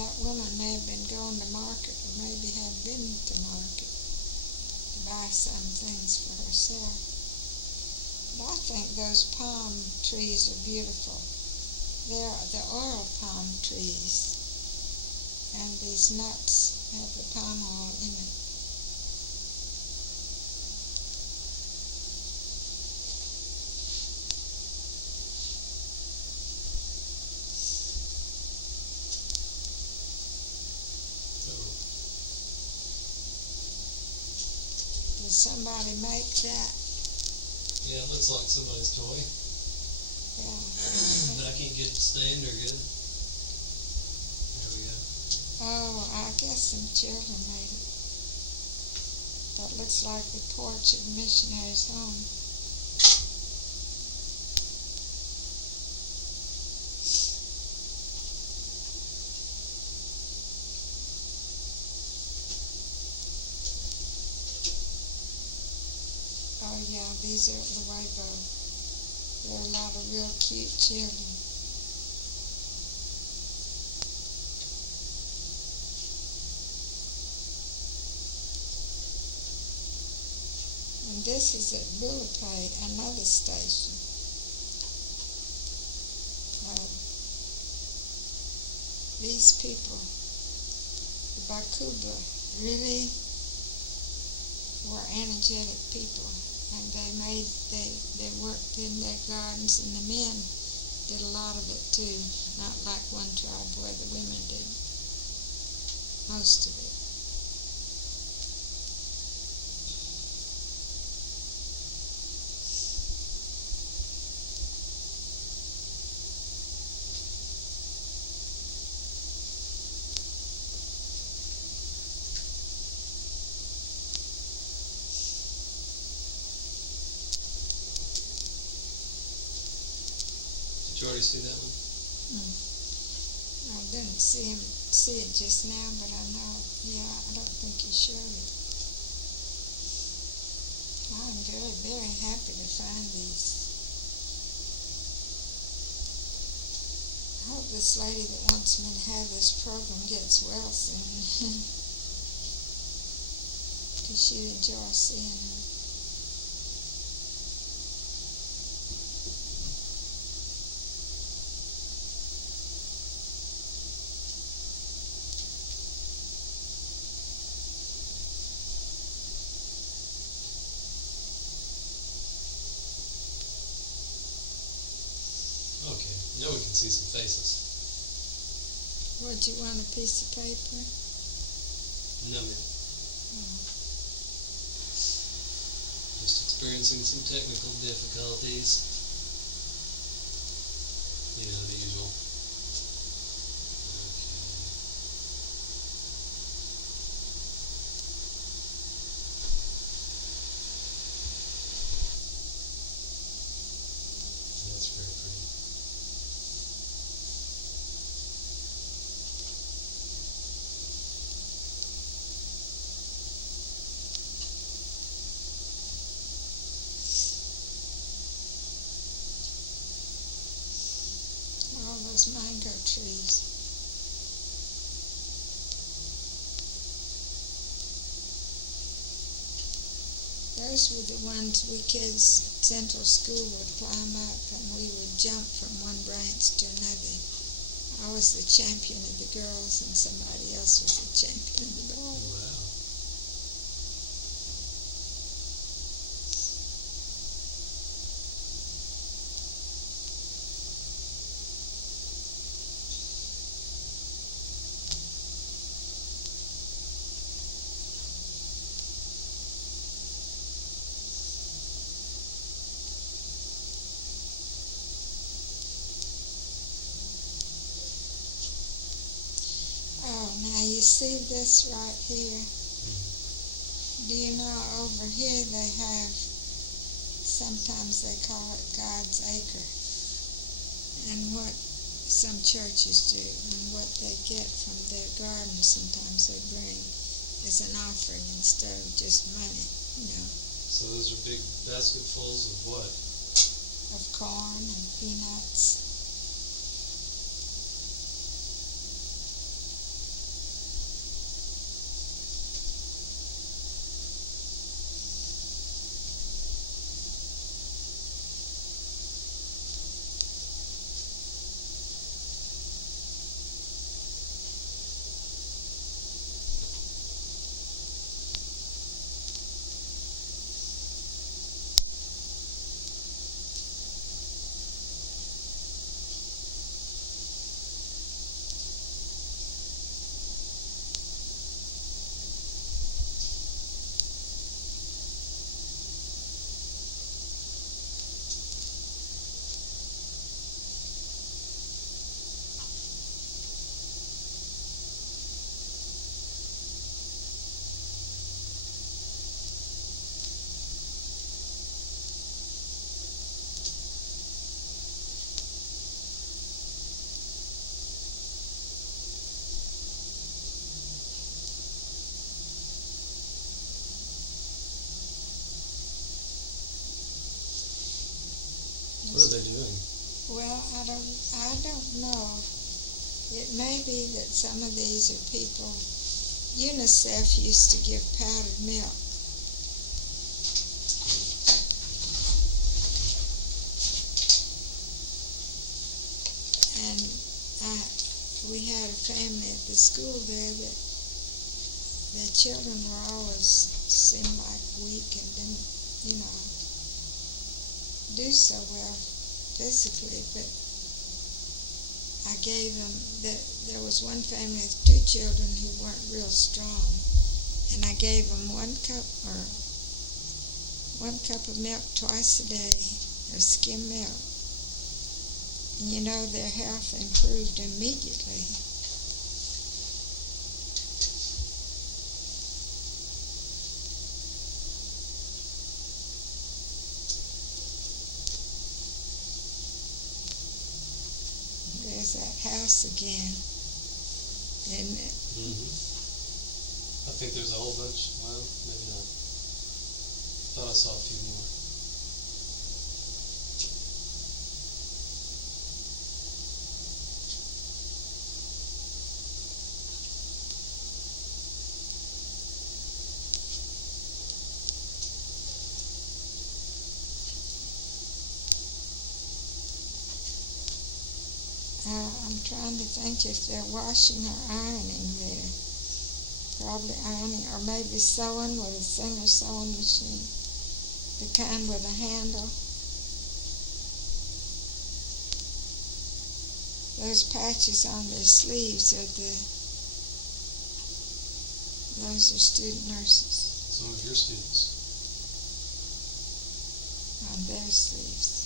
that woman may have been going to market, or maybe had been to market to buy some things for herself. But I think those palm trees are beautiful. They're the oil palm trees, and these nuts have the palm oil in it. Did somebody make that? Yeah, it looks like somebody's toy. Yeah. But I can't get it to stay in there good. There we go. Oh, I guess some children made it. That looks like the porch of the missionary's home. Oh yeah, these are the Vail. There are a lot of real cute children. And this is at Bulapay, another station. These people, the Bakuba, really were energetic people. And they worked in their gardens, and the men did a lot of it too. Not like one tribe where the women did most of it. Did you already see that one? I didn't see it just now, but I know, yeah, I don't think he showed it. I'm very, very happy to find these. I hope this lady that wants me to have this program gets well soon. Because she'd enjoy seeing her. Okay, now we can see some faces. Would you want a piece of paper? No, ma'am. Oh. Just experiencing some technical difficulties. You know, the usual. Okay. That's very pretty. All those mango trees. Those were the ones we kids at Central School would climb up, and we would jump from one branch to another. I was the champion of the girls, and somebody else was the champion of the boys. Wow. Oh, now you see this right here? Do you know over here they have, sometimes they call it God's Acre. And what some churches do, and what they get from their garden sometimes they bring as an offering instead of just money, So those are big basketfuls of what? of corn and peanuts. What are they doing? Well, I don't know. It may be that some of these are people. UNICEF used to give powdered milk. And we had a family at the school there that their children were always seemed like weak and didn't, do so well physically, but I gave them, there was one family with 2 children who weren't real strong, and I gave them 1 cup of milk twice a day of skim milk. And their health improved immediately. There's that house again, isn't it? Mm-hmm. I think there's a whole bunch. Well, maybe not. Thought I saw a few more. I'm trying to think if they're washing or ironing there. Probably ironing, or maybe sewing with a Singer sewing machine, the kind with a handle. Those patches on their sleeves those are student nurses. Some of your students. On their sleeves.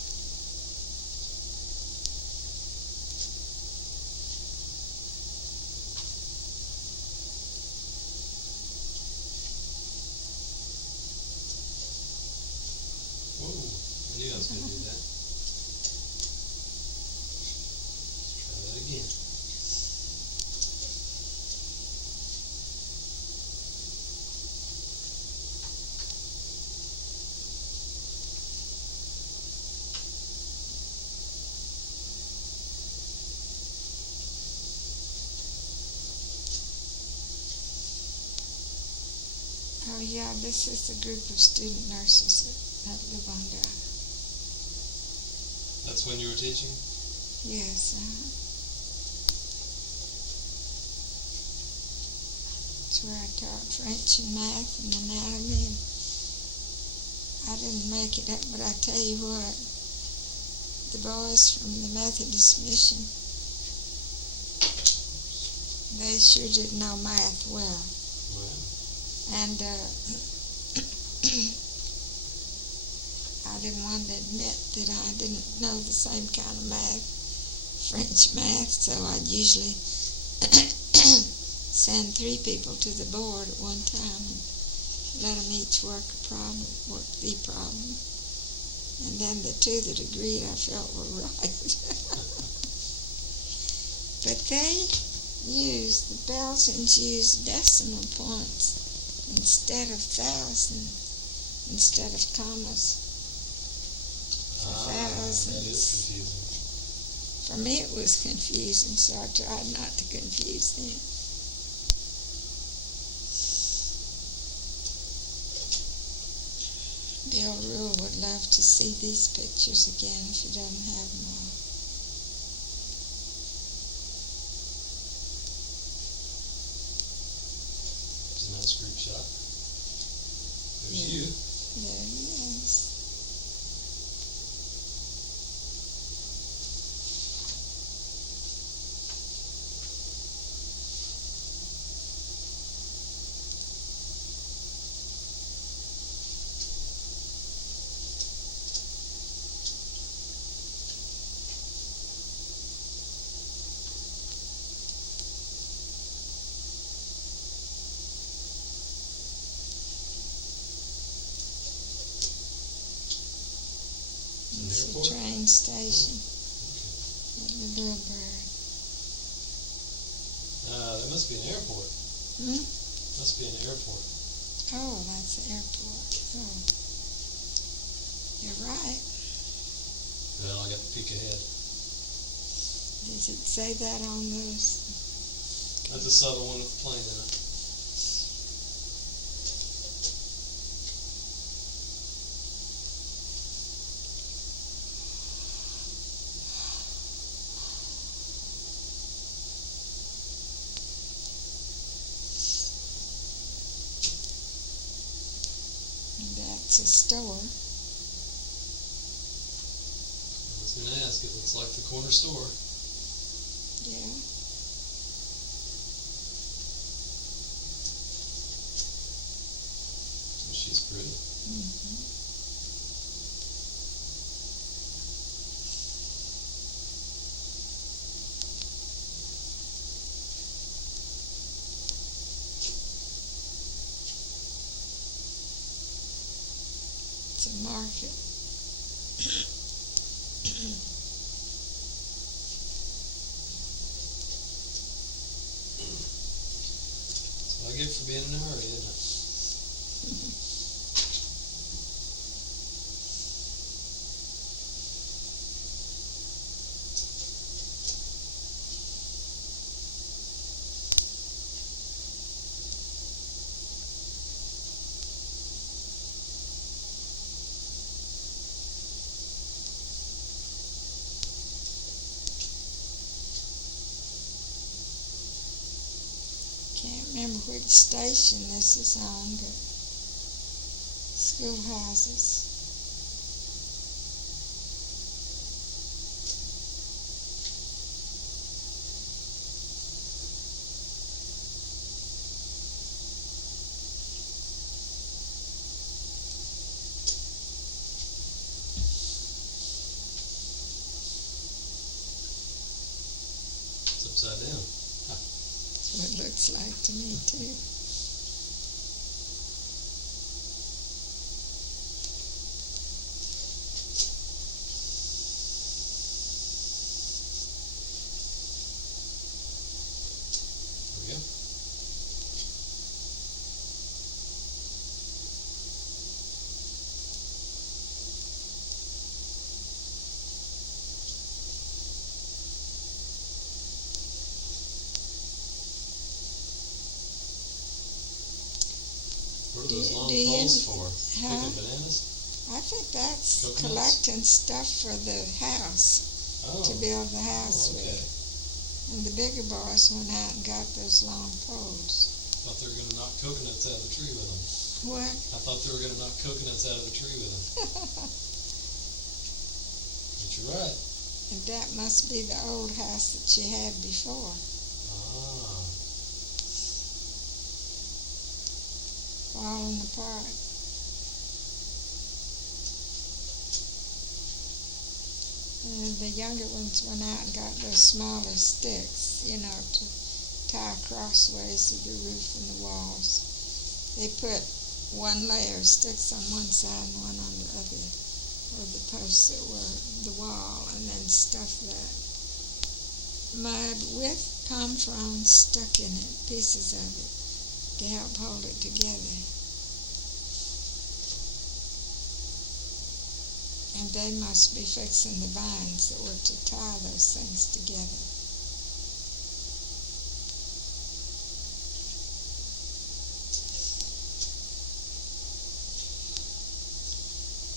Whoa, I knew I was going to do that. Let's try that again. Oh yeah, this is the group of student nurses at Lubanda. That's when you were teaching? Yes, That's where I taught French and math and anatomy. And I didn't make it up, but I tell you what, the boys from the Methodist mission, they sure did know math well. Wow. And I didn't want to admit that I didn't know the same kind of math, French math, so I'd usually send 3 people to the board at one time and let them each work the problem. And then the 2 that agreed I felt were right. But the Belgians used decimal points instead of thousand, instead of commas. Thousands. That is confusing. For me it was confusing, so I tried not to confuse them. Bill Rule would love to see these pictures again if he doesn't have them all. It's a nice group shot. There's Yeah. you. There he is. It's airport? a train station. Okay. The little bird. That must be an airport. Must be an airport. Oh, that's the airport. Oh. You're right. Well, I got to peek ahead. Does it say that on those? I just saw the one with the plane in it. That's a store. I was going to ask, it looks like the corner store. Yeah. She's pretty. Mm-hmm. It's a market. That's what I get for being in a hurry, isn't it? Can't remember which station this is on, but schoolhouses. It's upside down. That's what it looks like to me, too. There we go. What are those long poles for? Picking bananas? I think that's Coconuts? collecting stuff for the house, Oh. to build the house Oh, okay. with. And the bigger boys went out and got those long poles. I thought they were going to knock coconuts out of the tree with them. What? I thought they were going to knock coconuts out of the tree with them. But you're right. And that must be the old house that she had before. Ah. Falling apart. And the younger ones went out and got those smaller sticks, to tie crossways of the roof and the walls. They put one layer of sticks on one side and one on the other, or the posts that were the wall, and then stuffed that mud with palm fronds stuck in it, pieces of it, to help hold it together. And they must be fixing the vines that were to tie those things together.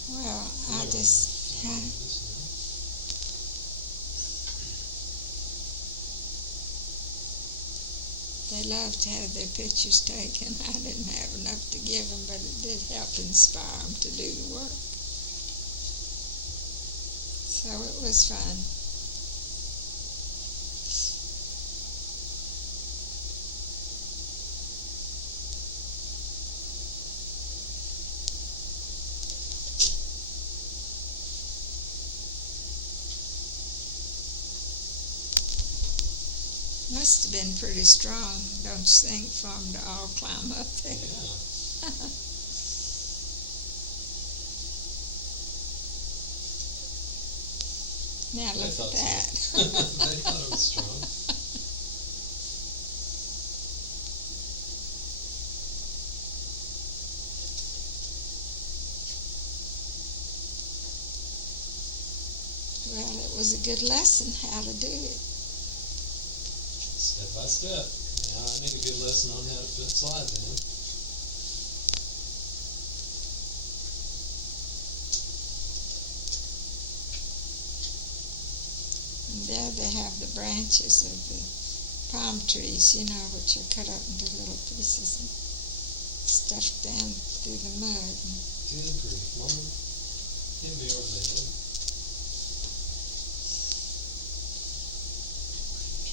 Well, I just, they love to have their pictures taken. I didn't have enough to give them, but it did help inspire them to do the work. So it was fun. Must have been pretty strong, don't you think, for them to all climb up there? Yeah. Now look at that. So. They thought it was strong. Well, it was a good lesson how to do it. Step by step. Now I need a good lesson on how to put slides in. And there they have the branches of the palm trees, which are cut up into little pieces and stuffed down through the mud. Good grief, Mom. Hit me over the head.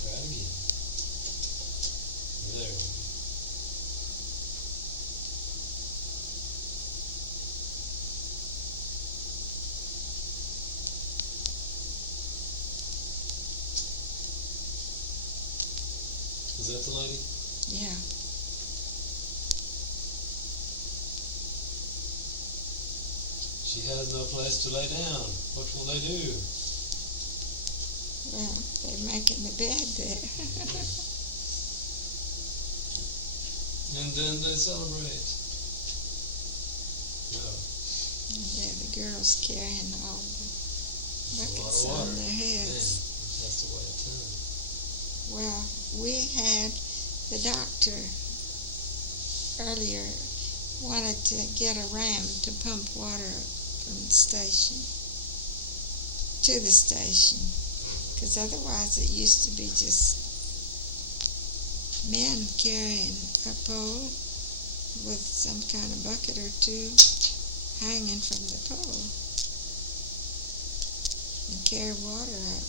Try it again. There we go. Is that the lady? Yeah. She has no place to lay down. What will they do? Well, they're making the bed there. And then they celebrate. No. Yeah, the girls carrying all the That's a lot buckets of water. on their Man, heads. that's the way of time. Well, we had the doctor earlier wanted to get a ram to pump water from the station to the station, because otherwise it used to be just men carrying a pole with some kind of bucket or two hanging from the pole and carry water up.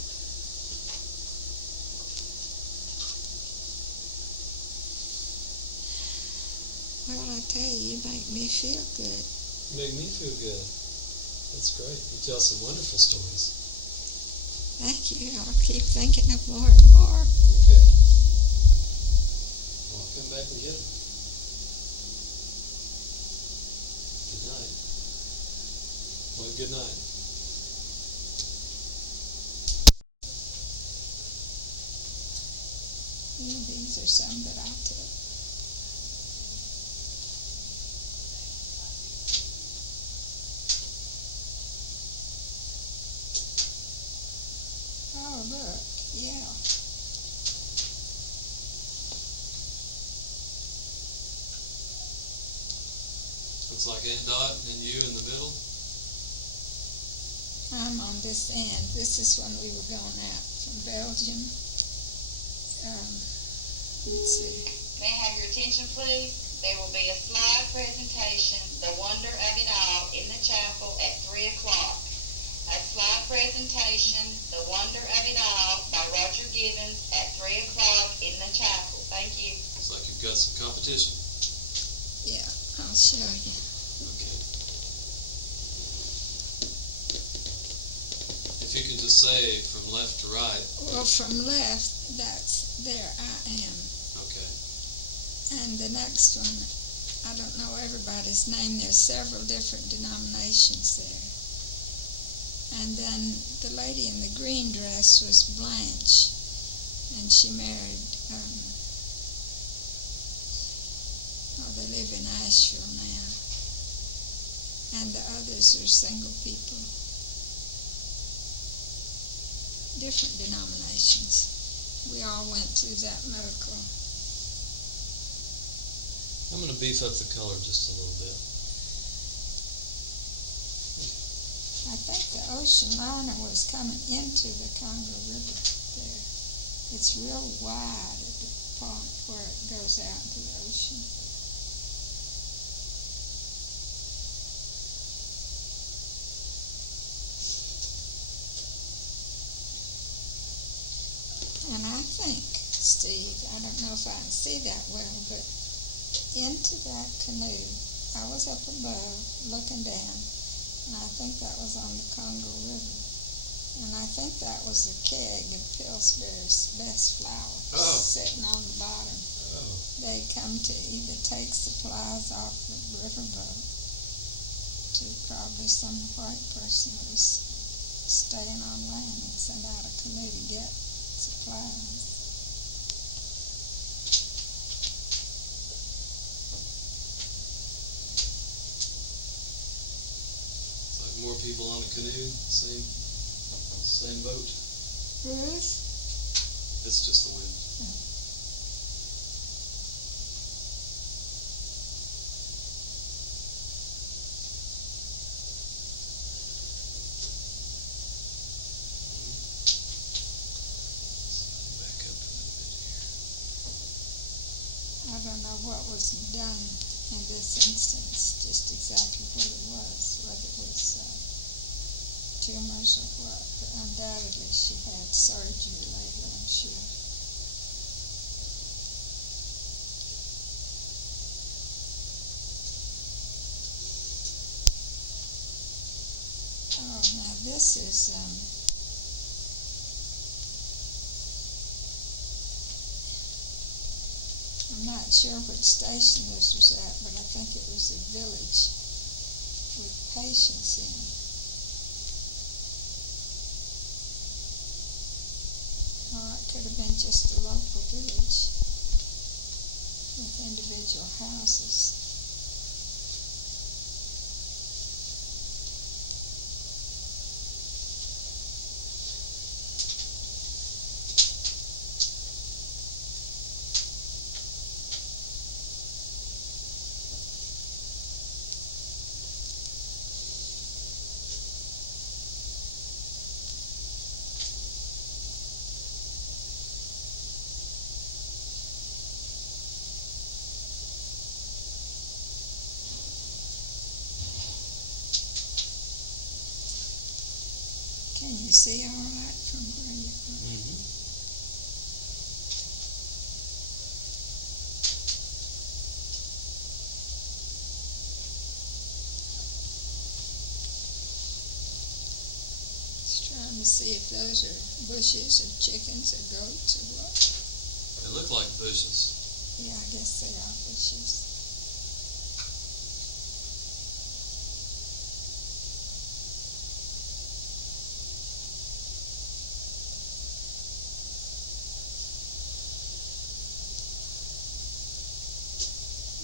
Well, I tell you make me feel good. Make me feel good. That's great. You tell some wonderful stories. Thank you. I'll keep thinking of more and more. Okay. Well, I'll come back and get them. Good night. Well, good night. Yeah, these are some that I took. Oh, look. Yeah. Looks like Aunt Dot and you in the middle. I'm on this end. This is when we were going out from Belgium. Let's see. May I have your attention, please? There will be a slide presentation, The Wonder of It All, in the chapel at 3 o'clock. A slide presentation, The Wonder of It All, by Roger Gibbons, at 3 o'clock in the chapel. Thank you. Looks like you've got some competition. Yeah, I'll show you. Okay. If you can just say from left to right. Well, from left, that's there I am. Okay. And the next one, I don't know everybody's name. There's several different denominations there. And then the lady in the green dress was Blanche, and she married, they live in Asheville now. And the others are single people. Different denominations. We all went through that miracle. I'm going to beef up the color just a little bit. I think the ocean liner was coming into the Congo River there. It's real wide at the point where it goes out into the ocean. And I think, Steve, I don't know if I can see that well, but into that canoe, I was up above looking down, and I think that was on the Congo River. And I think that was a keg of Pillsbury's best flour sitting on the bottom. Oh. They come to either take supplies off the riverboat to probably some white person who was staying on land and send out a canoe to get supplies. It's like more people on a canoe, same Same boat. Ruth? It's just the wind. Back up a little bit here. I don't know what was done in this instance, just exactly what it was, whether it was tumors or what. But undoubtedly she had surgery later, I'm sure. Oh, now this is, I'm not sure which station this was at, but I think it was a village with patients in it. Or it could have been just a local village with individual houses. Can you see all right from where you are? Mm-hmm. Just trying to see if those are bushes of chickens or goats or what. They look like bushes. Yeah, I guess they are bushes.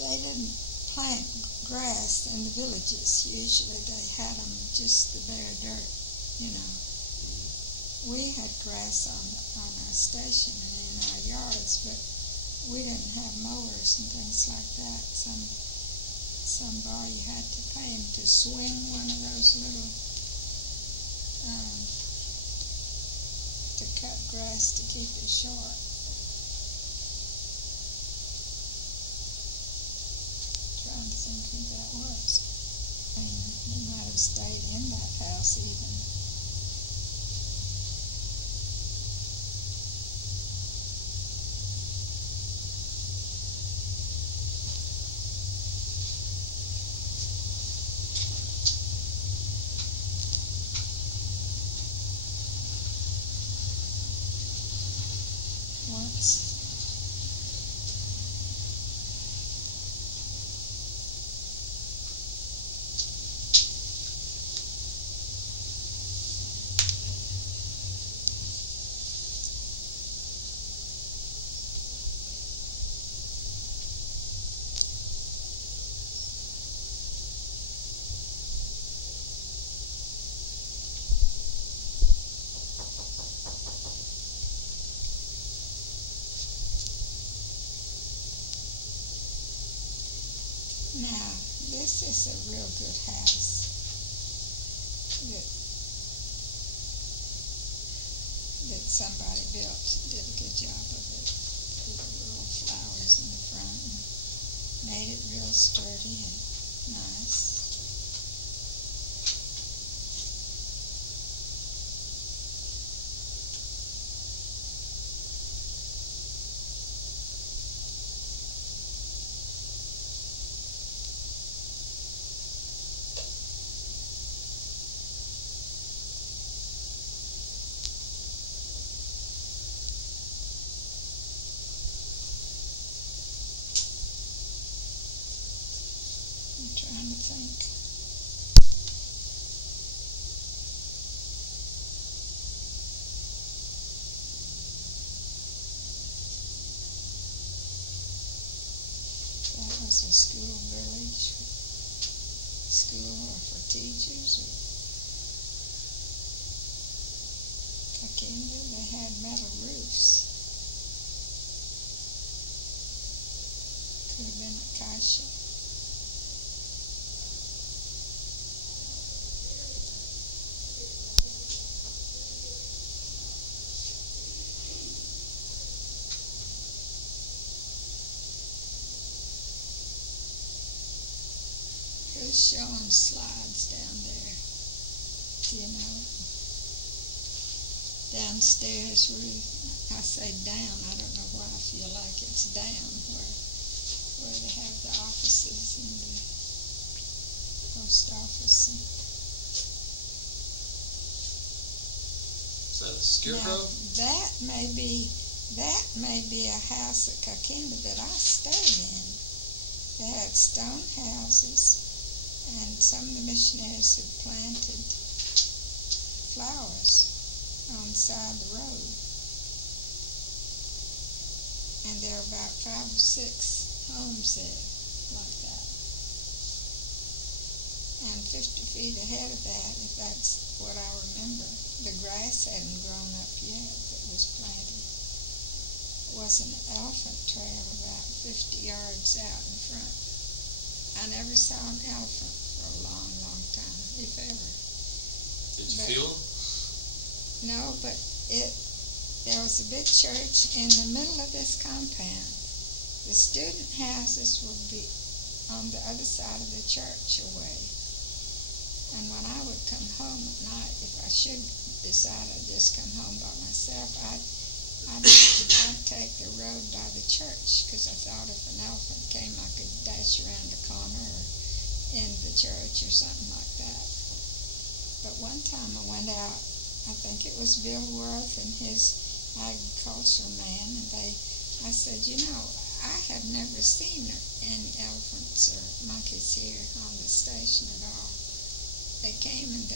They didn't plant grass in the villages. Usually they had them just the bare dirt, you know. We had grass on our station and in our yards, but we didn't have mowers and things like that. Some bar you had to pay him to swing one of those little, to cut grass to keep it short. Trying to think who that was. And he might have stayed in that house even. Once. Now, this is a real good house that somebody built, did a good job of it. Put little flowers in the front and made it real sturdy and nice. I'm trying to think. That was a school village, school or for teachers or Kakinda, they had metal roofs. Could have been acacia. Who's showing slides down there? Do you know? Downstairs, Ruth. I say down. I don't know why I feel like it's down where they have the offices and the post office. Is that a scarecrow? Now, that may be a house at Kakinda that I stayed in. They had stone houses, and some of the missionaries had planted flowers on the side of the road. And there are about 5 or 6 homes there like that. And 50 feet ahead of that, if that's what I remember, the grass hadn't grown up yet that was planted. It was an elephant trail about 50 yards out in front. I never saw an elephant for a long, long time, if ever. Did you feel them? No, but there was a big church in the middle of this compound. The student houses would be on the other side of the church away. And when I would come home at night, if I should decide I'd just come home by myself, I'd take the road by the church, because I thought if an elephant came, I could dash around the corner or into the church or something like that. But one time I went out, I think it was Bill Worth and his agricultural man, and I said, you know, I have never seen any elephants or monkeys here on the station at all. They came and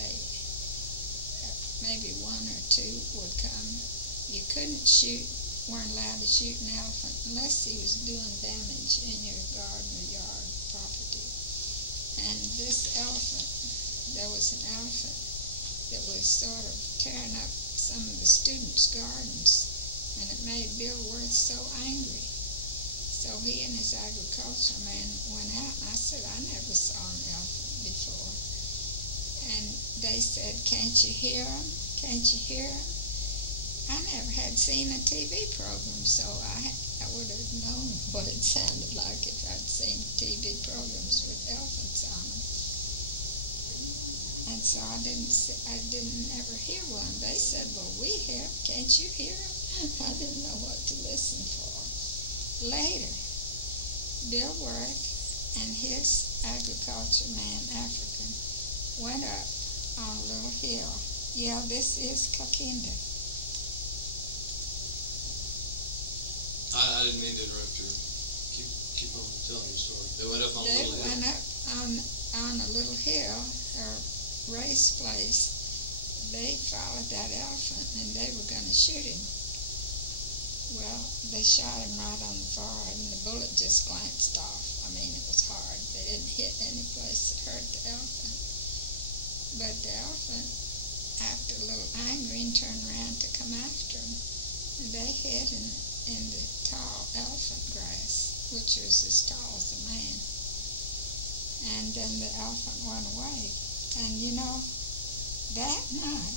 maybe 1 or 2 would come. You couldn't weren't allowed to shoot an elephant unless he was doing damage in your garden or yard property. And this elephant, there was an elephant that was sort of tearing up some of the students' gardens, and it made Bill Worth so angry. So he and his agricultural man went out, and I said, I never saw an elephant before. And they said, can't you hear him? Can't you hear him? I never had seen a TV program, so I would have known what it sounded like if I'd seen TV programs with elephants on them. And so I didn't ever hear one. They said, well, we have. Can't you hear them? I didn't know what to listen for. Later, Bill Worth and his agriculture man, African, went up on a little hill. Yeah, this is Kakinda. I didn't mean to interrupt you. Keep on telling your story. They went up on a little hill. They went up on a little hill, or race place. They followed that elephant, and they were going to shoot him. Well, they shot him right on the forehead, and the bullet just glanced off. I mean, it was hard. They didn't hit any place that hurt the elephant. But the elephant, after a little angry, turned around to come after him, and they hit in the tall elephant grass, which was as tall as a man. And then the elephant went away. And you know, that night,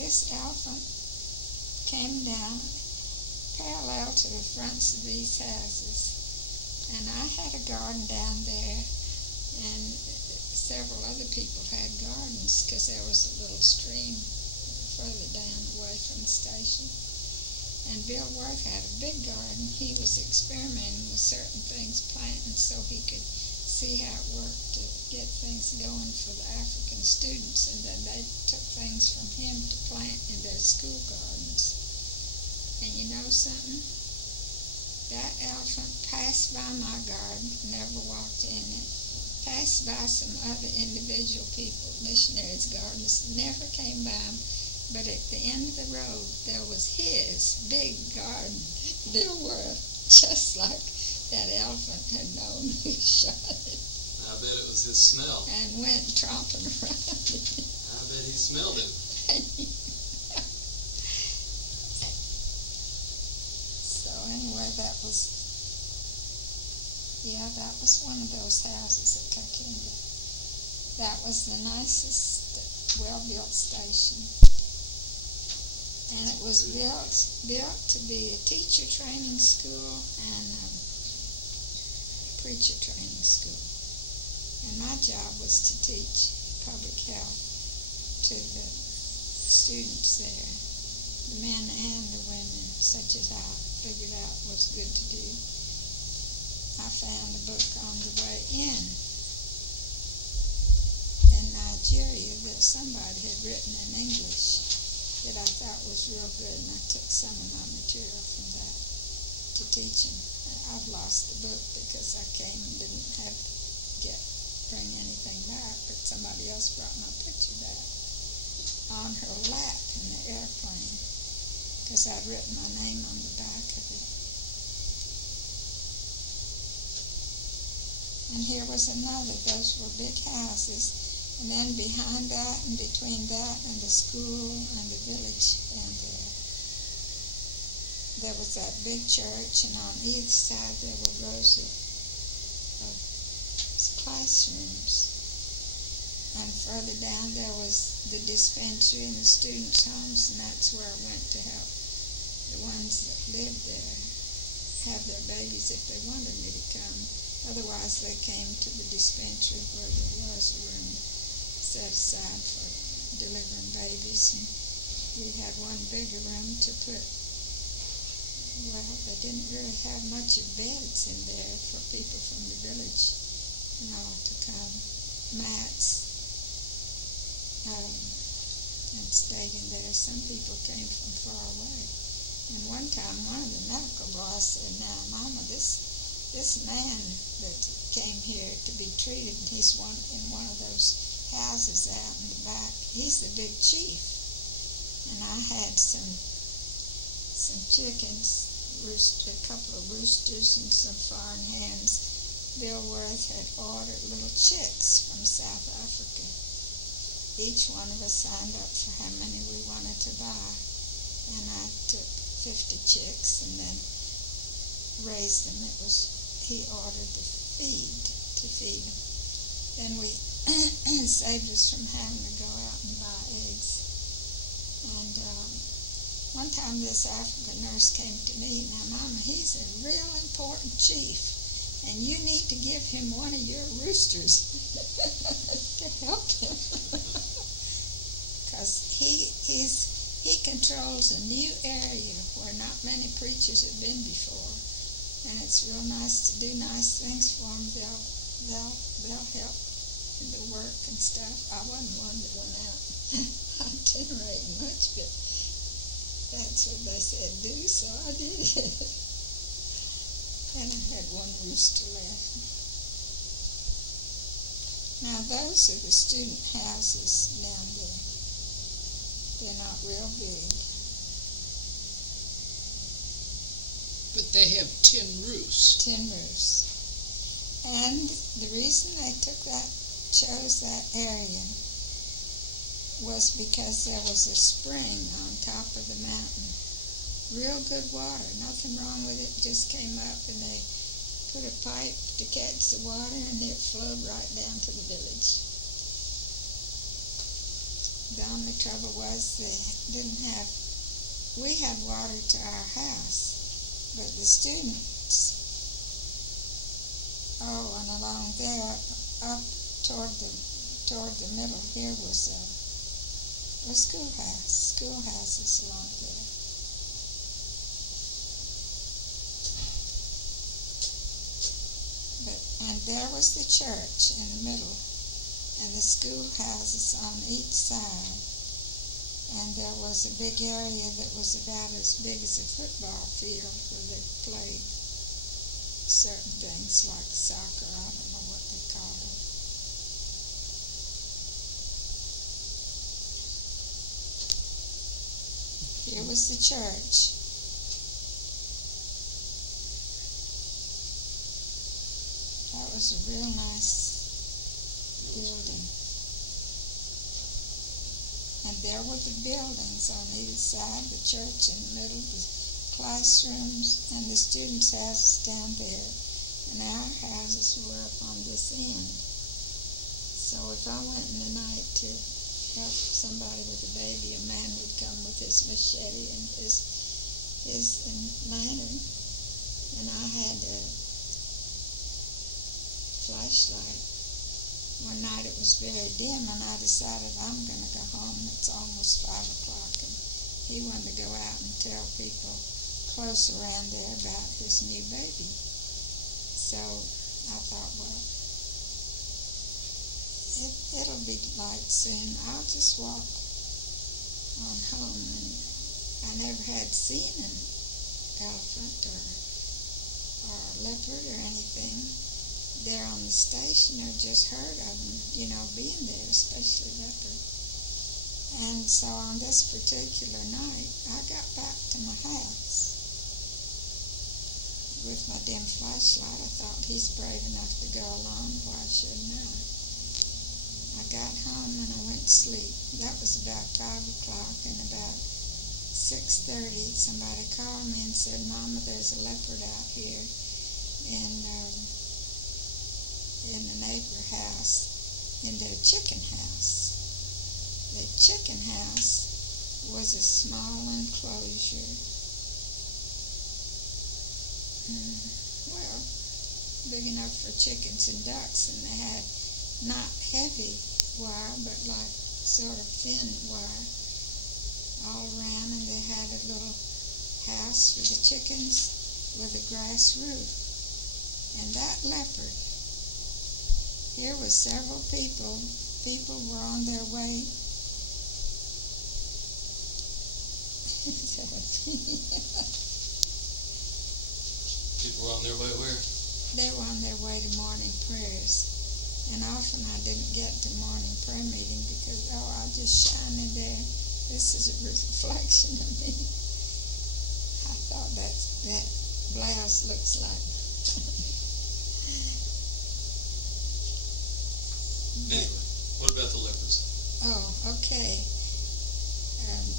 this elephant came down parallel to the fronts of these houses. And I had a garden down there, and several other people had gardens, because there was a little stream further down away from the station. And Bill Worth had a big garden. He was experimenting with certain things, planting, so he could see how it worked to get things going for the African students. And then they took things from him to plant in their school gardens. And you know something? That elephant passed by my garden, never walked in it, passed by some other individual people, missionaries' gardens, never came by them. But at the end of the road, there was his big garden. Bill Worth, just like that elephant had known who shot it. I bet it was his smell. And went tromping around it. I bet he smelled it. rain. So anyway, that was one of those houses at Kakinga. That was the nicest, well-built station. And it was built to be a teacher training school and a preacher training school. And my job was to teach public health to the students there, the men and the women, such as I figured out was good to do. I found a book on the way in Nigeria that somebody had written in English that I thought was real good, and I took some of my material from that to teach them. I've lost the book because I came and didn't bring anything back, but somebody else brought my picture back on her lap in the airplane because I'd written my name on the back of it. And here was another. Those were big houses. And then behind that and between that and the school and the village down there was that big church, and on each side there were rows of classrooms. And further down there was the dispensary and the students' homes, and that's where I went to help the ones that lived there have their babies if they wanted me to come. Otherwise, they came to the dispensary where there was a room set aside for delivering babies. And we had one bigger room to put, well, they didn't really have much of beds in there for people from the village, to come. Mats, and stayed in there. Some people came from far away. And one time, one of the medical boys said, "Now, Mama, this man that came here to be treated, he's in one of those houses out in the back. He's the big chief." And I had some chickens, a couple of roosters and some foreign hens. Bill Worth had ordered little chicks from South Africa. Each one of us signed up for how many we wanted to buy. And I took 50 chicks and then raised them. He ordered the feed to feed them. Then we saved us from having to go out and buy eggs. And one time this African nurse came to me, "Now, Mama, he's a real important chief, and you need to give him one of your roosters to help him." Because he controls a new area where not many preachers have been before. And it's real nice to do nice things for them. They'll help in the work and stuff. I wasn't one that went out itinerating much, but that's what they said do, so I did it. And I had one rooster left. Now those are the student houses down there. They're not real big. But they have tin roofs. Tin roofs. And the reason they chose that area was because there was a spring on top of the mountain. Real good water, nothing wrong with it, just came up and they put a pipe to catch the water and it flowed right down to the village. The only trouble was we had water to our house. But the students, and along there, up toward the middle here was a schoolhouses along there. And there was the church in the middle, and the schoolhouses on each side. And there was a big area that was about as big as a football field where they played certain things like soccer. I don't know what they called it. Here was the church. That was a real nice building. And there were the buildings on either side, the church in the middle, the classrooms, and the students' houses down there. And our houses were up on this end. So if I went in the night to help somebody with a baby, a man would come with his machete and his lantern, and I had a flashlight. One night it was very dim, and I decided I'm going to go home. It's almost 5 o'clock, and he wanted to go out and tell people close around there about his new baby. So I thought, well, it'll be light soon. I'll just walk on home. And I never had seen an elephant or a leopard or anything there on the station, or just heard of them, being there, especially leopard. And so on this particular night, I got back to my house with my dim flashlight. I thought, he's brave enough to go along, why shouldn't I? I got home and I went to sleep. That was about 5 o'clock, and about 6:30 somebody called me and said, Mama, there's a leopard out here in the neighbor house, in their chicken house. The chicken house was a small enclosure, big enough for chickens and ducks, and they had not heavy wire, but like sort of thin wire all around, and they had a little house for the chickens with a grass roof. And that leopard, here was several people were on their way. People were on their way where? They were on their way to morning prayers. And often I didn't get to morning prayer meeting because, I just shine in there. This is a reflection of me. I thought that blouse looks like. Anyway, what about the leopards? Oh, okay.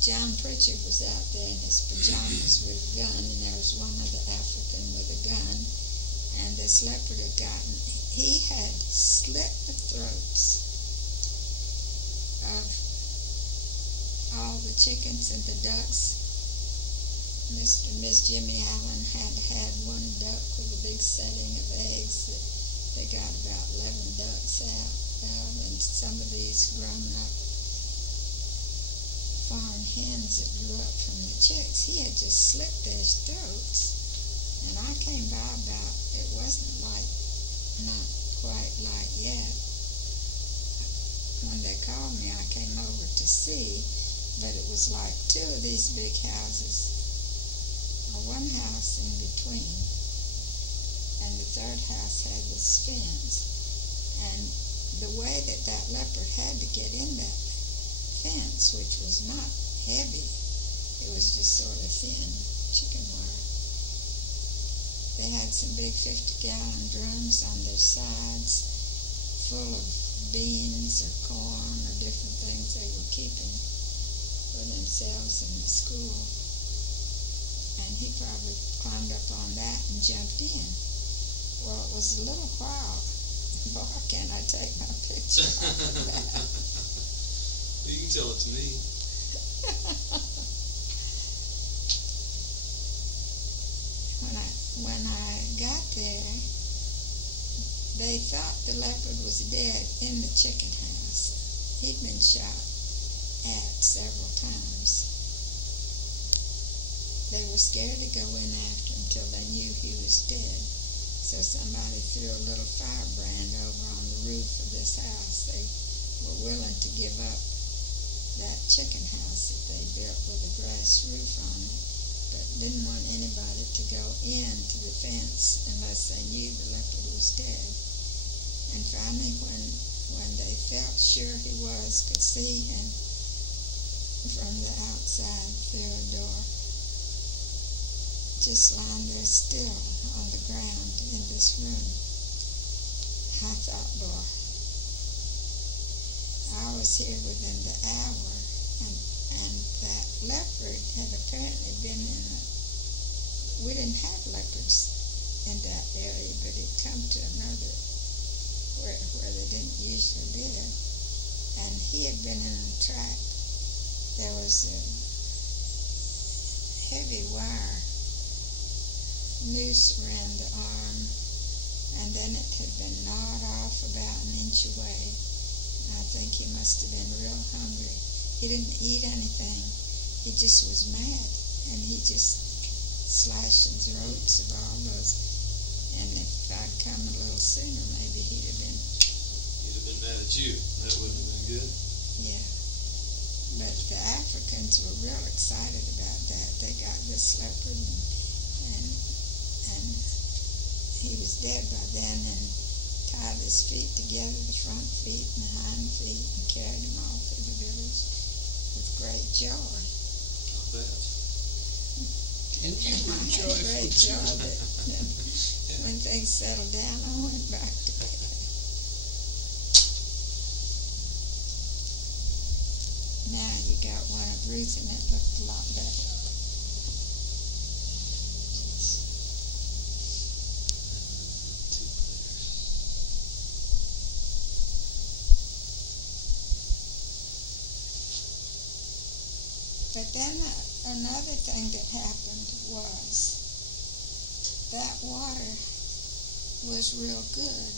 John Pritchard was out there in his pajamas with a gun, and there was one other African with a gun, and this leopard he had slit the throats of all the chickens and the ducks. Mr. and Miss Jimmy Allen had one duck with a big setting of eggs that they got about 11 ducks out, and some of these grown-up farm hens that grew up from the chicks, he had just slit their throats. And I came by about, it wasn't not quite light yet. When they called me, I came over to see, but it was like 2 of these big houses, or one house in between, and the third house had this fence. And the way that leopard had to get in that fence, which was not heavy, it was just sort of thin chicken wire. They had some big 50-gallon drums on their sides full of beans or corn or different things they were keeping for themselves in the school. And he probably climbed up on that and jumped in. Well, it was a little while. Boy, can I take my picture off of that? You can tell it to me. When I got there, they thought the leopard was dead in the chicken house. He'd been shot at several times. They were scared to go in after him till they knew he was dead. So somebody threw a little firebrand over on the roof of this house. They were willing to give up that chicken house that they built with a grass roof on it, but didn't want anybody to go into the fence unless they knew the leopard was dead. And finally, when they felt sure he could see him from the outside through a door, just lying there still on the ground in this room, I thought, boy, I was here within the hour, and leopard had apparently been in we didn't have leopards in that area, but it come to another where they didn't usually live. And he had been in a track. There was a heavy wire noose around the arm, and then it had been gnawed off about an inch away. And I think he must have been real hungry. He didn't eat anything. He just was mad, and he just slashing throats of all those. And if I'd come a little sooner, maybe he'd have been mad at you. That wouldn't have been good. Yeah. But the Africans were real excited about that. They got this leopard, and he was dead by then, and tied his feet together, the front feet and the hind feet, and carried him all through the village with great joy. I'll bet. And you And were I had joyful great too. joy that when things settled down, I went back to bed. Now you got one of Ruth, and it looked a lot better. But then another thing that happened was that water was real good,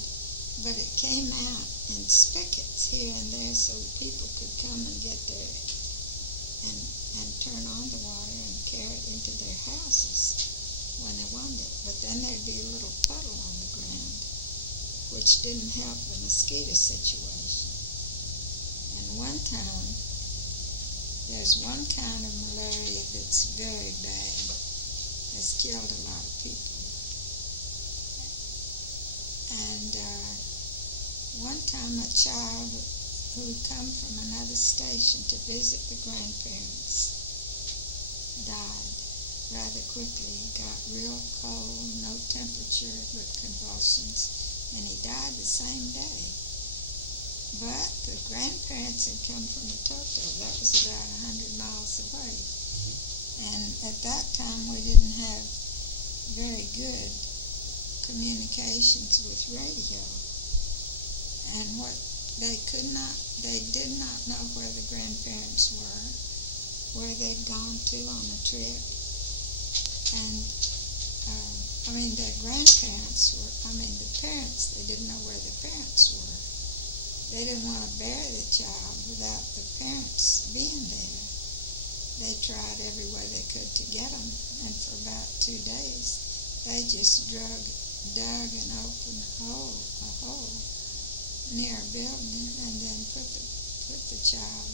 but it came out in spigots here and there so people could come and get their and turn on the water and carry it into their houses when they wanted it. But then there'd be a little puddle on the ground, which didn't help the mosquito situation. And one time, there's one kind of malaria that's very bad, has killed a lot of people. And one time a child who come from another station to visit the grandparents died rather quickly. He got real cold, no temperature, but convulsions, and he died the same day. But the grandparents had come from Atoto. That was about 100 miles away. And at that time we didn't have very good communications with radio. And what they did not know where the grandparents were, where they'd gone to on a trip. And the grandparents the parents, they didn't know where the parents were. They didn't want to bear the child without the parents being there. They tried every way they could to get them, and for about 2 days, they just dug an open a hole near a building, and then put the child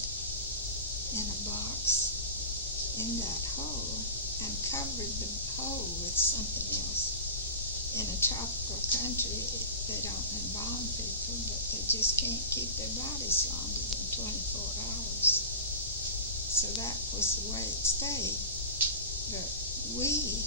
in a box in that hole and covered the hole with something else. In a tropical country, they don't embalm people, but they just can't keep their bodies longer than 24 hours. So that was the way it stayed. But we,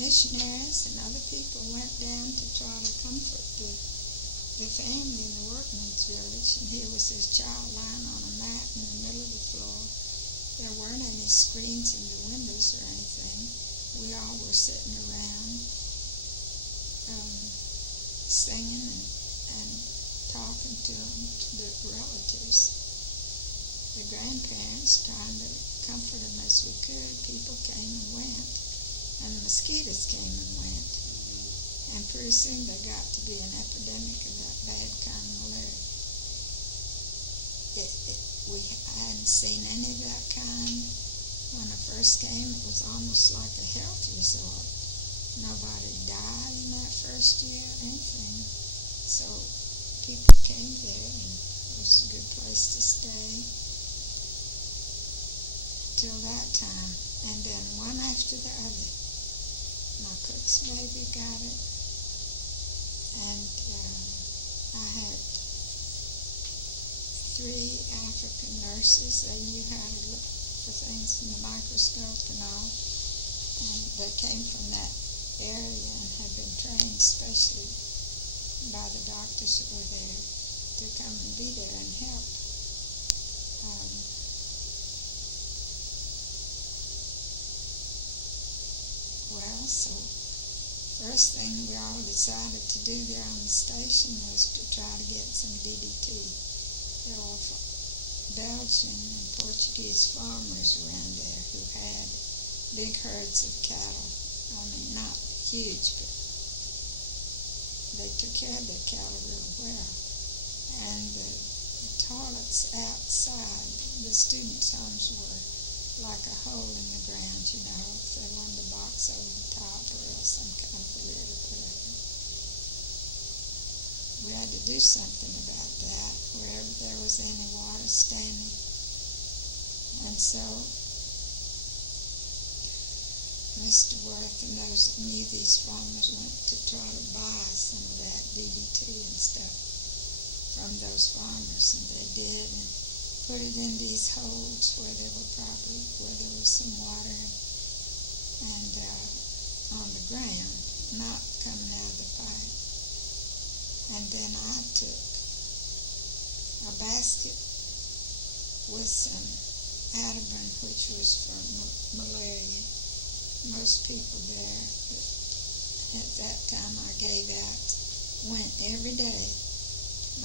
missionaries and other people, went down to try to comfort the family in the workman's village, and here was this child lying on a mat in the middle of the floor. There weren't any screens in the windows or anything. We all were sitting around singing and talking to them, the relatives. The grandparents, trying to comfort them as we could. People came and went, and the mosquitoes came and went. And pretty soon there got to be an epidemic of that bad kind of malaria. I hadn't seen any of that kind. When I first came, it was almost like a health resort. Nobody died in that first year, anything. So people came there, and it was a good place to stay till that time. And then one after the other, my cook's baby got it, and I had 3 African nurses. They knew how to look for things in the microscope and all, and they came from that area and had been trained specially by the doctors that were there to come and be there and help. well, so first thing we all decided to do there on the station was to try to get some DDT. There were Belgian and Portuguese farmers around there who had big herds of cattle. I mean, not huge, but they took care of their cattle real well. And the toilets outside the students' homes were like a hole in the ground, you know, if they wanted a box over the top or else some kind of a lid to put over it. We had to do something about that wherever there was any water standing. And so Mr. Worth and those that knew these farmers went to try to buy some of that DDT and stuff from those farmers, and they did, and put it in these holes where there was some water and on the ground, not coming out of the pipe. And then I took a basket with some Atabrin, which was for malaria. Most people there at that time I gave out went every day.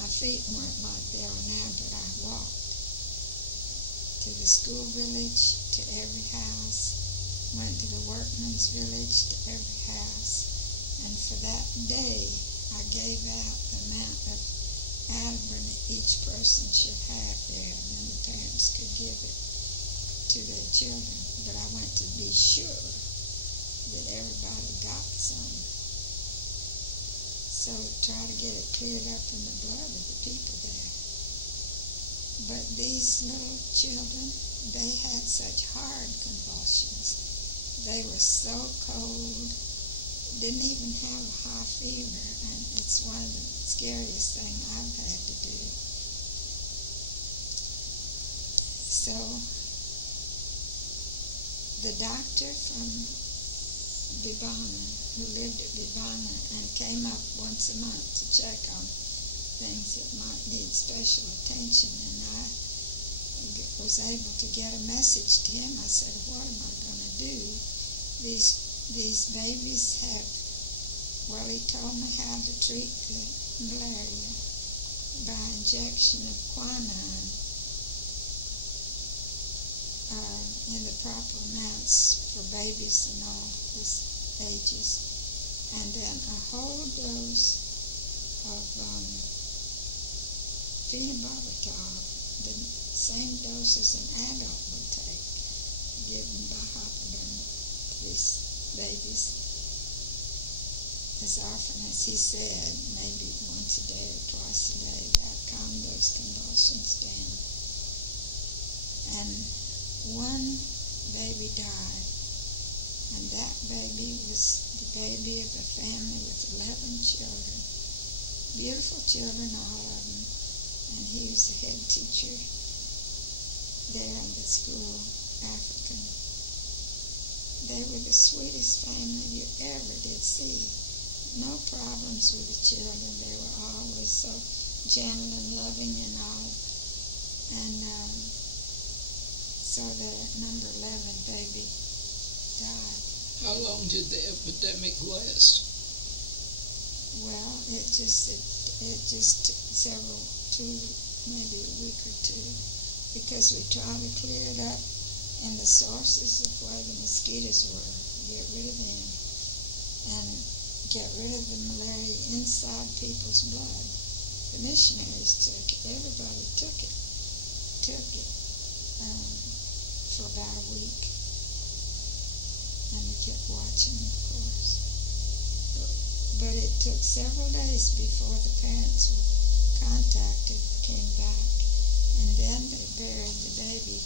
My feet weren't like they are now, but I walked to the school village, to every house, went to the workman's village, to every house, and for that day I gave out the amount of Atabrin that each person should have there, and then the parents could give it to their children. But I went to be sure that everybody got some. So try to get it cleared up in the blood of the people there. But these little children, they had such hard convulsions. They were so cold, didn't even have a high fever, and it's one of the scariest things I've had to do. So the doctor from Bibana, who lived at Bibana and came up once a month to check on things that might need special attention, and I was able to get a message to him. I said, what am I going to do? These babies have, well, he told me how to treat the malaria by injection of quinine in the proper amounts for babies and all ages, and then a whole dose of phenobarbital, the same dose as an adult would take, given by hypodermic to these babies, as often as he said, maybe once a day or twice a day. That calmed those convulsions down. And one baby died. And that baby was the baby of a family with 11 children. Beautiful children, all of them. And he was the head teacher there in the school, African. They were the sweetest family you ever did see. No problems with the children. They were always so gentle and loving and all. And so the number 11 baby died. How long did the epidemic last? Well, it just took maybe a week or two, because we tried to clear it up in the sources of where the mosquitoes were, get rid of them, and get rid of the malaria inside people's blood. The missionaries took it, everybody took it for about a week. And we kept watching, of course. But it took several days before the parents were contacted, came back, and then they buried the baby.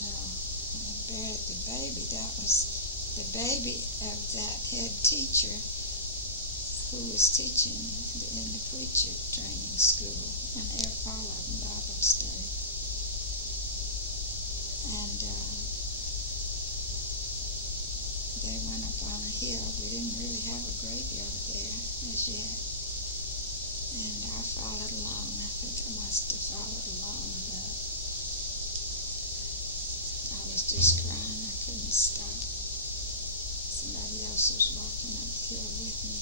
They buried the baby. That was the baby of that head teacher who was teaching in the preacher training school, and all of them Bible study. And they went up on a hill. We didn't really have a graveyard there as yet. And I followed along. I think I must have followed along about here with me.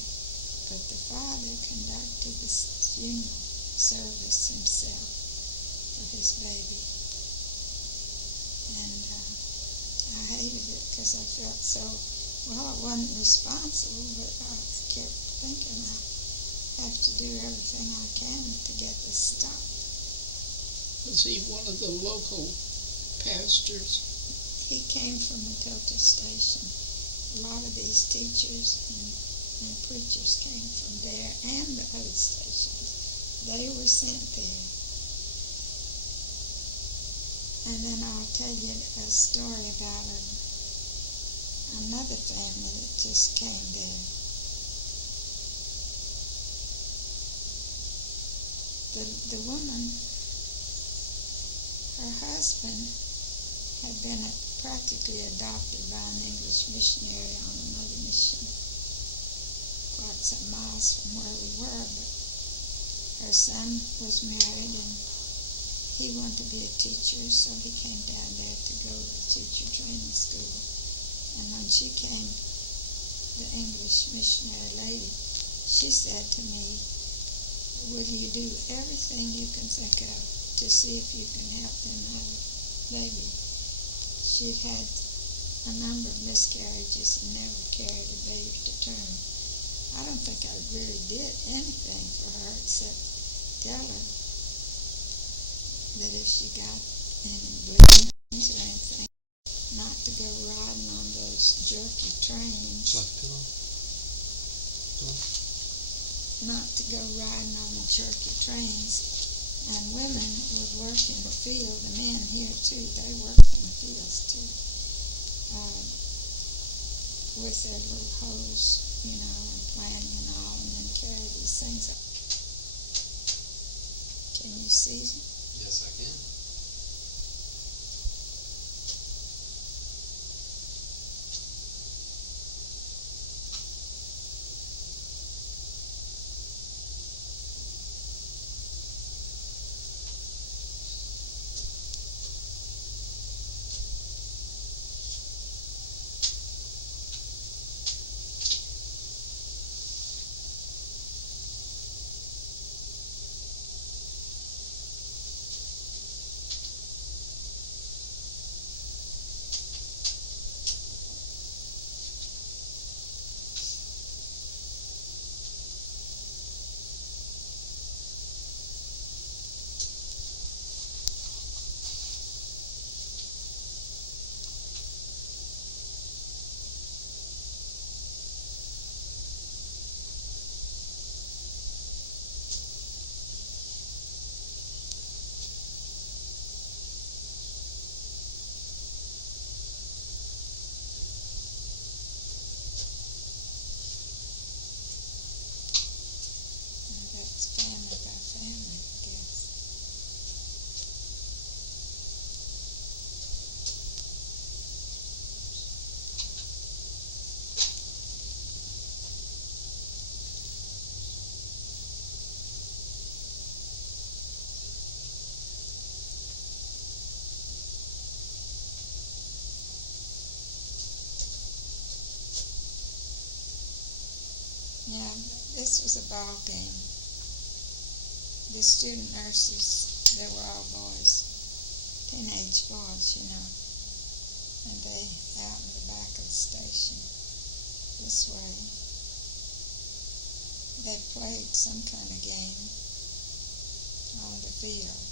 But the father conducted the funeral service himself for his baby. And I hated it because I felt so, well, I wasn't responsible, but I kept thinking I have to do everything I can to get this stopped. Was he one of the local pastors? He came from the Tota station. A lot of these teachers and preachers came from there and the other stations. They were sent there. And then I'll tell you a story about another family that just came there. The woman, her husband had been practically adopted by an English missionary on another mission, quite some miles from where we were, but her son was married and he wanted to be a teacher, so he came down there to go to the teacher training school. And when she came, the English missionary lady, she said to me, will you do everything you can think of to see if you can help them have a baby? She'd had a number of miscarriages and never carried a baby to term. I don't think I really did anything for her except tell her that if she got any bleedings or anything, not to go riding on those jerky trains. Like pillow? Not to go riding on the jerky trains. And women would work in the field, the men here too, they worked in the fields too, with their little hose, and planting and all, and then carry these things up. Can you see? Yes, I can. That's family by family, I guess. Yeah, this was a ball game. The student nurses, they were all boys, teenage boys, and they out in the back of the station this way. They played some kind of game on the field.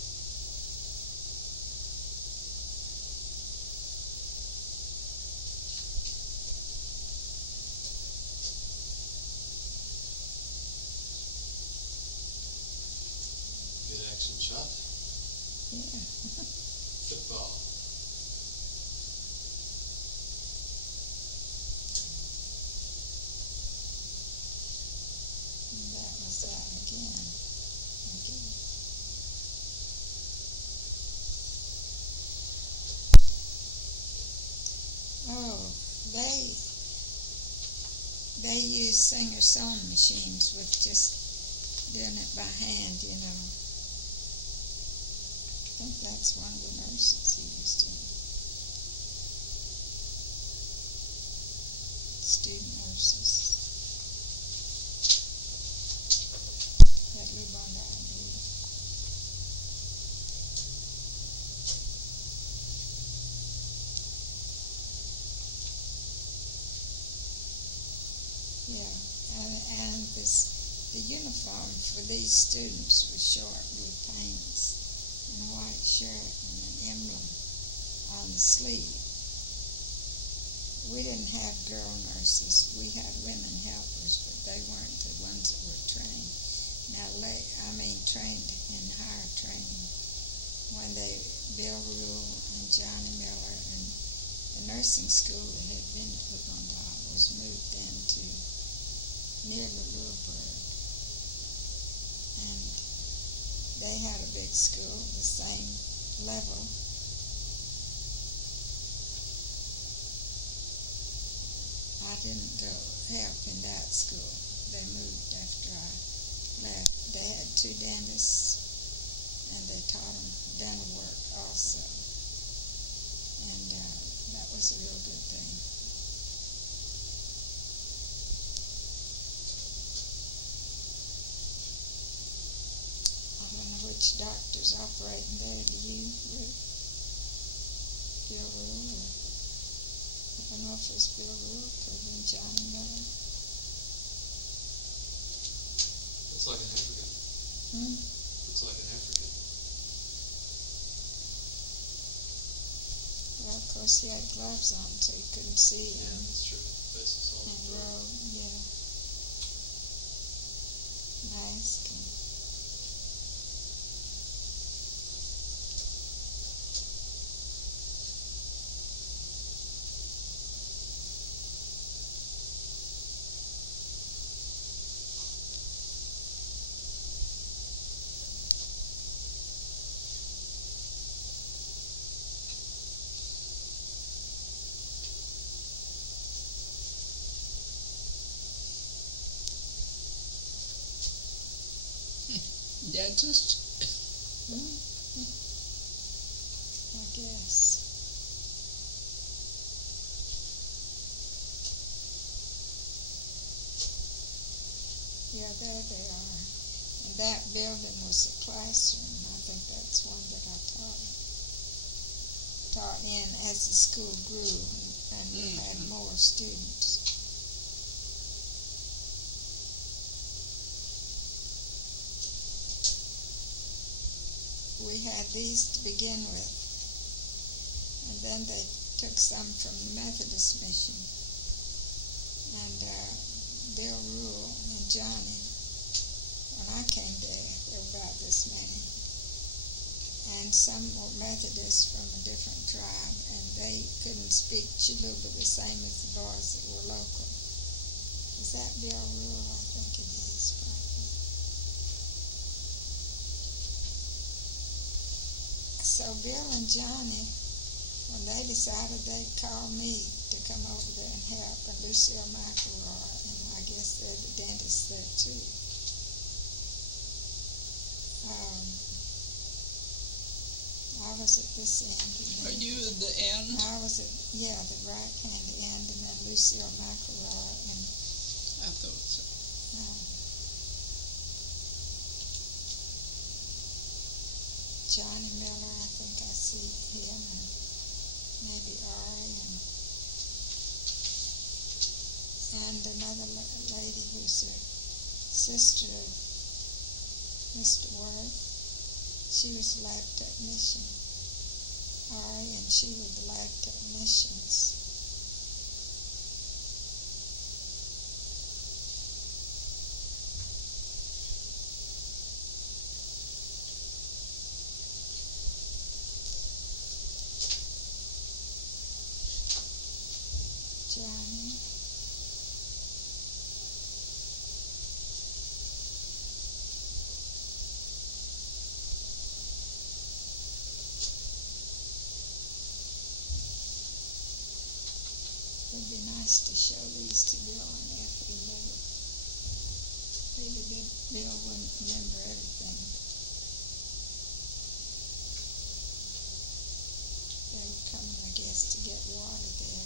Good action shot. Yeah. Football. And that was that again. Oh, they use Singer sewing machines with just doing it by hand, I think that's one of the nurses used it. Student nurses. this, the uniform for these students was short blue pants and a white shirt and an emblem on the sleeve. We didn't have girl nurses. We had women helpers, but they weren't the ones that were trained. Now, trained in higher training. When Bill Rule and Johnny Miller and the nursing school that had been at Uganda was moved then to near Louisburg. And they had a big school, the same level. I didn't go help in that school. They moved after I left. They had 2 dentists, and they taught them dental work also. And that was a real good thing. I don't know which doctor's operating there. Do you, Ruth? Bill Rule? Or, I don't know if it's Bill Rule, could have been Johnny Miller. Looks like an African. Looks like an African. Well, of course, he had gloves on, so you couldn't see Yeah, him. that's true. Face is all And dark. robe, yeah. Mask and Dentist? I guess. Yeah, there they are. And that building was a classroom. I think that's one that I taught in as the school grew and we had more students. We had these to begin with, and then they took some from the Methodist mission. And Bill Rule and Johnny, when I came there were about this many. And some were Methodists from a different tribe, and they couldn't speak Chiluba the same as the boys that were local. Is that Bill Rule? I think it is, probably. So Bill and Johnny, when they decided they'd call me to come over there and help, and Lucille McElroy, and I guess they're the dentists there too. I was at this end. Are you at the end? I was at, the right-hand end, and then Lucille McElroy and I thought so. Johnny Miller, I think I see him, and maybe Ari, and another lady who's a sister of Mr. Ward. She was a lab technician. Ari and she were the lab technicians. Johnny. It'd be nice to show these to Bill and Effie. Maybe Bill wouldn't remember everything. They were coming, I guess, to get water there.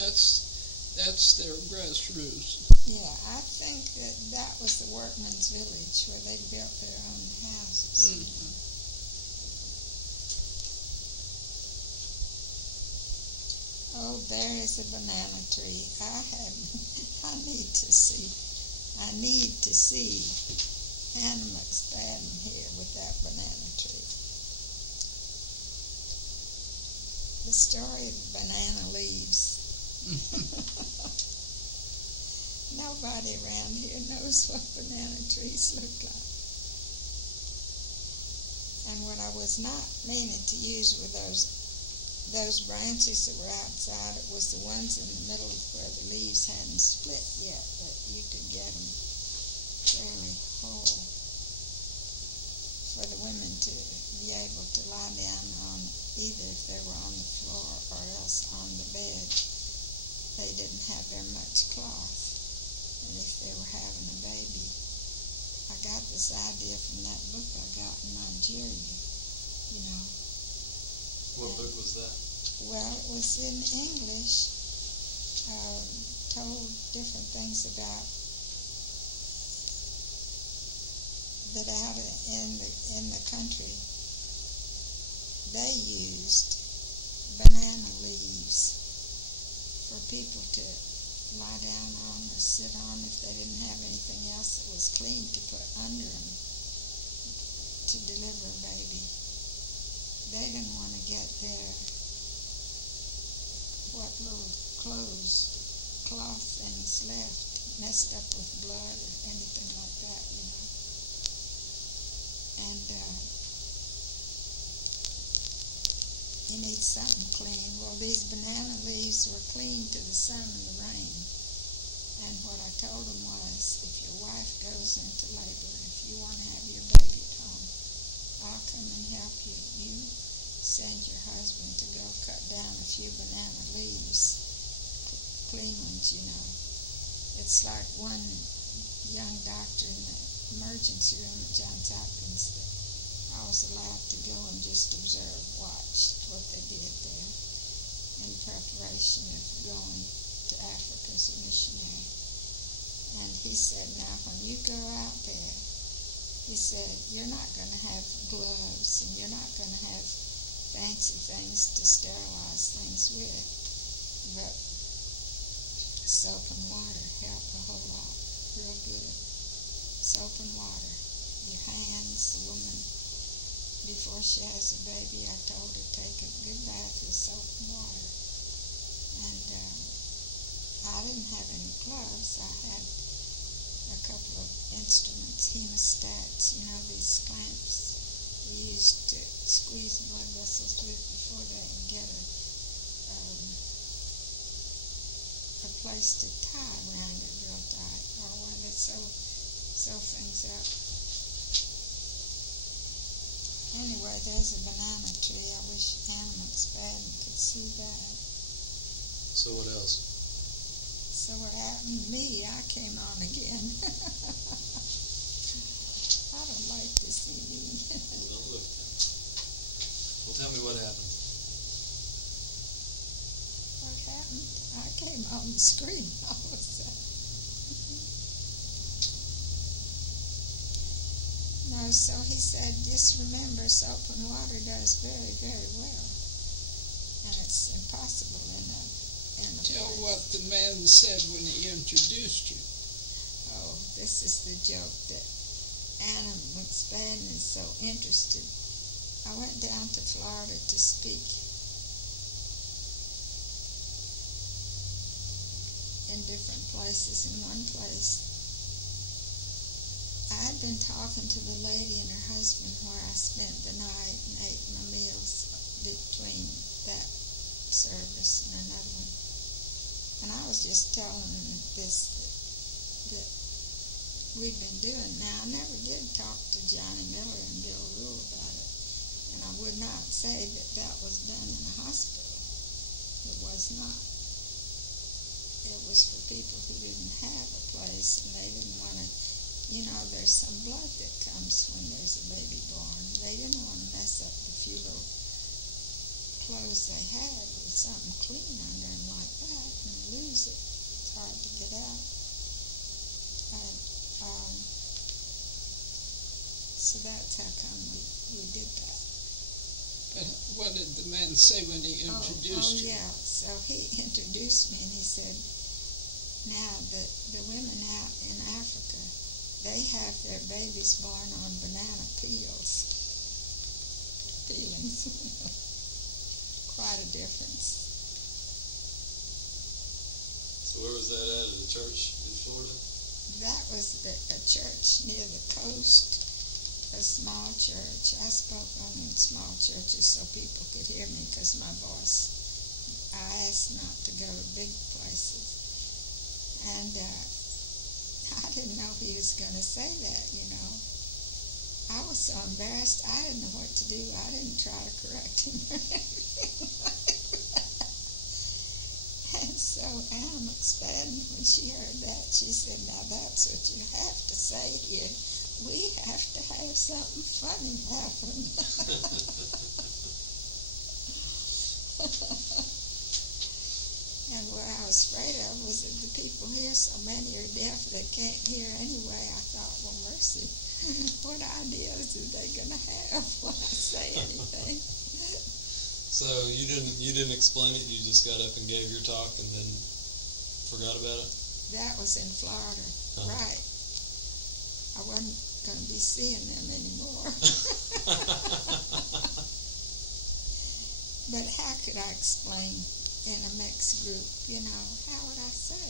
That's their grassroots. Yeah, I think that was the workman's village where they built their own houses. Mm-hmm. Oh, there is a banana tree. I need to see Anna McSpadden here with that banana tree. The story of banana leaves. Nobody around here knows what banana trees look like. And what I was not meaning to use were those branches that were outside. It was the ones in the middle where the leaves hadn't split yet, that you could get them fairly whole for the women to be able to lie down on, either if they were on the floor or else on the bed. They didn't have very much cloth, and if they were having a baby. I got this idea from that book I got in Nigeria, you know. What book was that? Well, it was in English, told different things about that out in the country they used banana leaves for people to lie down on or sit on if they didn't have anything else that was clean to put under them to deliver a baby. They didn't want to get their what little cloth things left messed up with blood or anything like that, you know. And you need something clean. Well, these banana leaves were clean to the sun and the rain. And what I told them was, if your wife goes into labor, if you want to have your baby at home, I'll come and help you. You send your husband to go cut down a few banana leaves, clean ones, you know. It's like one young doctor in the emergency room at Johns Hopkins that I was allowed to go and just observe, watch what they did there in preparation of going to Africa as a missionary. And he said, now when you go out there, he said, you're not going to have gloves and you're not going to have fancy things to sterilize things with, but soap and water help a whole lot, real good. Soap and water. Your hands, the woman, before she has a baby, I told her take a good bath with soap and water. And I didn't have any gloves. I had a couple of instruments, hemostats, you know, these clamps we used to squeeze blood vessels with before they get a place to tie around it real tight, or when they sew things up. Anyway, there's a banana tree. I wish Anna McSpadden could see that. So what else? So what happened to me, I came on again. I don't like to see me. Well, don't look. Well, tell me what happened. What happened? I came on the screen all of a sudden. No, so he said, just remember soap and water does very, very well. And it's impossible in a Tell place. what the man said when he introduced you. Oh, this is the joke that Anna McSpadden is so interested. I went down to Florida to speak in different places. In one place, I had been talking to the lady and her husband where I spent the night and ate my meals between that service and another one. And I was just telling them this that we'd been doing. Now, I never did talk to Johnny Miller and Bill Rule about it. And I would not say that that was done in a hospital. It was not. It was for people who didn't have a place and they didn't want to, you know, there's some blood that comes when there's a baby born. They didn't want to mess up the few little clothes they had with something clean under them like that and lose it. It's hard to get out. And, so that's how come we did that. But what did the man say when he introduced you? Yeah, so he introduced me and he said, now the women out in Africa, they have their babies born on banana peelings. Quite a difference. So where was that at a church in Florida? That was a church near the coast, a small church. I spoke only in small churches so people could hear me because my voice, I asked not to go to big places. And I didn't know he was going to say that, you know. I was so embarrassed, I didn't know what to do. I didn't try to correct him or anything like that. And so Anna McSpadden, when she heard that, she said, now that's what you have to say here. We have to have something funny happen. And what I was afraid of was that the people here, so many are deaf they can't hear anyway. I thought, well, mercy, what ideas are they going to have when I say anything? So you didn't explain it. You just got up and gave your talk and then forgot about it. That was in Florida, right? I wasn't going to be seeing them anymore. But how could I explain in a mixed group? You know, how would I say?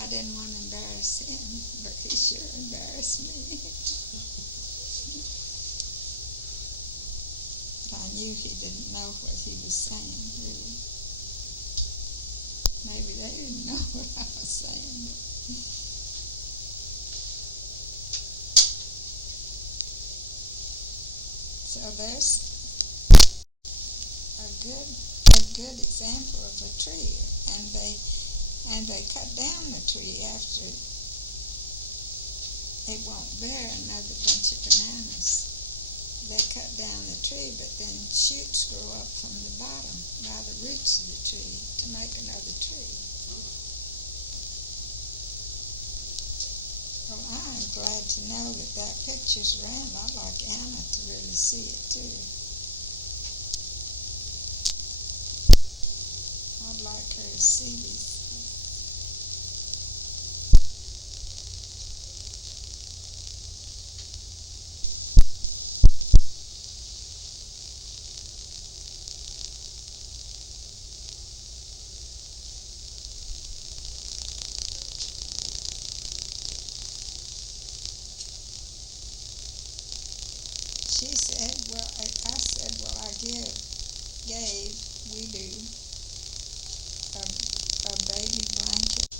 I didn't want to embarrass him, but he sure embarrassed me. I knew he didn't know what he was saying, really. Maybe they didn't know what I was saying. So there's a good example of a tree, and they cut down the tree after it won't bear another bunch of bananas. They cut down the tree, but then shoots grow up from the bottom by the roots of the tree to make another tree. Well, I'm glad to know that picture's around. I'd like Anna to really see it too. I'd like her to see these. She said, well, I said, well, we do, a baby blanket.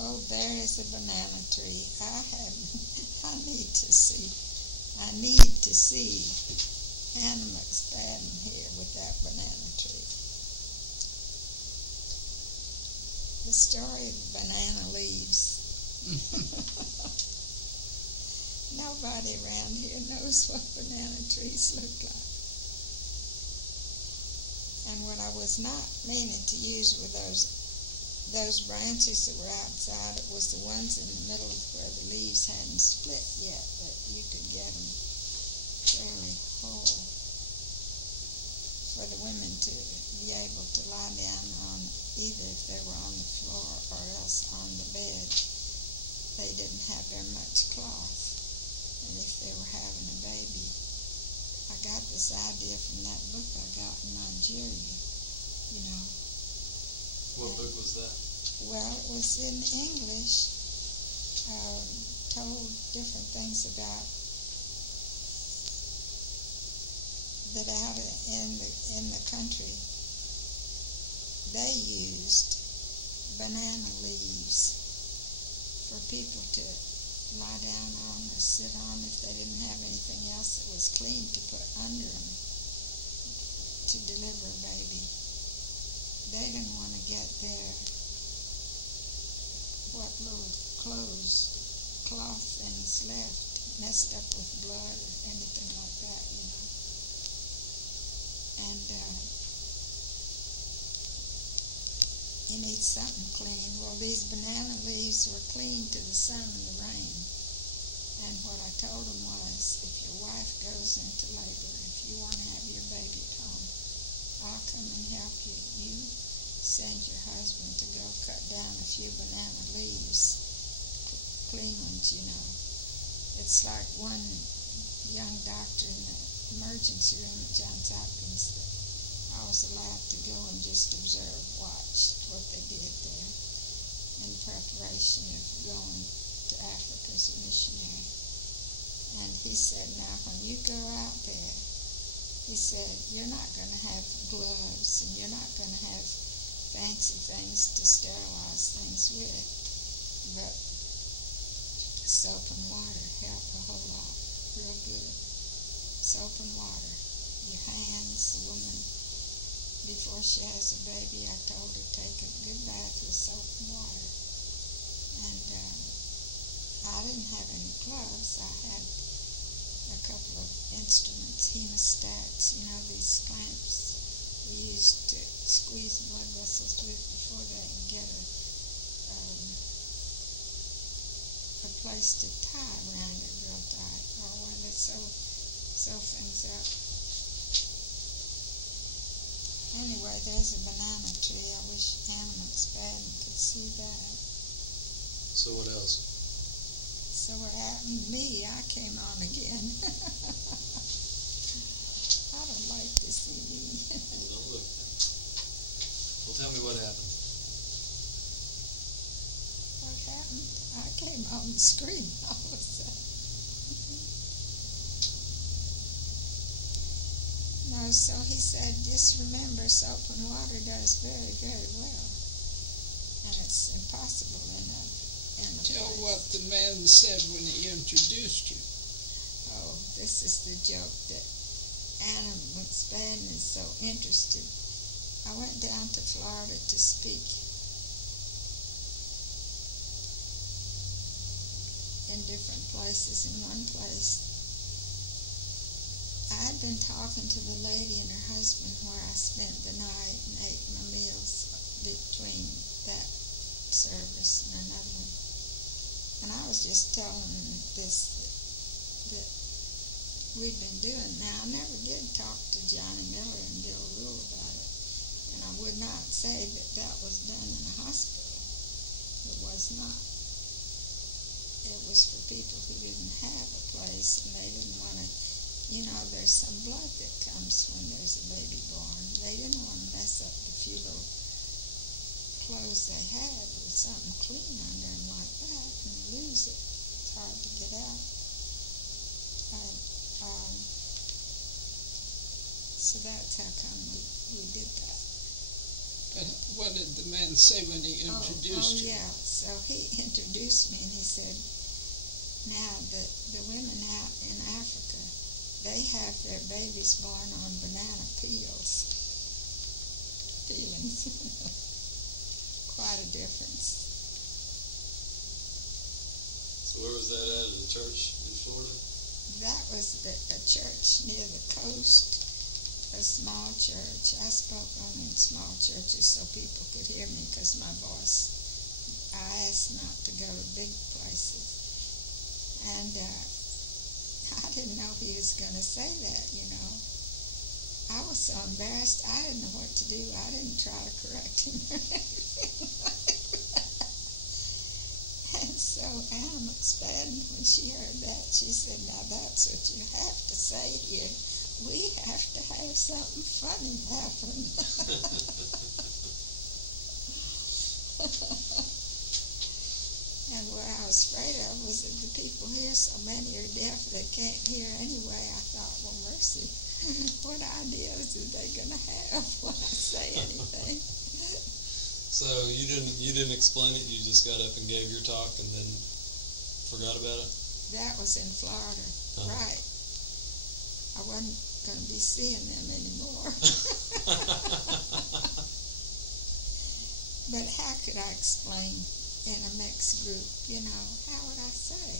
Oh, there is a banana tree. I need to see Anna McSpadden here with that banana tree. The story of the banana leaves. Nobody around here knows what banana trees look like. And what I was not meaning to use were those branches that were outside. It was the ones in the middle where the leaves hadn't split yet, but you could get them fairly whole for the women to be able to lie down on, either if they were on the floor or else on the bed. They didn't have very much cloth. And if they were having a baby, I got this idea from that book I got in Nigeria, you know. What book was that? Well, it was in English, told different things about that out in the country, they used banana leaves for people to lie down on or sit on if they didn't have anything else that was clean to put under them to deliver a baby. They didn't want to get their what little cloth things left messed up with blood or anything like that, you know. he needs something clean. Well, these banana leaves were clean to the sun and the rain. And what I told him was, if your wife goes into labor, if you want to have your baby at home, I'll come and help you. You send your husband to go cut down a few banana leaves, clean ones, you know. It's like one young doctor in the emergency room at Johns Hopkins that I was allowed to go and just observe, watch what they did there in preparation of going to Africa as a missionary. And he said, now when you go out there, he said, you're not going to have gloves and you're not going to have fancy things to sterilize things with, but soap and water help a whole lot, real good. Soap and water. Your hands, the woman, before she has a baby, I told her take a good bath with soap and water. And I didn't have any gloves. I had a couple of instruments, hemostats, you know, these clamps we used to squeeze blood vessels with before they can get a place to tie around it real tight, or when they sew things up. Anyway, there's a banana tree. I wish Anna McSpadden could see that. So what else? So what happened to me, I came on again. I don't like this evening. Don't look. Well, tell me what happened. What happened? I came on and screamed all of a sudden. No, so he said, just remember soap and water does very, very well. And it's impossible in a Tell place. what the man said when he introduced you. Oh, this is the joke that Anna McSpadden is so interested. I went down to Florida to speak in different places. In one place, I had been talking to the lady and her husband where I spent the night and ate my meals between that service and another one. And I was just telling them this that we'd been doing. Now, I never did talk to Johnny Miller and Bill Rule about it. And I would not say that that was done in a hospital. It was not. It was for people who didn't have a place and they didn't want to, you know, there's some blood that comes when there's a baby born. They didn't want to mess up the few little clothes they had with something clean under them like that and lose it. It's hard to get out. So that's how come we did that. But what did the man say when he introduced you? Oh, yeah. So he introduced me and he said, now the women out in Africa, they have their babies born on banana peelings. Quite a difference. So where was that at a church in Florida? That was a church near the coast, a small church. I spoke only in small churches so people could hear me because my voice, I asked not to go to big places. And I didn't know he was going to say that, you know. I was so embarrassed, I didn't know what to do. I didn't try to correct him or anything like that. And so Anna McSpadden, when she heard that, she said, now that's what you have to say here. We have to have something funny happen. And what I was afraid of was that the people here, so many are deaf, they can't hear anyway. I thought, well, mercy, what ideas are they going to have when I say anything? So you didn't explain it. You just got up and gave your talk and then forgot about it. That was in Florida, right? I wasn't going to be seeing them anymore. But how could I explain in a mixed group? You know, how would I say?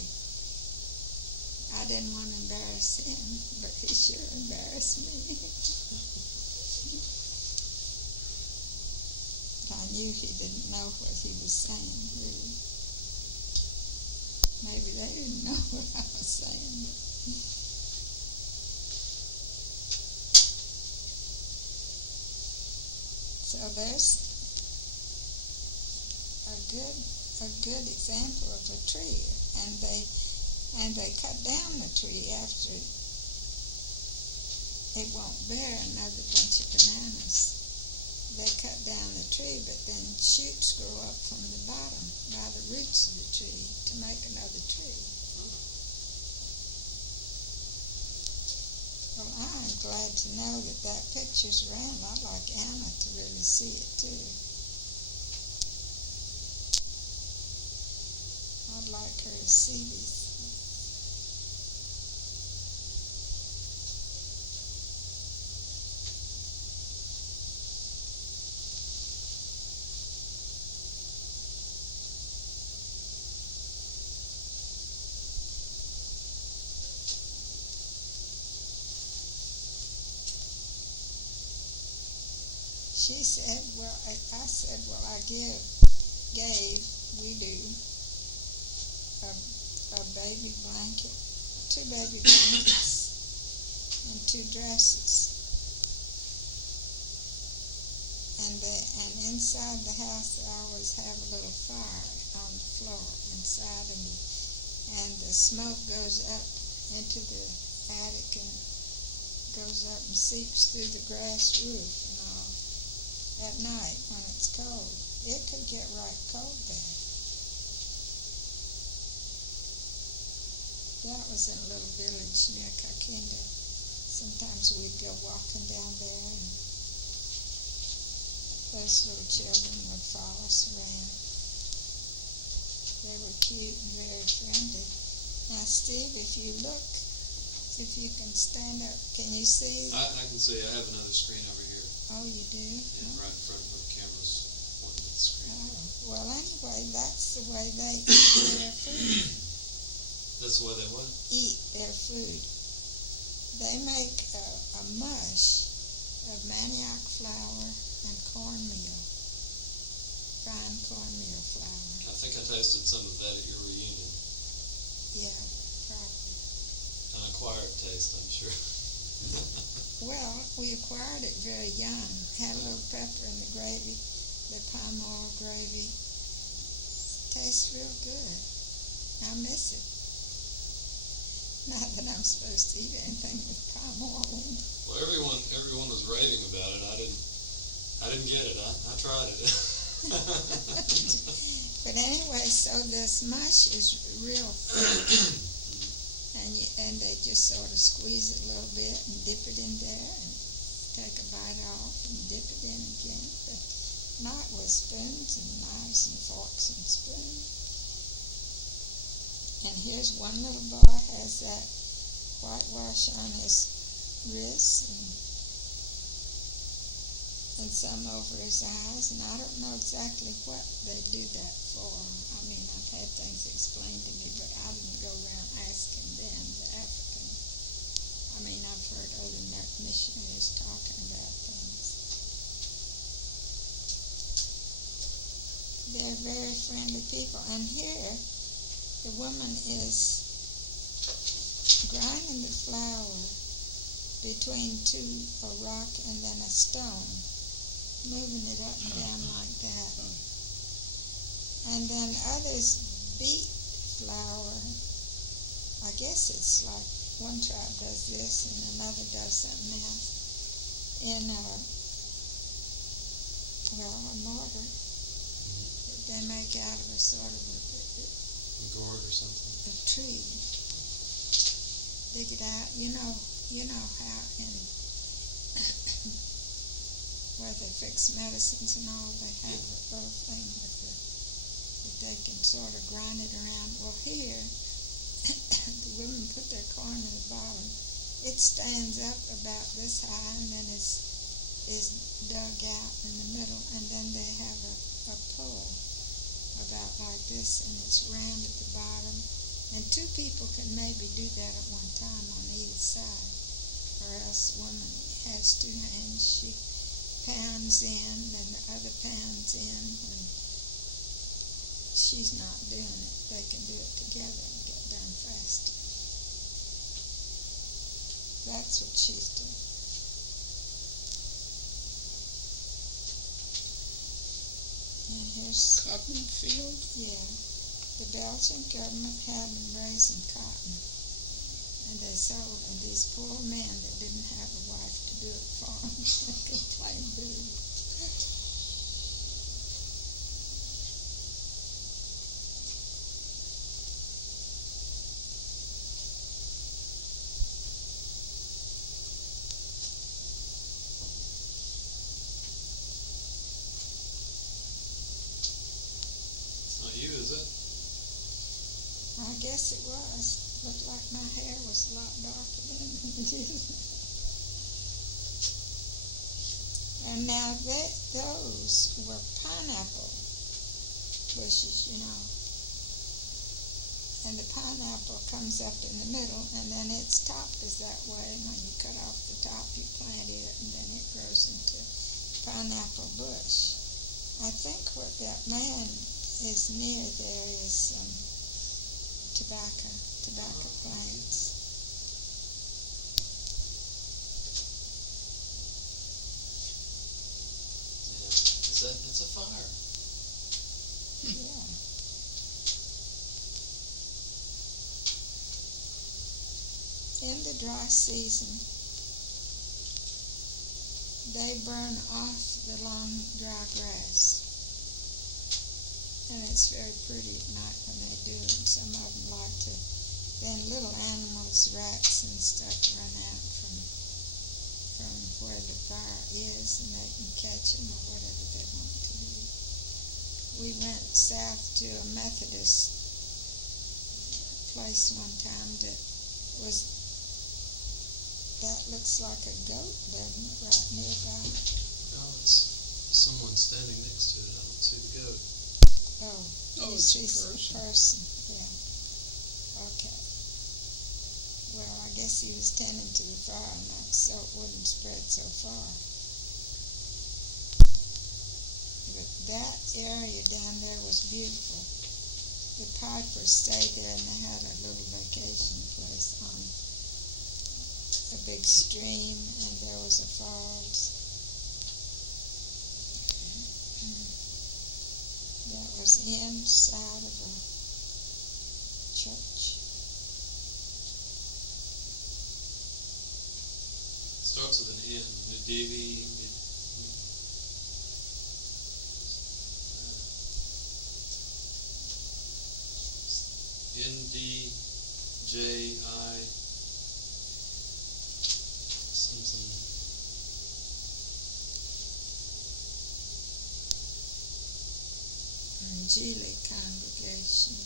I didn't want to embarrass him, but he sure embarrassed me. knew he didn't know what he was saying, really. Maybe they didn't know what I was saying. So there's a good example of a tree, and they cut down the tree after it won't bear another bunch of bananas. They cut down the tree, but then shoots grow up from the bottom by the roots of the tree to make another tree. Well, I'm glad to know that picture's around. I'd like Anna to really see it too. I'd like her to see these. She said, well, I said, well, I we do, a baby blanket, 2 baby blankets, and 2 dresses. And inside the house, I always have a little fire on the floor inside of me, and the smoke goes up into the attic and goes up and seeps through the grass roof and all. At night when it's cold. It could get right cold there. That was in a little village near Kakinda. Sometimes we'd go walking down there, and those little children would follow us around. They were cute and very friendly. Now, Steve, if you look, if you can stand up, can you see? I can see. I have another screen over here. Oh, you do? Yeah, right in front of the camera's pointing at the screen. Oh, well, anyway, that's the way they eat their food. That's the way they what? Eat their food. They make a mush of manioc flour and cornmeal, fine cornmeal flour. I think I tasted some of that at your reunion. Yeah, probably. An acquired taste, I'm sure. Well, we acquired it very young. Had a little pepper in the gravy, the palm oil gravy. Tastes real good. I miss it. Not that I'm supposed to eat anything with palm oil in it. Well, everyone was raving about it. I didn't get it. I tried it. But anyway, so this mush is real thick. And they just sort of squeeze it a little bit and dip it in there and take a bite off and dip it in again, but not with spoons and knives and forks and spoons. And here's one little boy has that whitewash on his wrists and some over his eyes, and I don't know exactly what they do that for. I mean, I've had things explained to me, but I didn't go around asking them, the Africans. I mean, I've heard other missionaries talking about things. They're very friendly people. And here, the woman is grinding the flour between a rock and then a stone, moving it up and down like that. And then others beat flour. I guess it's like one tribe does this and another does something else in a mortar that they make out of a sort of A gourd or something. a tree. Dig it out. You know how in where they fix medicines and all, they have a little thing with that they can sort of grind it around. Well, here, the women put their corn in the bottom. It stands up about this high and then is dug out in the middle, and then they have a pole about like this, and it's round at the bottom. And 2 people can maybe do that at one time on either side, or else the woman has 2 hands. She pounds in, then the other pounds in. When she's not doing it, they can do it together and get done faster. That's what she's doing. And here's, Cotton field? yeah, the Belgian government had them raising cotton. And they sold, and these poor men that didn't have a wife to do it for them, they complained big. It's not you, is it? I guess it was. Looked like my hair was a lot darker than it is. And now those were pineapple bushes, you know. And the pineapple comes up in the middle, and then its top is that way. And when you cut off the top, you plant it, and then it grows into pineapple bush. I think what that man is near there is tobacco plants. Yeah. It's a fire. Yeah. In the dry season, they burn off the long dry grass. And it's very pretty at night when they do it. And some of them like to, then little animals, rats and stuff, run out from where the fire is, and they can catch them or whatever they want to do. We went south to a Methodist place one time that looks like a goat, doesn't it, right nearby? No, it's someone standing next to it. I don't see the goat. Oh, Oh, you it's see a some person. yeah. Okay. Well, I guess he was tending to the fire enough so it wouldn't spread so far. But that area down there was beautiful. The Pipers stayed there, and they had a little vacation place on a big stream, and there was a falls. That was inside of a church. Starts with an N. Nadivi. NDJI. Something. Geely congregation.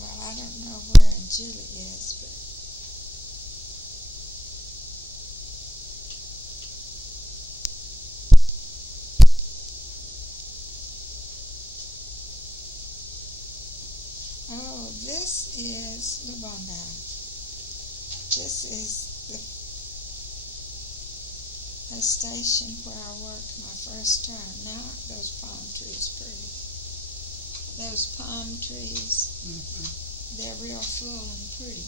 Well, I don't know where Geely is, but oh, this is Lubonda. This is a station where I worked my first term. Now, those palm trees pretty. Those palm trees, they're real full and pretty.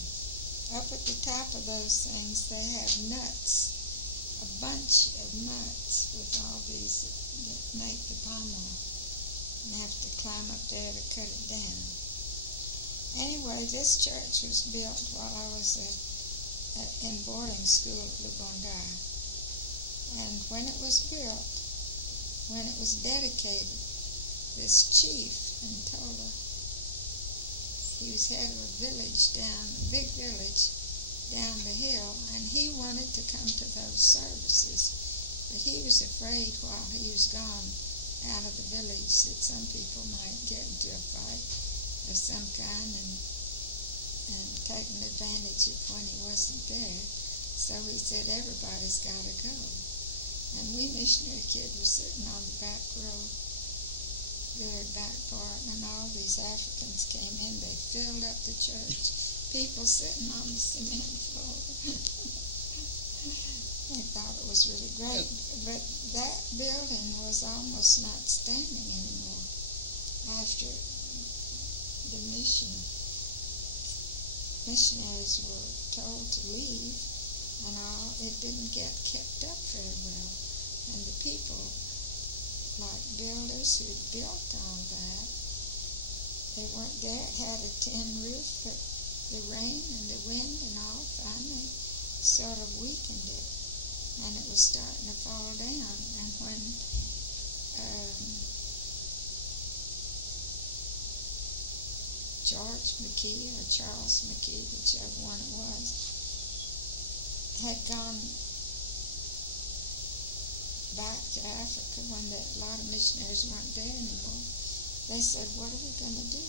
Up at the top of those things, they have nuts, a bunch of nuts with all these that make the palm oil. And you have to climb up there to cut it down. Anyway, this church was built while I was in boarding school at Lubonda. And when it was built, when it was dedicated, this chief in Tola, he was head of a village a big village down the hill, and he wanted to come to those services. But he was afraid while he was gone out of the village that some people might get into a fight of some kind and taken advantage of when he wasn't there. So he said, everybody's got to go. And we missionary kid was sitting on the back row, very back part, and all these Africans came in. They filled up the church people sitting on the cement floor. I thought it was really great, but that building was almost not standing anymore after the missionaries were told to leave and all. It didn't get kept up very well, and the people, like builders who built all that, they weren't there. It had a tin roof, but the rain and the wind and all finally sort of weakened it, and it was starting to fall down. And when George McKee or Charles McKee, whichever one it was, had gone back to Africa when a lot of missionaries weren't there anymore, they said, what are we going to do?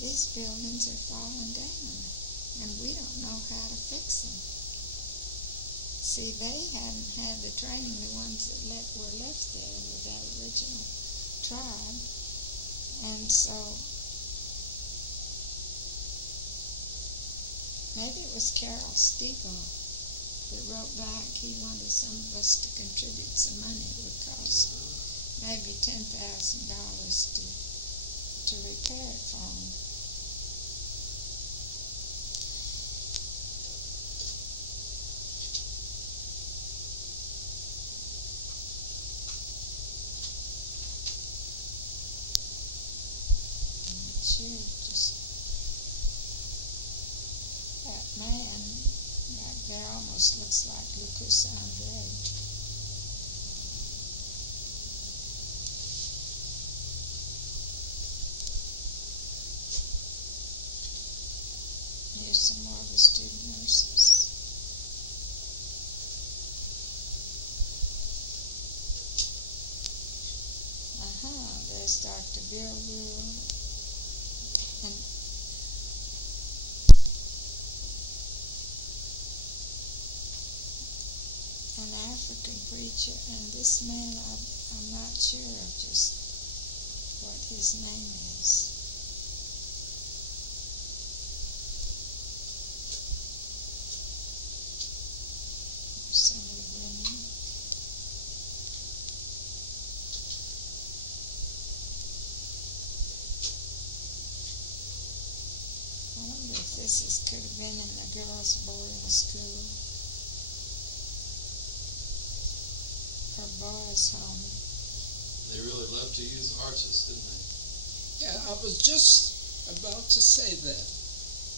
These buildings are falling down, and we don't know how to fix them. See, they hadn't had the training, the ones that were left there with that original tribe, and so maybe it was Carol Stegall that wrote back. He wanted some of us to contribute some money. It would cost maybe $10,000 to repair it for him. That man back there almost looks like Lucas Andre. Here's some more of the student nurses. There's Dr. Bill Rule and an African preacher, and this man, I'm not sure of just what his name is. Some of the women. I wonder if this could have been in the girls' boarding school or boys' home. They really loved to use arches, didn't they? Yeah, I was just about to say that.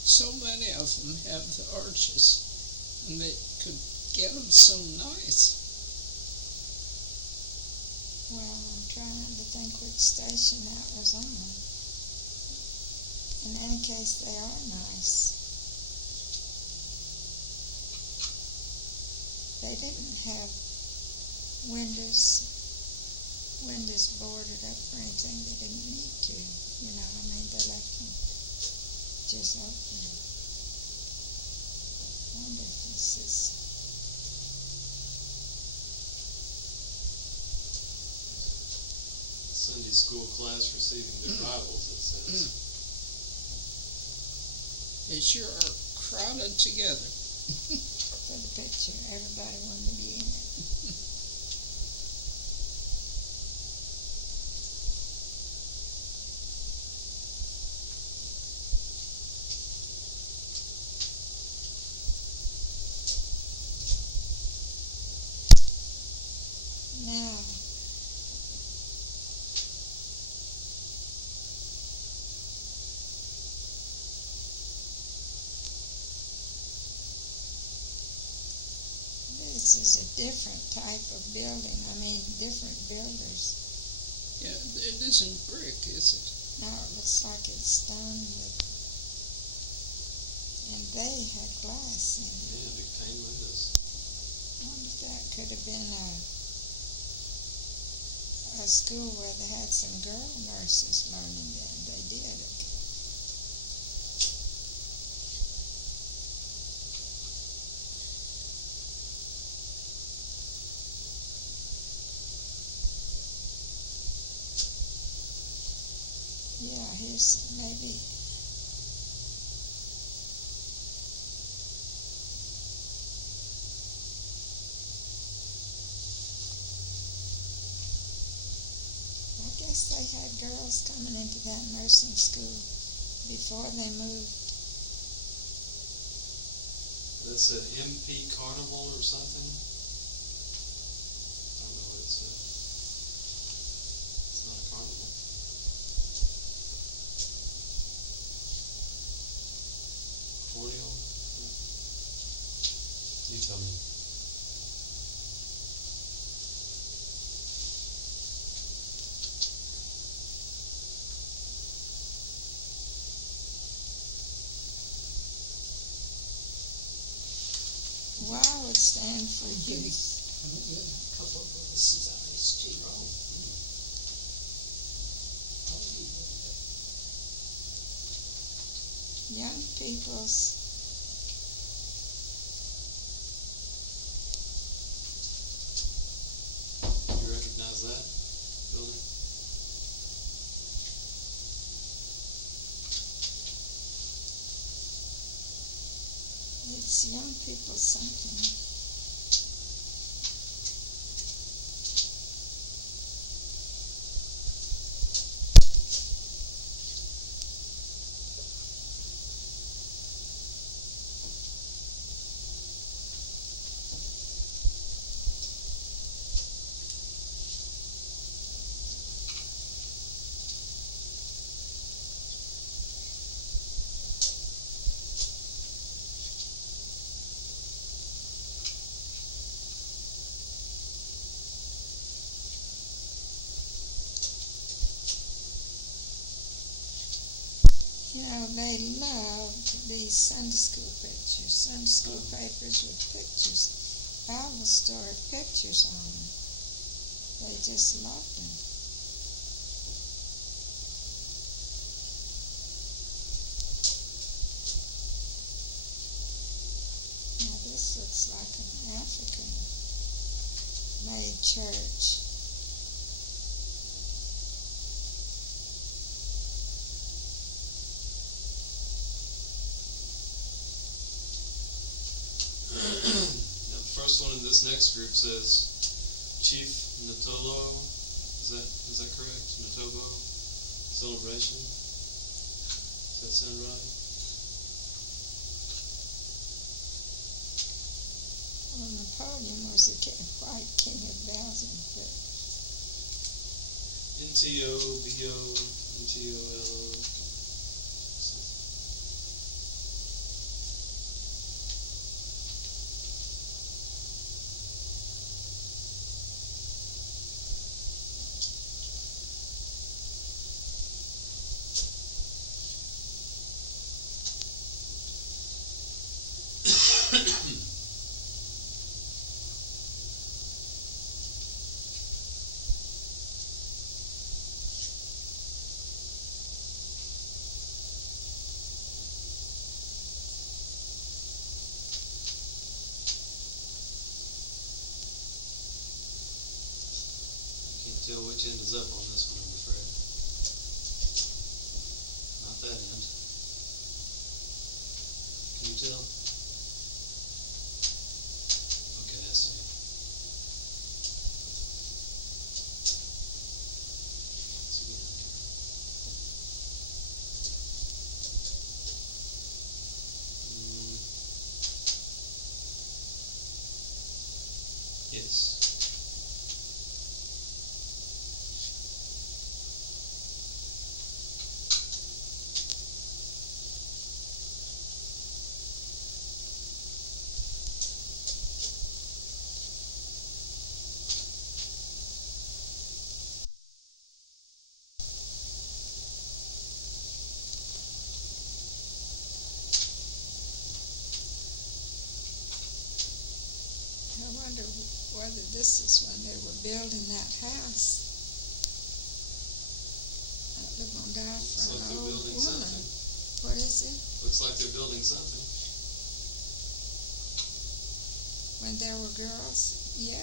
So many of them have the arches, and they could get them so nice. Well, I'm trying to think which station that was on. In any case, they are nice. They didn't have windows boarded up or anything. They didn't need to, they left them just open. I wonder if this is... Sunday school class receiving their Bibles, it says. They sure are crowded together. For the picture, everybody wanted to be in it. Now, this is a different type of building. Different builders. Yeah, it isn't brick, is it? No, it looks like it's stone, and they had glass in it. Yeah, big pane windows. I wonder if that could have been a school where they had some girl nurses learning that. They did it. Yeah, here's maybe guess they had girls coming into that nursing school before they moved. That's an MP Carnival or something. I don't know what it said. It's not a carnival. Accordion? You tell me. WOW would stand for Big. youth. I'm gonna get a couple of glasses of iced tea. Oh. I'll be with Young people's. You recognize that building? It's young people something. You know, they loved these Sunday school pictures, Sunday school papers with pictures, Bible story pictures on them. They just loved them. Now this looks like an African-made church. Now, the first one in this next group says Chief Natolo. Is that correct? Natobo celebration. Does that sound right? Well, Napoleon was the white king of Belgium, but NTOBO NTOLO. Tell which end is up on this one, I'm afraid. Not that end. Can you tell? Okay, I see. Let's get down here. Yes. I wonder whether this is when they were building that house. They're gonna die Looks for like an they're old building woman. something. What is it? Looks like they're building something. When there were girls, yeah,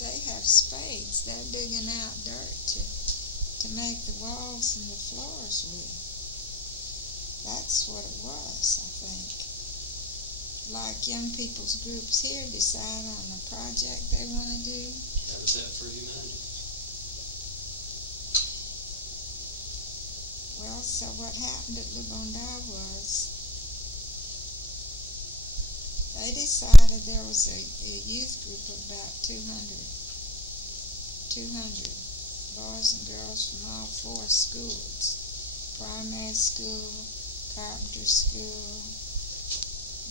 they have spades. They're digging out dirt to make the walls and the floors with. That's what it was, I think. Like young people's groups here decide on the project they want to do. Habitat for Humanity. Well, so what happened at Le Bondi was they decided there was a youth group of about 200 boys and girls from all 4 schools: primary school, carpenter school,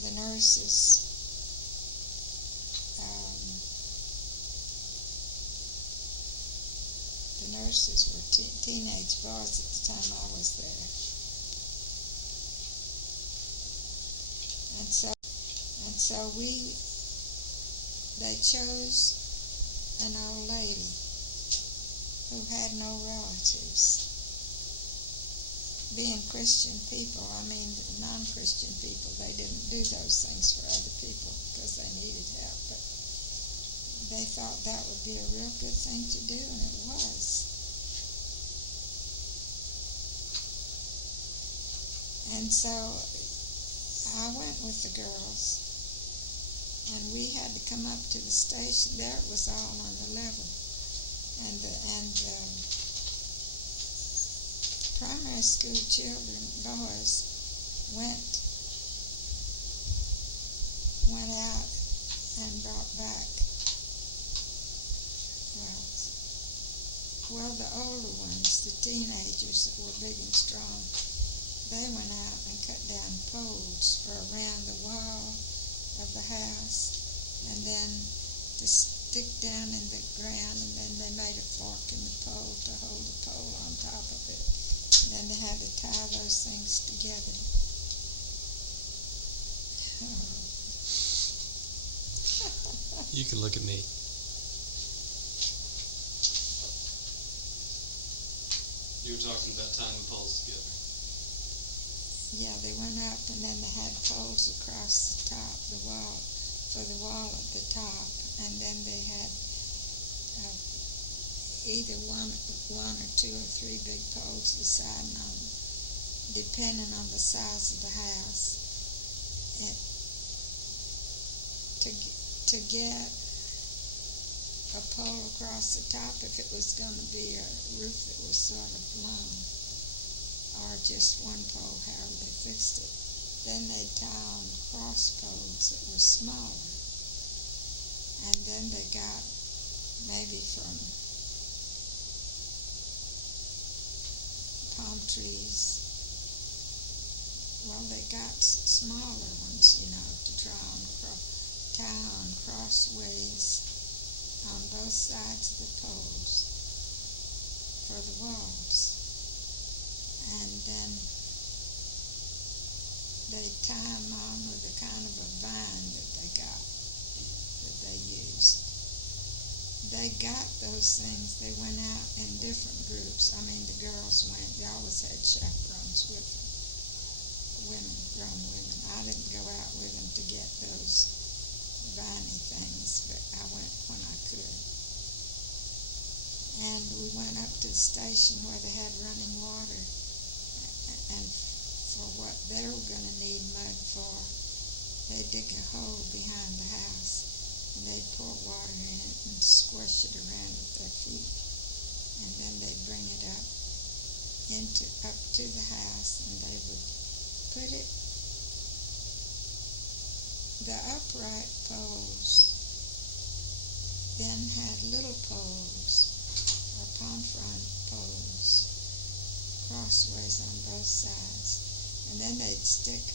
the nurses. The nurses were teenage boys at the time I was there. And so they chose an old lady who had no relatives. Being Christian people, non-Christian people, they didn't do those things for other people because they needed help, but they thought that would be a real good thing to do, and it was. And so I went with the girls, and we had to come up to the station. There it was all on the level, and the primary school children, boys, went out and brought back, well, the older ones, the teenagers that were big and strong, they went out and cut down poles for around the wall of the house, and then to stick down in the ground, and then they made a fork in the pole to hold the pole on top of it. And then they had to tie those things together. You can look at me. You were talking about tying the poles together. Yeah, they went up, and then they had poles across the top, the wall, for the wall at the top, and then they had either one or 2 or 3 big poles deciding on, depending on the size of the house, to get a pole across the top if it was going to be a roof that was sort of long, or just one pole, however they fixed it. Then they'd tie on cross poles that were smaller, and then they got maybe from palm trees. Well, they got smaller ones, to tie on crossways on both sides of the poles for the walls. And then they tie them on with a kind of a vine that they used. They got those things. They went out in different groups. The girls went. They always had chaperones with them, grown women. I didn't go out with them to get those viney things, but I went when I could. And we went up to the station where they had running water, and for what they were going to need mud for, they'd dig a hole behind the house, and they'd pour water in it and squish it around with their feet, and then they'd bring it up to the house, and they would put it. The upright poles then had little poles, or palm frond poles, crossways on both sides, and then they'd stick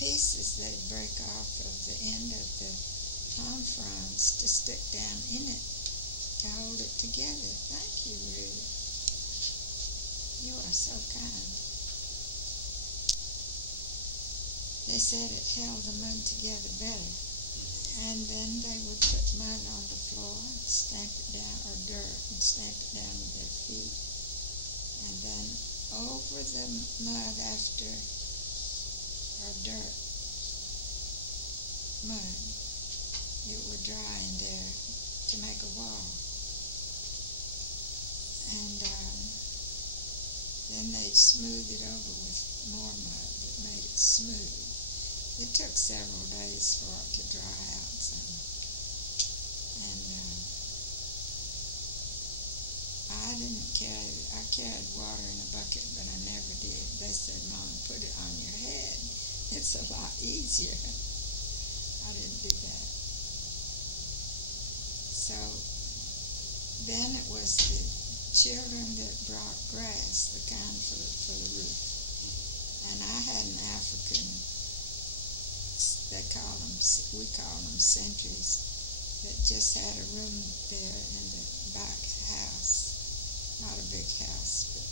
pieces they'd break off of the end of the palm fronds to stick down in it to hold it together. Thank you, Ruth. You are so kind. They said it held the mud together better. And then they would put mud on the floor and stamp it down, or dirt, and stamp it down with their feet. And then over the mud after, or dirt, mud, it would dry in there to make a wall. And then they'd smooth it over with more mud that made it smooth. It took several days for it to dry out some. And I I carried water in a bucket, but I never did. They said, Mama, put it on your head. It's a lot easier. I didn't do that. So then it was the children that brought grass, the kind for the roof. And I had an African, we call them sentries, that just had a room there in the back house. Not a big house, but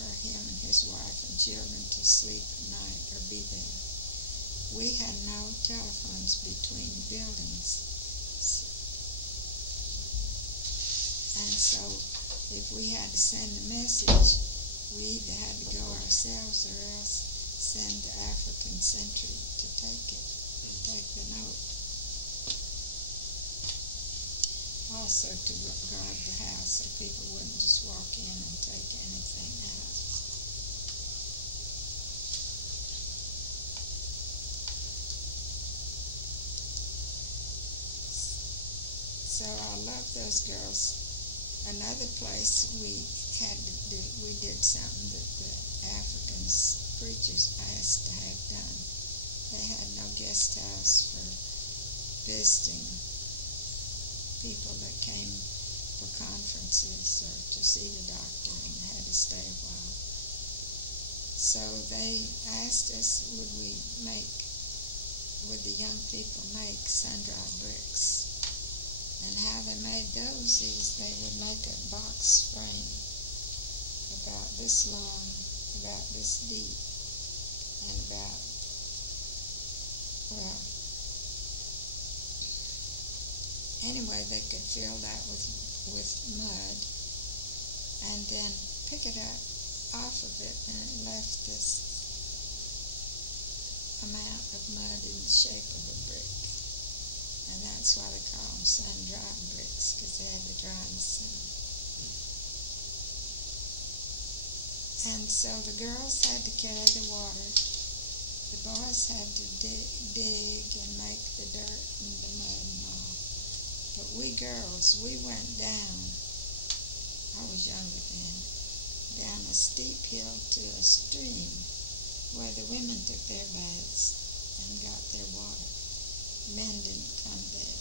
for him and his wife and children to sleep at night or be there. We had no telephones between buildings. And so if we had to send a message, we either had to go ourselves or else send the African sentry to take the note. Also to guard the house so people wouldn't just walk in and take anything out. So I love those girls. Another place we did something that the Africans preachers asked to have done. They had no guest house for visiting people that came for conferences or to see the doctor and had to stay a while. So they asked us, would the young people make sun-dried bricks? And how they made those is they would make a box frame about this long, about this deep, and about, well, anyway, they could fill that with mud and then pick it up off of it, and it left this amount of mud in the shape of a brick. And that's why they call them sun-dried bricks, because they had to dry in the sun. And so the girls had to carry the water. The boys had to dig and make the dirt and the mud and all. But we girls, we went down, I was younger then, down a steep hill to a stream where the women took their baths and got their water. Men didn't come there.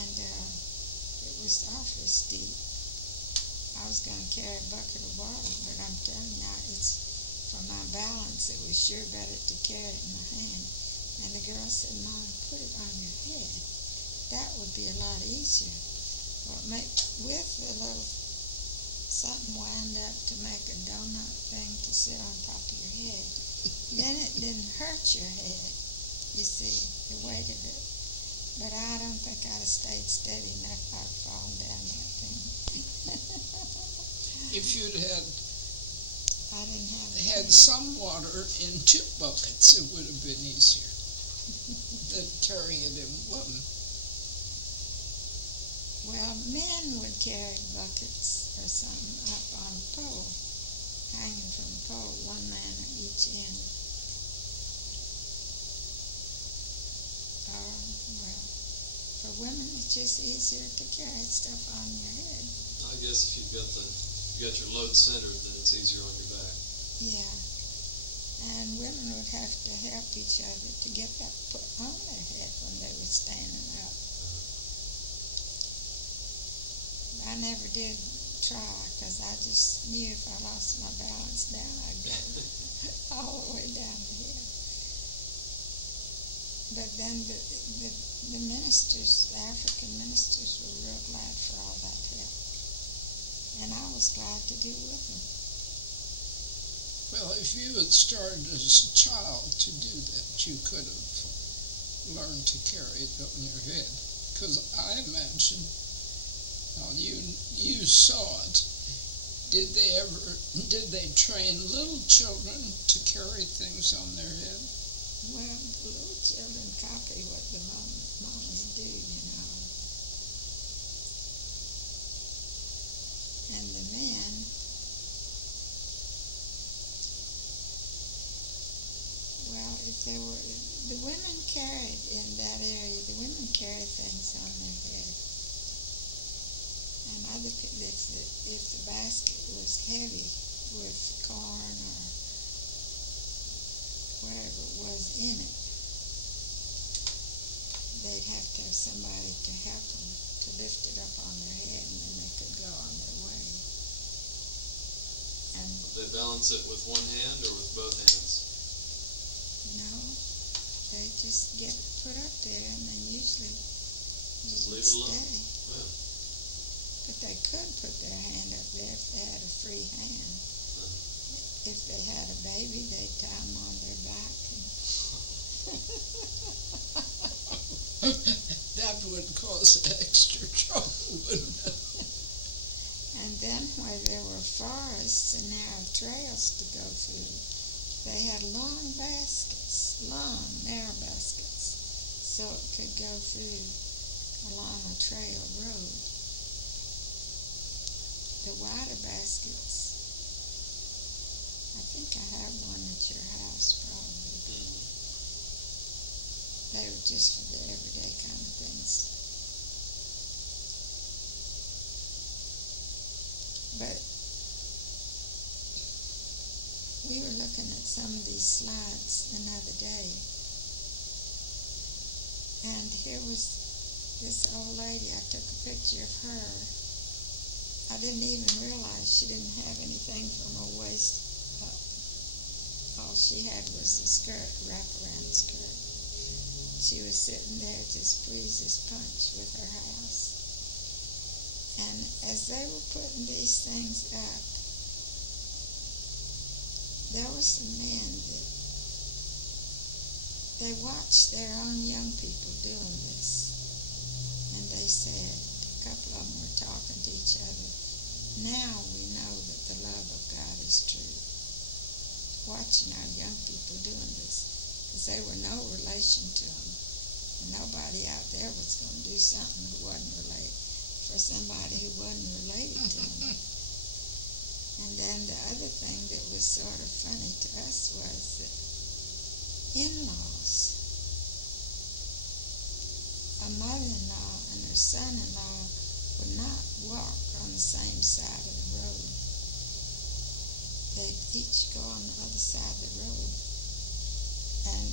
And it was awfully steep. I was going to carry a bucket of water, but I'm telling you, it's for my balance, it was sure better to carry it in my hand. And the girl said, Mom, put it on your head. That would be a lot easier. Well, with a little something wound up to make a donut thing to sit on top of your head. Then it didn't hurt your head, you see, the weight of it. But I don't think I'd have stayed steady enough, I'd have fallen down that thing. If you'd I didn't have had some water in 2 buckets, it would have been easier than carrying it in one. Well, men would carry buckets or something up on a pole, hanging from a pole, one man at each end. Well, for women, it's just easier to carry stuff on your head. I guess if you've got your load centered, then it's easier on your back. Yeah. And women would have to help each other to get that put on their head when they were standing up. I never did try, because I just knew if I lost my balance down, I'd go all the way down the hill. But then the ministers, the African ministers, were real glad for all that help. And I was glad to do with them. Well, if you had started as a child to do that, you could have learned to carry it on your head. Because I imagine, you saw it. Did they train little children to carry things on their head? Well, the little children copy what the mamas do, you know. And the men, well, the women carried in that area, the women carried things on their head. And and if the basket was heavy with corn or whatever was in it, they'd have to have somebody to help them to lift it up on their head, and then they could go on their way. And They balance it with one hand or with both hands? no, they just get it put up there, and then usually Just leave it alone? stay. Yeah. But they could put their hand up there if they had a free hand. If they had a baby, they'd tie them on their back. That would cause extra trouble, wouldn't it? And then where there were forests and narrow trails to go through, they had long narrow baskets, so it could go through along a trail road. The wider baskets, I think I have one at your house probably. They were just for the everyday kind of things. But we were looking at some of these slides another day, and here was this old lady. I took a picture of her. I didn't even realize she didn't have anything from her waist up. All she had was a skirt, wraparound skirt. She was sitting there just pleased as punch with her house. And as they were putting these things up, there were some men that they watched their own young people doing this. And they said, a couple of them were talking to each other, now we know that the love of God is true. Watching our young people doing this, because they were no relation to them. And nobody out there was going to do something who wasn't related, for somebody who wasn't related to them. And then the other thing that was sort of funny to us was that in-laws, a mother-in-law and her son-in-law would not walk on the same side of the road. They'd each go on the other side of the road. And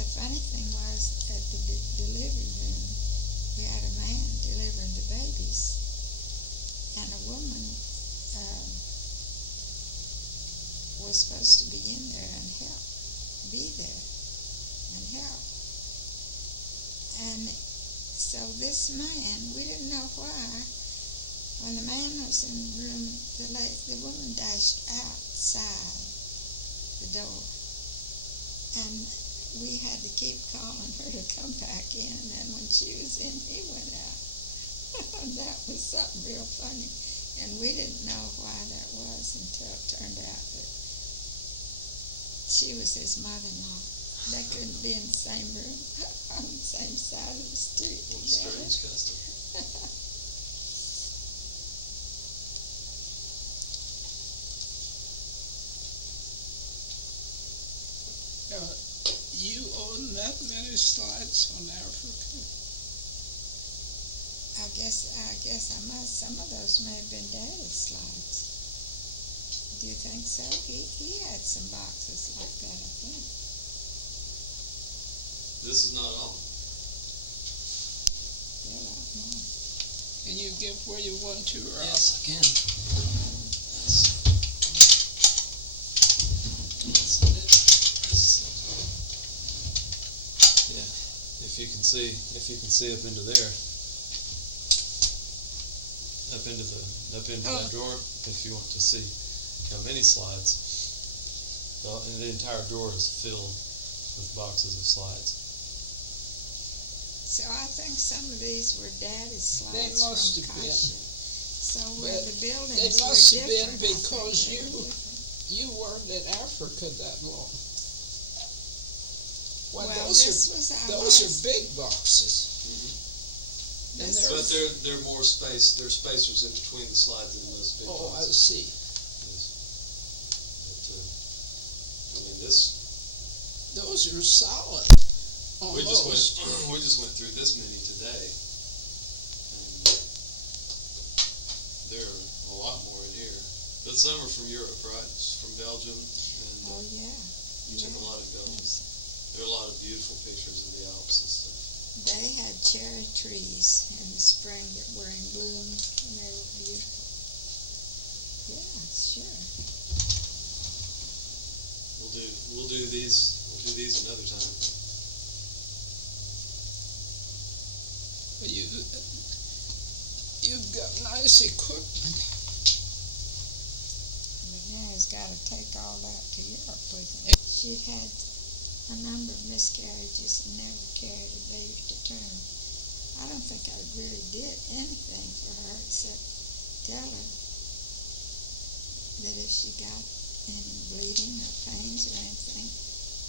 the funny thing was, at the delivery room, we had a man delivering the babies, and a woman was supposed to be in there and help, be there and help. And so this man, we didn't know why, when the man was in the room, the woman dashed outside the door. And we had to keep calling her to come back in, and when she was in, he went out. That was something real funny. And we didn't know why that was until it turned out that she was his mother-in-law. They couldn't be in the same room on the same side of the street What a together. strange custom. You own that many slides on Africa? I guess I must. Some of those may have been Daddy's slides. Do you think so? He had some boxes like that, I think. This is not all. Yeah, a lot more. Can you give where you want to, or Yes, I can. Yeah, if you can see up into there, up into that drawer. If you want to see how many slides, the entire drawer is filled with boxes of slides. So I think some of these were Daddy's slides They must from have been. Kasha. So where But the buildings they were must have been different, I think because they were different. you weren't in Africa that long. Well, Well, those this was our are last- big boxes. And This they're- But they're more space. There's spacers in between the slides in those big Oh, I boxes. see. Yes. But, I mean, this. Those are solid. We Almost. just went through this many today, and there are a lot more in here. But some are from Europe, right? From Belgium, and Oh, yeah. you took a lot in Belgium. Yes. There are a lot of beautiful pictures of the Alps and stuff. They had cherry trees in the spring that were in bloom, and they were beautiful. Yeah, sure. We'll do these another time. You've got nice equipment. But yeah, he's got to take all that to Europe with him. She'd had a number of miscarriages and never carried a baby to term. I don't think I really did anything for her except tell her that if she got any bleeding or pains or anything,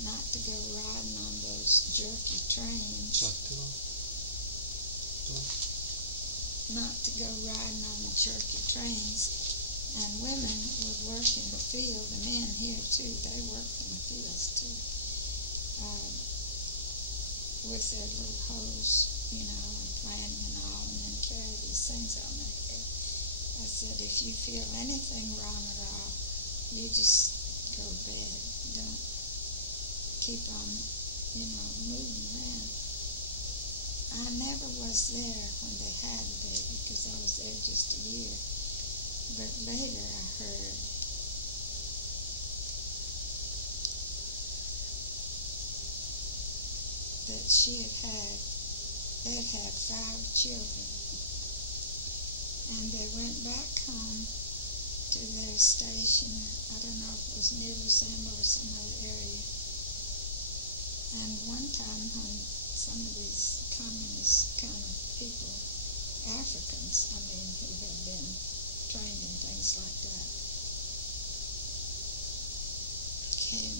not to go riding on those jerky trains. Not to go riding on the jerky trains. And women would work in the field, the men here too, they worked in the fields too, with their little hoes, and planting and all, and then carry these things on their head. I said, if you feel anything wrong at all, you just go to bed. Don't keep on, moving around. I never was there when they had a baby because I was there just a year. But later I heard that they'd had 5 children. And they went back home to their station. I don't know if it was near Louisiana or some other area. And one time when some of these communist kind of people, Africans, who had been trained in things like that, came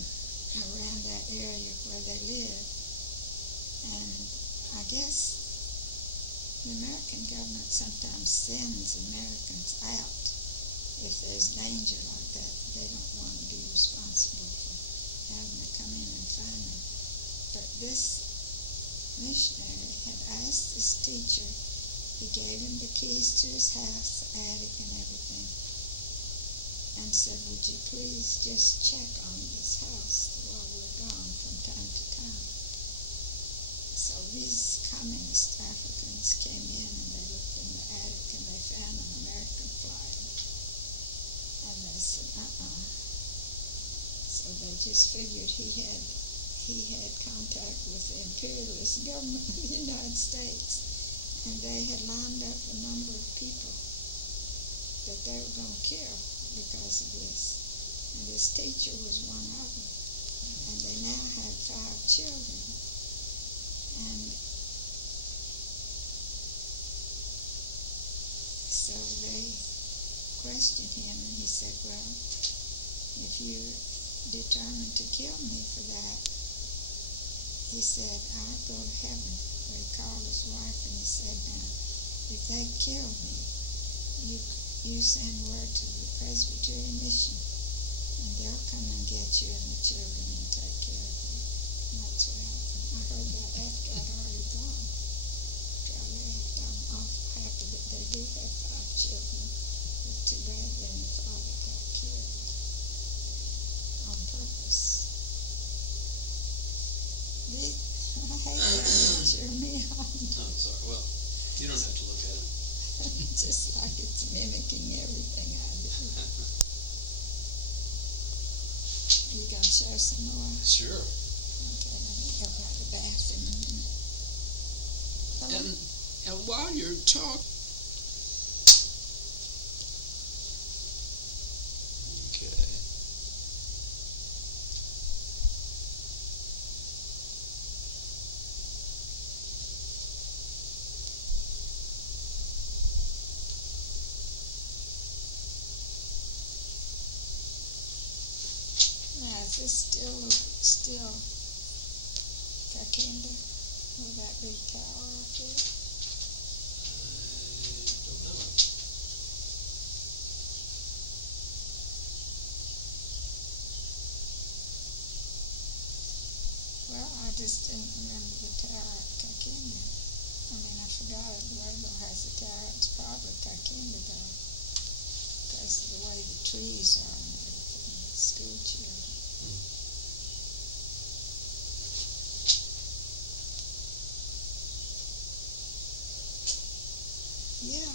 around that area where they lived. And I guess the American government sometimes sends Americans out if there's danger like that. They don't want to be responsible for having to come in and find them. But this missionary had asked this teacher, he gave him the keys to his house, the attic and everything, and said, would you please just check on this house while we're gone from time to time. So these communist Africans came in and they looked in the attic and they found an American flag. And they said, So they just figured he had contact with the imperialist government of the United States, and they had lined up a number of people that they were going to kill because of this. And this teacher was one of them. And they now had 5 children. And so they questioned him, and he said, well, if you're determined to kill me for that, he said, I'd go to heaven. So he called his wife and he said, now, if they kill me, you send word to the Presbyterian mission, and they'll come and get you and the children and take care of you. And that's what happened. I heard that after I'd already gone. After I left, I'm awful happy that they do have 5 children. It's too bad when the father got killed on purpose. I hate that picture of me on. I'm sorry. Well, you don't have to look at it. Just like it's mimicking everything I do. You gonna share some more? Sure. Okay, let me go out the bathroom. And while you're talking, Okay. Now, is this still Kakenda with that big tower up there? I don't know. Well, I just didn't remember the tower at Kakenda. I forgot it. The label has a tower. It's probably Kakenda though. because of the way the trees are and everything, school children. Yeah.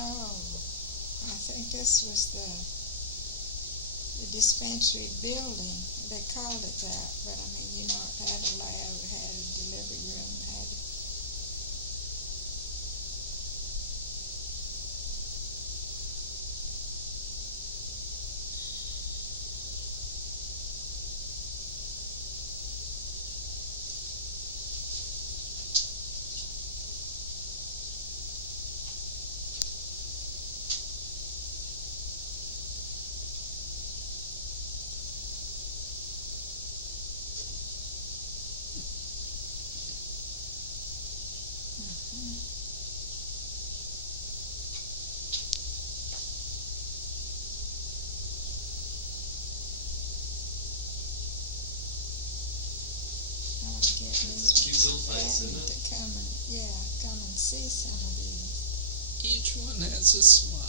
Oh, I think this was the dispensary building. They called it that, but I mean, you know, it had a lab, it had a delivery room, it had how to get It's a this cute little face, isn't to it? come and see some of these. Each one has a smile.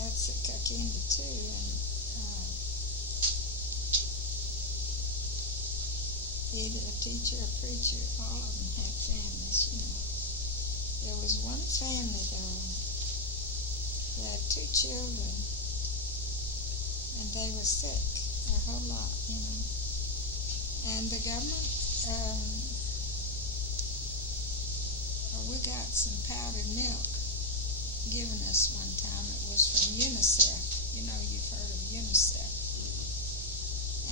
That's a Kakindi too, and either a teacher or preacher, all of them had families, you know. There was one family though that had two children, and they were sick a whole lot, you know. And the government, we got some powdered milk given us one time. It was from UNICEF. You know, you've heard of UNICEF.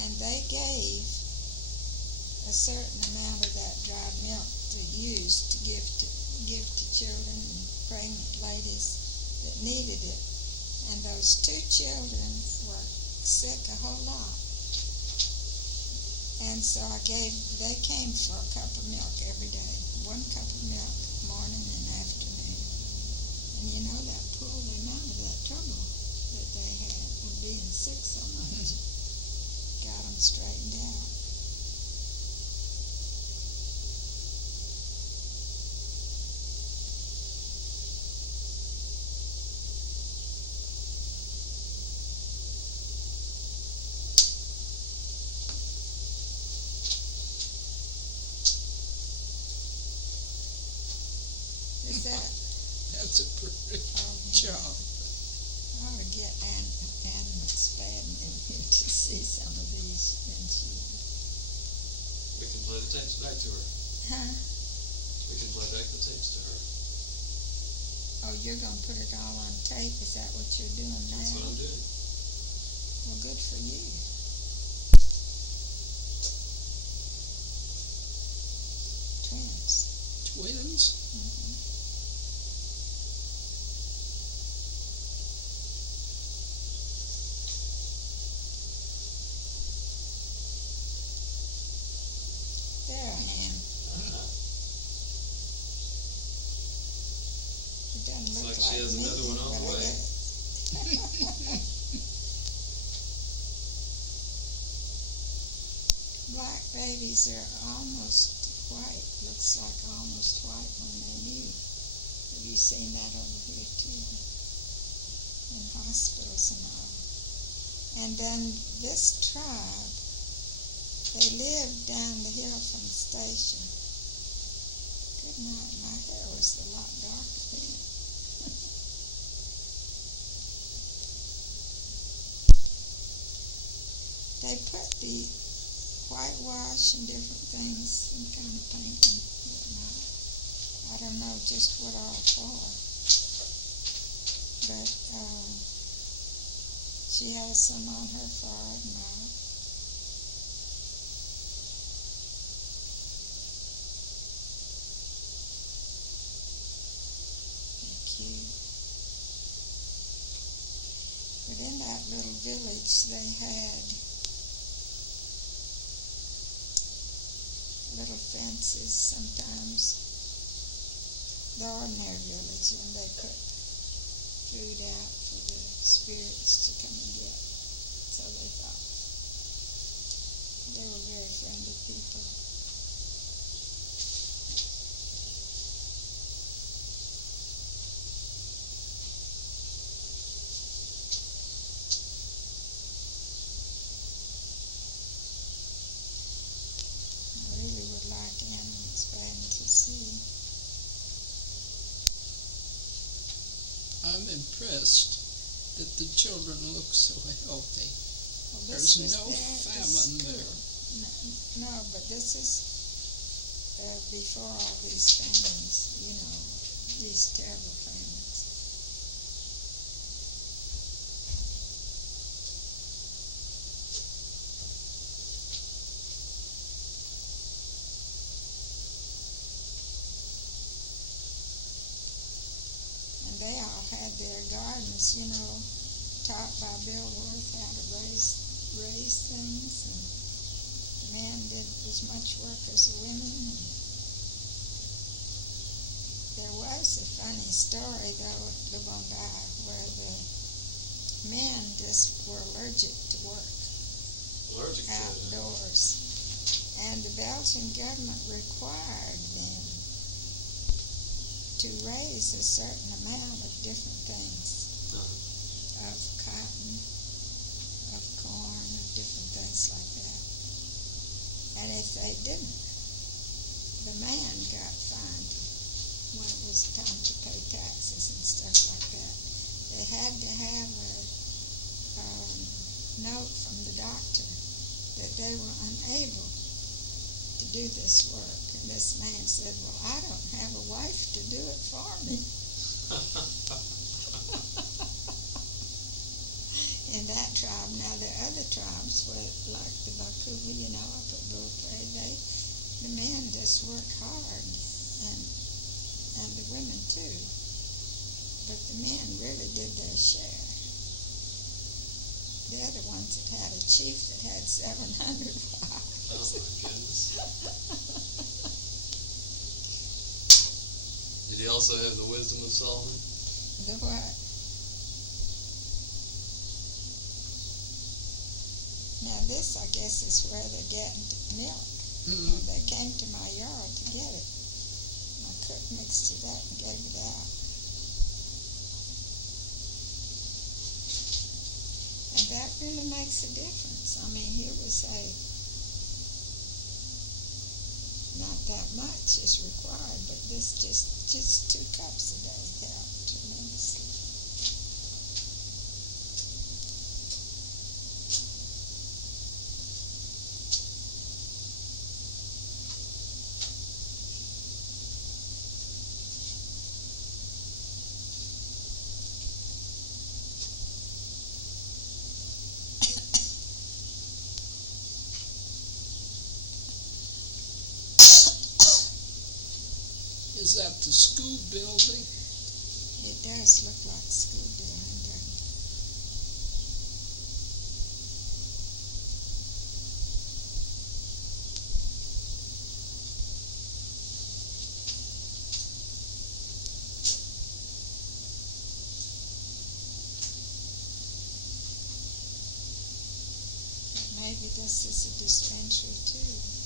And they gave a certain amount of that dried milk to use to give to children and pregnant ladies that needed it. And those two children were sick a whole lot. And so they came for a cup of milk every day. 1 cup of milk, morning and afternoon. And you know, that pulled them out of that trouble that they had of being sick so much. Got them straightened out. Is that? That's a pretty job. I ought to get Ann McSpadden in here to see some of these, and she, We can play the tapes back to her. huh? We can play back the tapes to her. Oh, you're gonna put it all on tape? Is that what you're doing now? That's what I'm doing. Well, good for you. Twins. Twins? Mm-hmm. There, Ann. It doesn't Looks look like she has me, another one on the but way. Black babies are almost white. Looks like almost white when they're new. Have you seen that over here too? In hospitals and all. And then this tribe, they lived down the hill from the station. Good night. My hair was a lot darker then. They put the whitewash and different things, some kind of paint and whatnot. I don't know just what all for. But she has some on her forehead now. They're cute. But in that little village they had little fences sometimes, the ordinary village, and they put food out for the spirits to come and get. So they thought they were very friendly people. I really would like animals bad to see. I'm impressed that the children look so healthy. Well, There's this was no there at the famine school. there. No, but this is before all these famines, these terrible famines. And they all had their gardens, taught by Bill Worth how to raise things, and the men did as much work as the women. There was a funny story though at Lubumbai where the men just were allergic to work Allergic to it. outdoors, and the Belgian government required them to raise a certain amount of different things, of cotton, of corn, of different things like that. And if they didn't, the man got fined when it was time to pay taxes and stuff like that. They had to have a note from the doctor that they were unable to do this work. And this man said, well, I don't have a wife to do it for me. In that tribe. Now the other tribes were like the Bakuba, up at Bullprey, the men just work hard, and the women too. But the men really did their share. The other ones that had a chief that had 700 wives. Oh my goodness. Did he also have the wisdom of Solomon? The what? Now this, I guess, is where they're getting milk. Mm-hmm. They came to my yard to get it. My cook mixed it up and gave it out. And that really makes a difference. I mean, here we say not that much is required, but this just 2 cups a day help tremendously. Is that the school building? It does look like a school building, doesn't it? Maybe this is a dispensary too.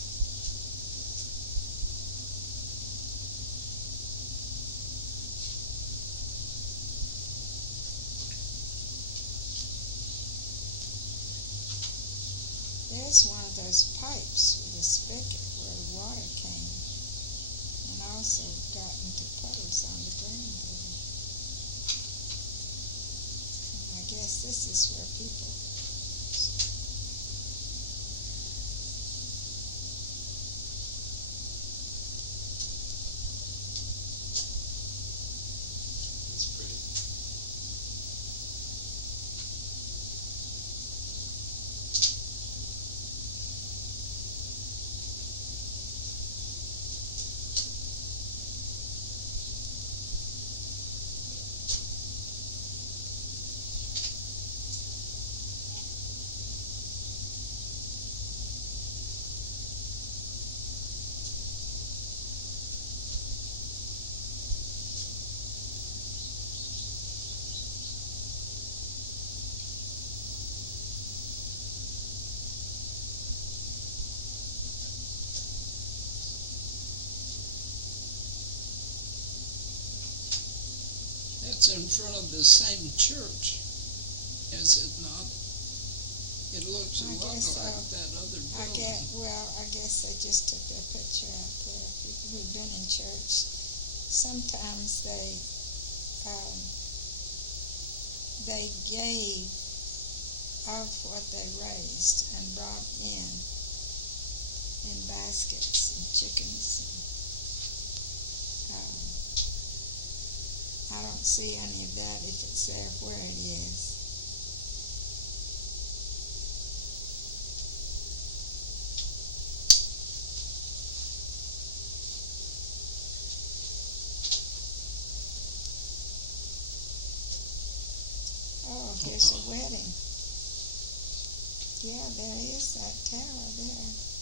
There's one of those pipes with a spigot where the water came and also got into puddles on the ground there. And I guess this is where people That's pretty. It's in front of the same church, is it not? It looks a I lot guess so. like that other building. I guess they just took their picture out there. People who've been in church, sometimes they gave of what they raised and brought in baskets and chickens. I don't see any of that if it's there where it is. Oh, here's a wedding. Yeah, there is that tower there.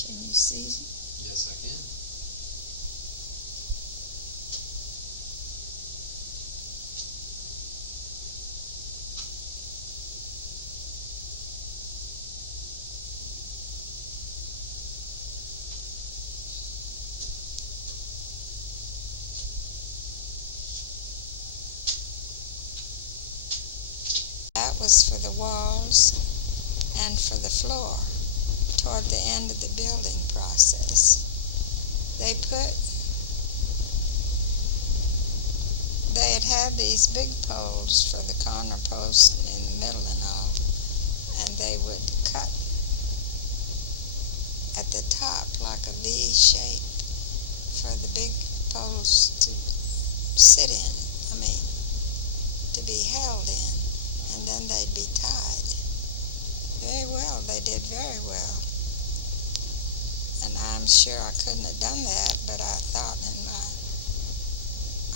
Can you see? Yes, I can. That was for the walls and for the floor toward the end of the building process. They had these big poles for the corner posts in the middle and all, and they would cut at the top like a V shape for the big poles to sit in, to be held in, and then they'd be tied. Very well, they did very well. And I'm sure I couldn't have done that, but I thought in my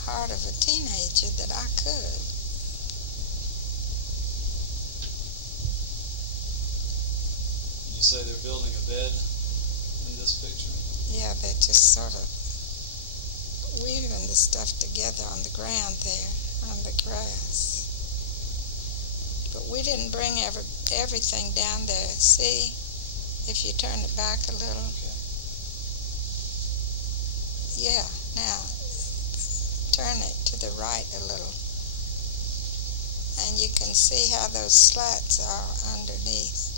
heart of a teenager that I could. You say they're building a bed in this picture? Yeah, they're just sort of weaving the stuff together on the ground there, on the grass. But we didn't bring everything down there. See, if you turn it back a little. Okay. Yeah, now turn it to the right a little. And you can see how those slats are underneath.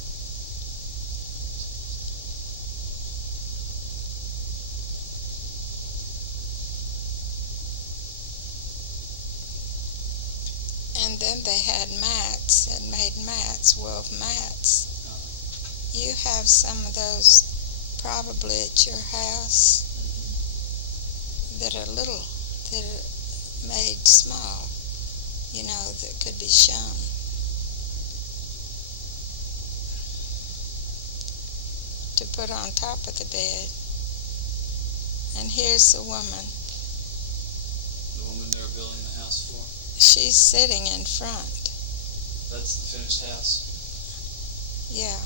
And then they had mats, and made mats, wove mats. You have some of those probably at your house that are little, that are made small, that could be shown. put on top of the bed. And here's the woman. The woman they're building the house for? She's sitting in front. That's the finished house? Yeah.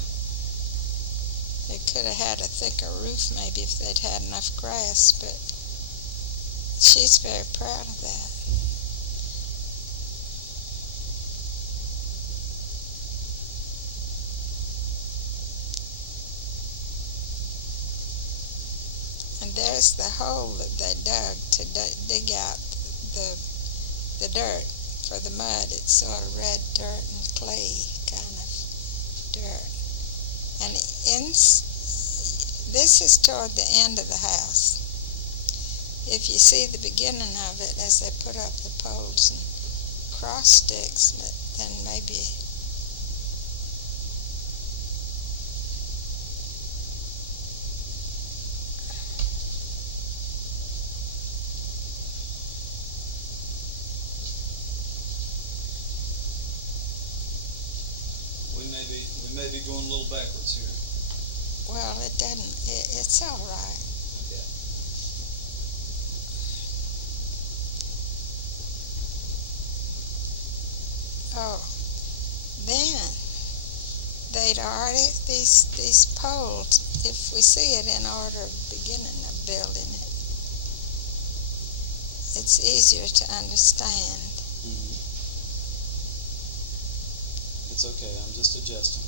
They could have had a thicker roof maybe if they'd had enough grass, but she's very proud of that. And there's the hole that they dug to dig out the dirt for the mud. It's sort of red dirt and clay kind of dirt. And this is toward the end of the house. If you see the beginning of it as they put up the poles and cross sticks, then maybe we may be going a little backwards here. well, it doesn't. It's all right. Okay. Oh, then they'd already these poles. If we see it in order of beginning of building it, it's easier to understand. Mm-hmm. It's okay. I'm just adjusting.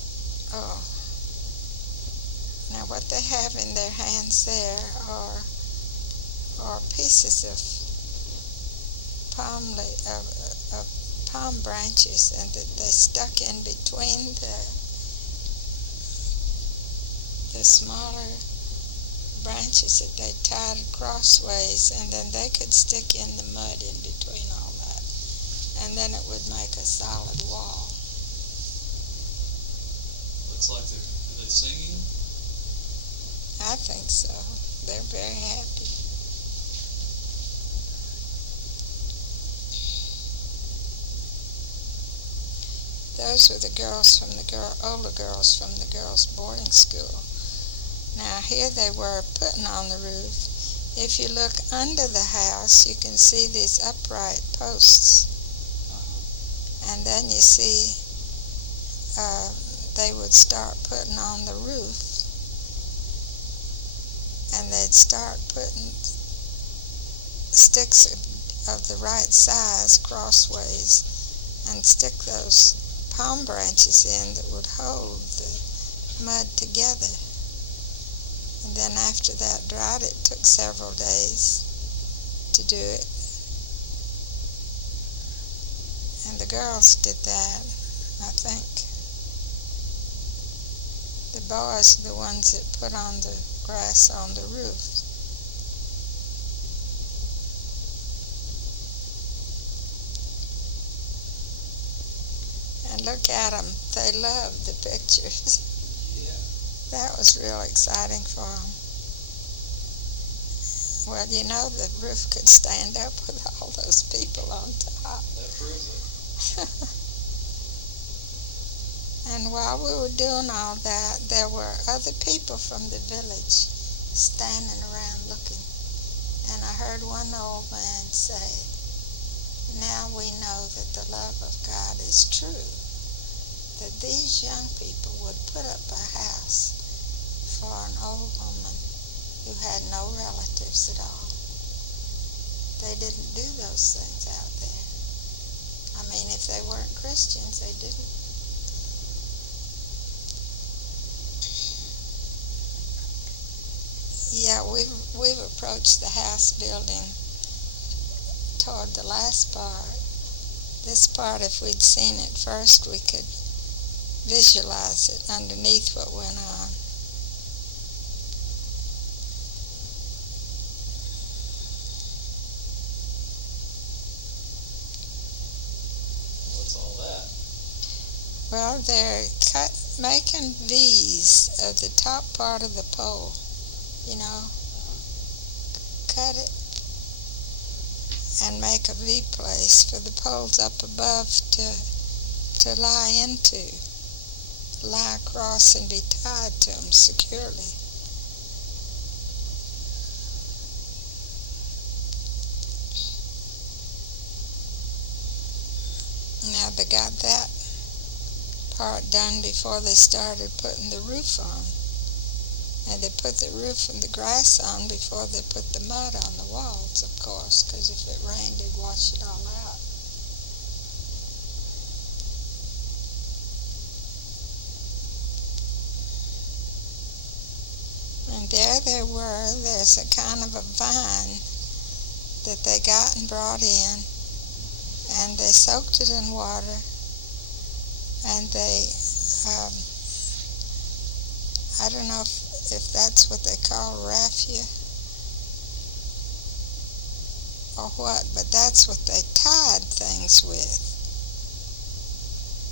Oh. Now what they have in their hands there are pieces of palm branches, and that they stuck in between the smaller branches that they tied crossways, and then they could stick in the mud in between all that, and then it would make a solid wall. Looks like are they singing? I think so. They're very happy. Those were the girls from older girls from the girls' boarding school. Now here they were putting on the roof. If you look under the house, you can see these upright posts. And then you see they would start putting on the roof. And they'd start putting sticks of the right size crossways and stick those palm branches in that would hold the mud together. And then after that dried, it took several days to do it. And the girls did that, I think. The boys are the ones that put on the grass on the roof. And look at them. They love the pictures. Yeah. That was real exciting for them. Well, you know, the roof could stand up with all those people on top. That proves it. And while we were doing all that, there were other people from the village standing around looking. And I heard one old man say, "Now we know that the love of God is true, that these young people would put up a house for an old woman who had no relatives at all. They didn't do those things out there. I mean, if they weren't Christians, they didn't." Yeah, we've approached the house building toward the last part. This part, if we'd seen it first, we could visualize it underneath what went on. What's all that? Well, they're making V's of the top part of the pole. You know, cut it and make a V place for the poles up above to lie into, lie across and be tied to them securely. Now they got that part done before they started putting the roof on. And they put the roof and the grass on before they put the mud on the walls, of course, because if it rained, it'd wash it all out. And there they were. There's a kind of a vine that they got and brought in, and they soaked it in water, and they, I don't know if that's what they call raffia or what, but that's what they tied things with.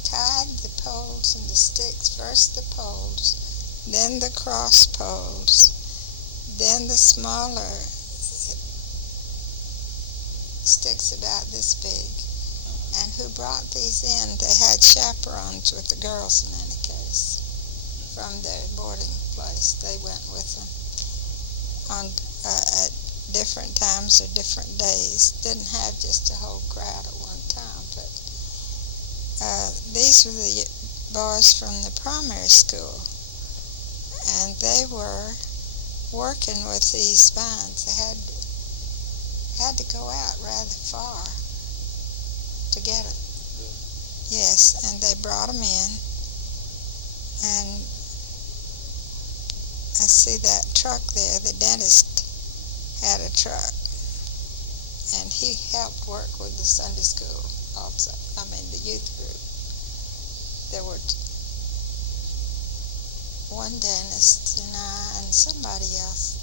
Tied the poles and the sticks, first the poles, then the cross poles, then the smaller sticks about this big. And who brought these in? They had chaperones with the girls in any case from their boarding place. They went with them on at different times or different days. Didn't have just a whole crowd at one time, but these were the boys from the primary school, and they were working with these vines. They had to go out rather far to get it. Yes, and they brought them in, and I see that truck there. The dentist had a truck, and he helped work with the Sunday school also. I mean, the youth group. There were one dentist and I and somebody else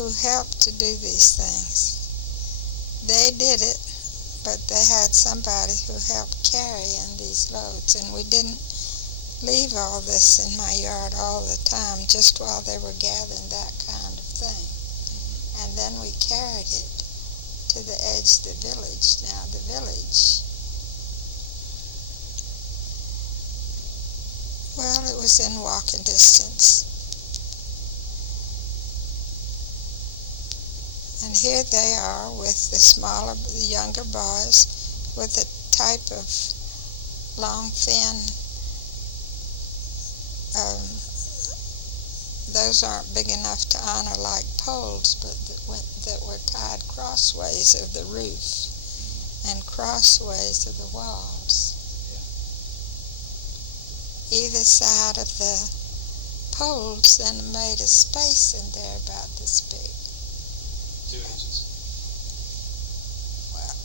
who helped to do these things. They did it, but they had somebody who helped carry in these loads, and we didn't leave all this in my yard all the time just while they were gathering that kind of thing. And then we carried it to the edge of the village. Now the village, well, it was in walking distance. And here they are with the younger boys with a type of long, thin, those aren't big enough to honor like poles, but that were tied crossways of the roof and crossways of the walls. Either side of the poles, then made a space in there about this big. 2 inches. Well,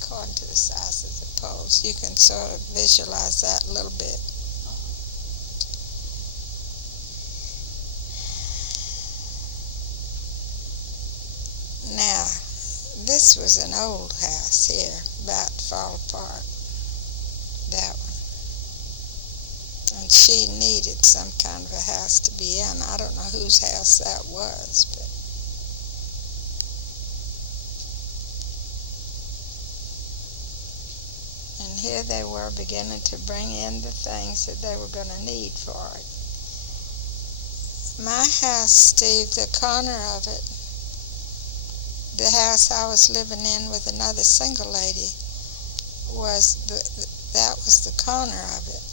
according to the size of the poles, you can sort of visualize that a little bit. Now, this was an old house here, about to fall apart. That one. And she needed some kind of a house to be in. I don't know whose house that was, but and here they were beginning to bring in the things that they were going to need for it. My house, Steve, the corner of it, the house I was living in with another single lady, that was the corner of it.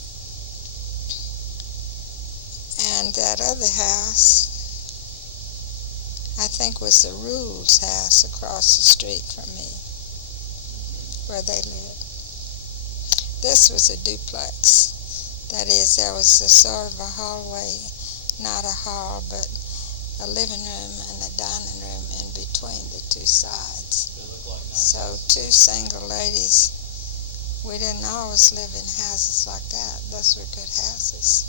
And that other house, I think, was the Rules house across the street from me, where they lived. This was a duplex. That is, there was a sort of a hallway, not a hall, but a living room and a dining room in between the two sides. They look like nice. So two single ladies. We didn't always live in houses like that. Those were good houses.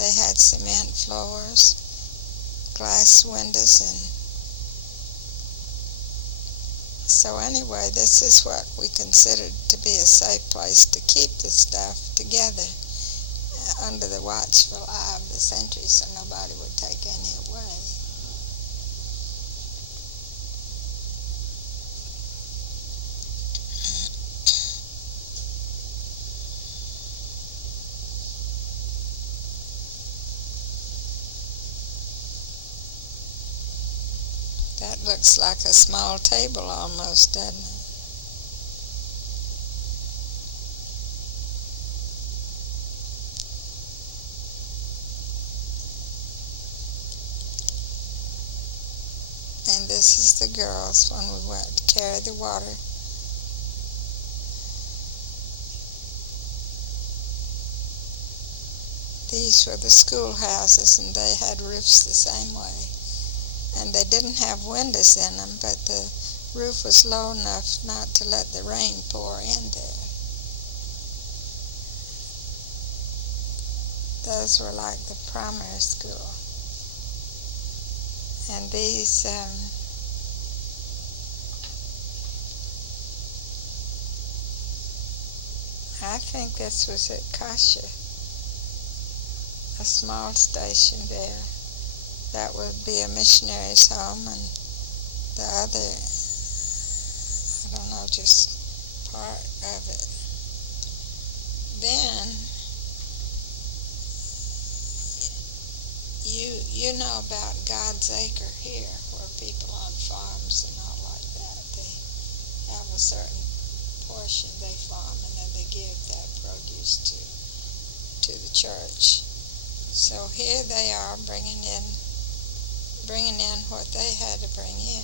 They had cement floors, glass windows, and so anyway, this is what we considered to be a safe place to keep the stuff together under the watchful eye of the sentries so nobody would take any away. That looks like a small table almost, doesn't it? girls when we went to carry the water. These were the schoolhouses, and they had roofs the same way. And they didn't have windows in them, but the roof was low enough not to let the rain pour in there. Those were like the primary school. And these, I think this was at Kasha, a small station there. That would be a missionary's home, and the other, I don't know, just part of it. Then, you know about God's Acre here, where people on farms and all like that, they have a certain portion they farm, and then they give that produce to the church. So here they are bringing in what they had to bring in.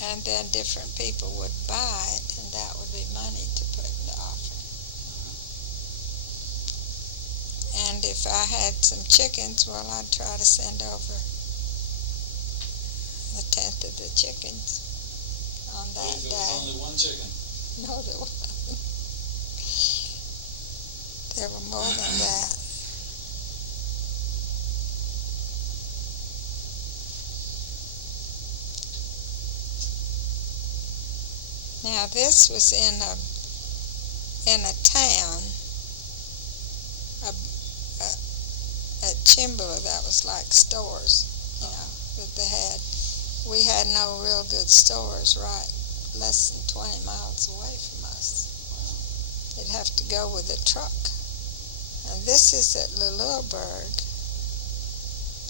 And then different people would buy it, and that would be money to put in the offering. And if I had some chickens, well, I'd try to send over a tenth of the chickens on that What if it day. was only one chicken? No, there wasn't. There were more than that. Now this was in a town, at Chimbala, that was like stores, that they had. We had no real good stores right less than 20 miles away from us. You'd have to go with a truck. And this is at Lulurburg,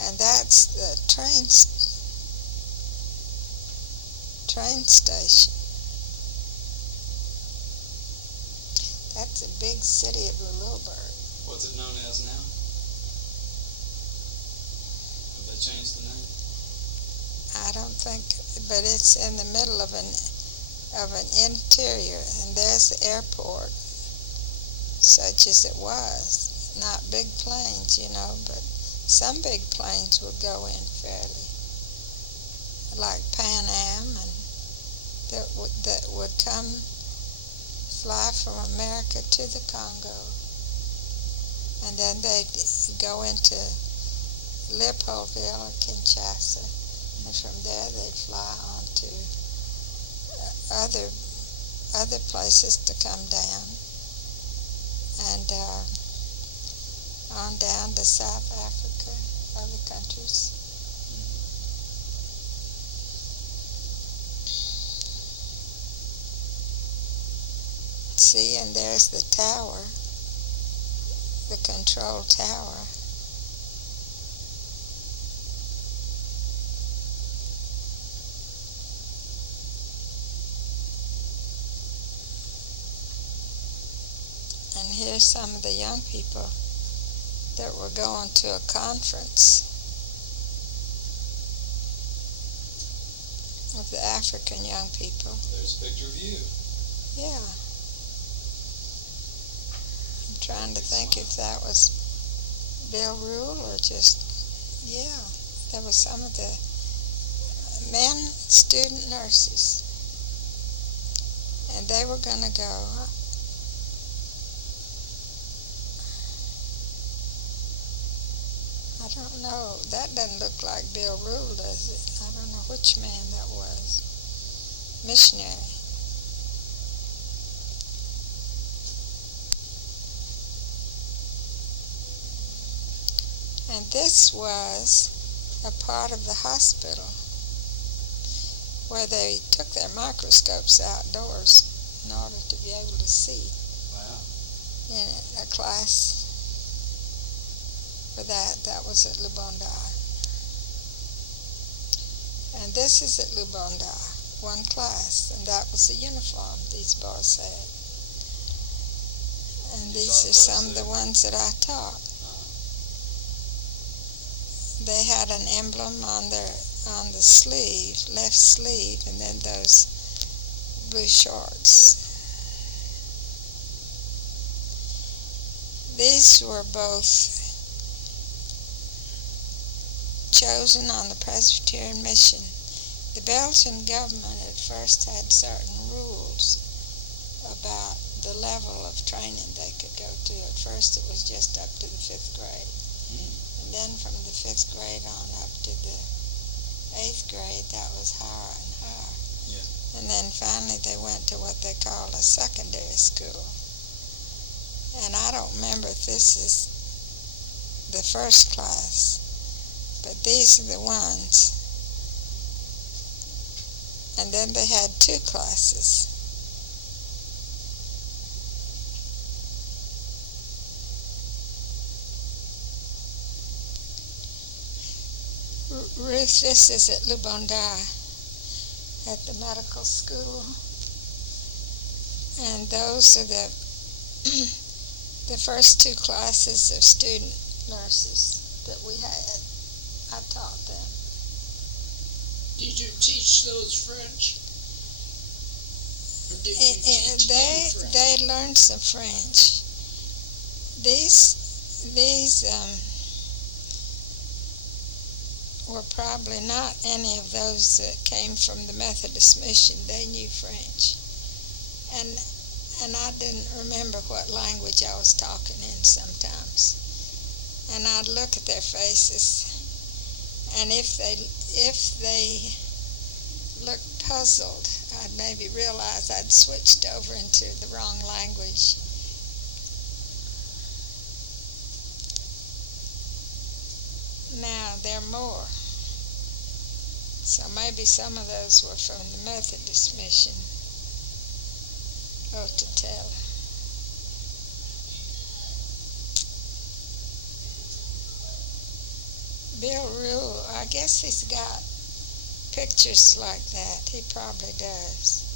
and that's the train station. That's a big city of Lulurburg. What's it known as now? Have they changed the name? I don't think, but it's in the middle of an interior, and there's the airport, such as it was. Not big planes, but some big planes would go in fairly, like Pan Am, and that would come fly from America to the Congo, and then they'd go into Leopoldville or Kinshasa, and from there they'd fly on to other places to come down, and on down to South Africa, other countries. See, and there's the tower, the control tower. And here's some of the young people that were going to a conference of the African young people. There's a picture of you. Yeah. I'm trying to think if that was Bill Rule or just, there was some of the men student nurses. And they were going to go. I don't know. That doesn't look like Bill Rule, does it? I don't know which man that was. Missionary. And this was a part of the hospital where they took their microscopes outdoors in order to be able to see. Wow. In a class for that was at Lubonda. And this is at Lubonda, one class, and that was the uniform these boys had. And You these taught are some of what, the Sue? ones that I taught. They had an emblem on the sleeve, left sleeve, and then those blue shorts. These were both chosen on the Presbyterian mission. The Belgian government at first had certain rules about the level of training they could go to. At first it was just up to the 5th grade. And then from the 5th grade on up to the 8th grade, that was higher and higher. Yeah. And then finally they went to what they call a secondary school. And I don't remember if this is the first class, but these are the ones. And then they had 2 classes. Ruth, this is at Lubonda at the medical school. And those are the first 2 classes of student nurses that we had. I taught them. Did you teach those French? Or did you teach any French? They learned some French. These were probably not any of those that came from the Methodist mission. They knew French. And I didn't remember what language I was talking in sometimes. And I'd look at their faces, and if they looked puzzled, I'd maybe realize I'd switched over into the wrong language. Now, there are more. So maybe some of those were from the Methodist mission. Oh, to tell. Bill Rule, I guess he's got pictures like that. He probably does.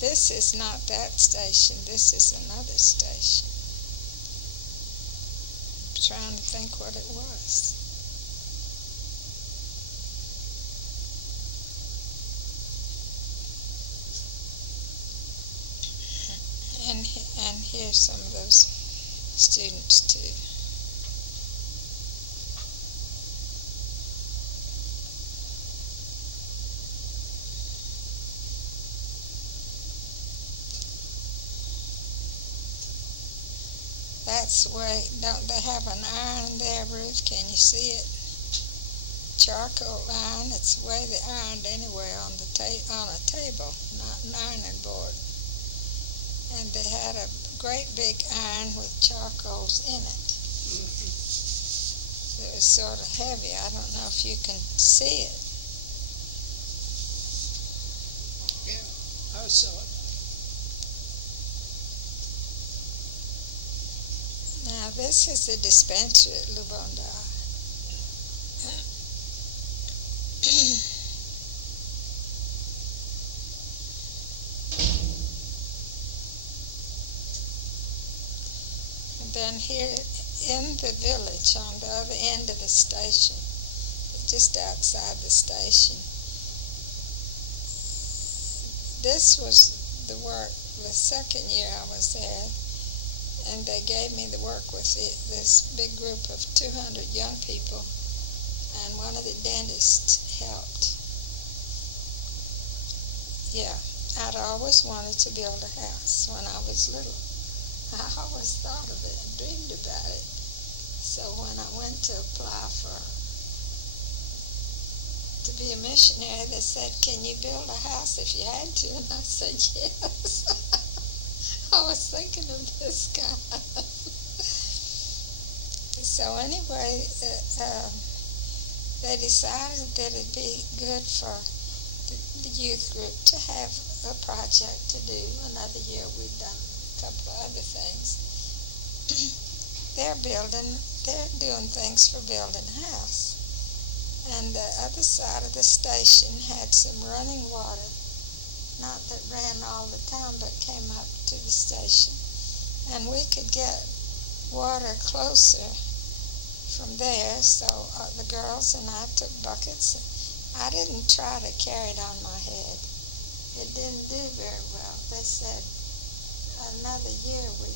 This is not that station. This is another station. I'm trying to think what it was. And here's some of those students too. That's the way. Don't they have an iron there, Ruth? Can you see it? Charcoal iron. It's the way they ironed anywhere on the on a table, not an ironing board. And they had a great big iron with charcoals in it. Mm-hmm. It was sort of heavy. I don't know if you can see it. Yeah, I saw it. Now this is the dispensary at Lubonda. Then here in the village on the other end of the station, just outside the station, this was the work the second year I was there, and they gave me the work with this big group of 200 young people, and one of the dentists helped. Yeah, I'd always wanted to build a house when I was little. I always thought of it and dreamed about it. So when I went to apply to be a missionary, they said, "Can you build a house if you had to?" And I said, "Yes." I was thinking of this guy. So anyway, they decided that it'd be good for the youth group to have a project to do. Another year we'd done couple of other things. They're doing things for building a house. And the other side of the station had some running water, not that ran all the time, but came up to the station. And we could get water closer from there, so the girls and I took buckets. I didn't try to carry it on my head. It didn't do very well. They said another year we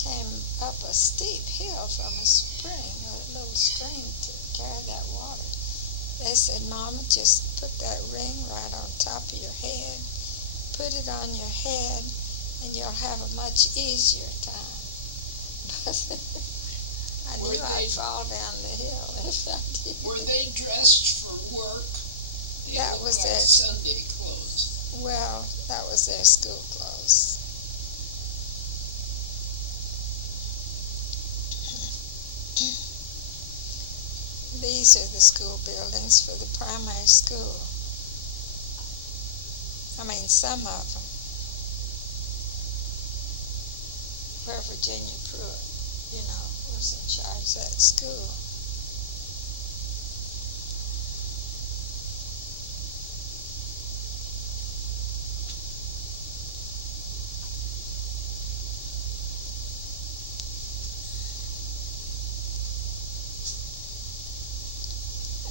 came up a steep hill from a spring, a little stream, to carry that water. They said, Mama, just put that ring right on top of your head, put it on your head, and you'll have a much easier time. But I knew I'd fall down the hill if I did. Were they dressed for work? They That looked was like their Sunday clothes. Well, that was their school clothes. These are the school buildings for the primary school. I mean, some of them. Where Virginia Pruitt, was in charge of that school.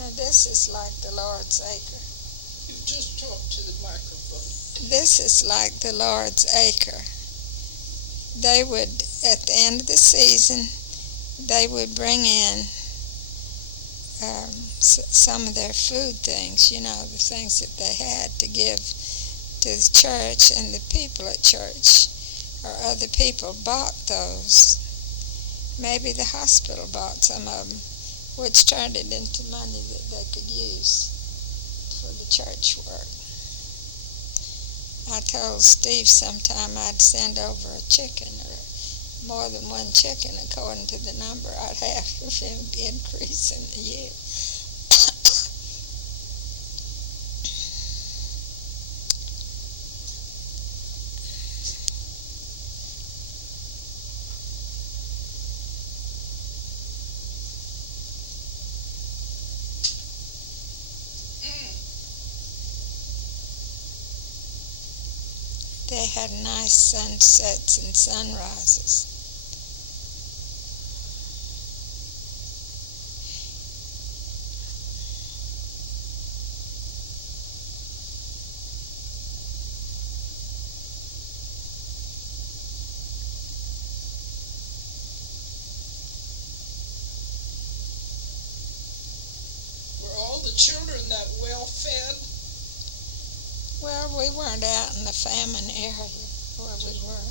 And this is like the Lord's Acre. You just talk to the microphone. This is like the Lord's Acre. They would, at the end of the season, they would bring in some of their food things, the things that they had to give to the church, and the people at church or other people bought those. Maybe the hospital bought some of them, which turned it into money that they could use for the church work. I told Steve sometime I'd send over a chicken, or more than one chicken, according to the number I'd have of him increase in the year. They had nice sunsets and sunrises. Were all the children that well fed? Well, we weren't out in the famine area where we were.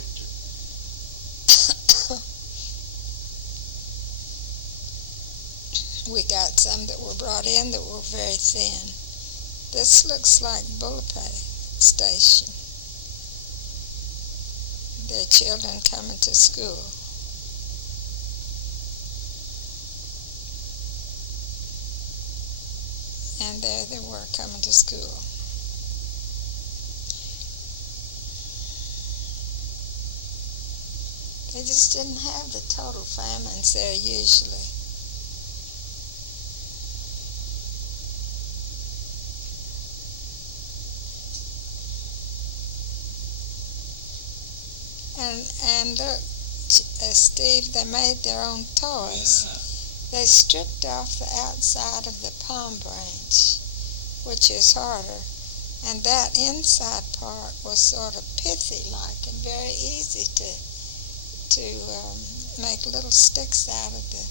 We got some that were brought in that were very thin. This looks like Bullapay Station. Their children coming to school. And there they were coming to school. They just didn't have the total famines there usually. And look, Steve, they made their own toys. Yeah. They stripped off the outside of the palm branch, which is harder, and that inside part was sort of pithy-like and very easy to make little sticks out of the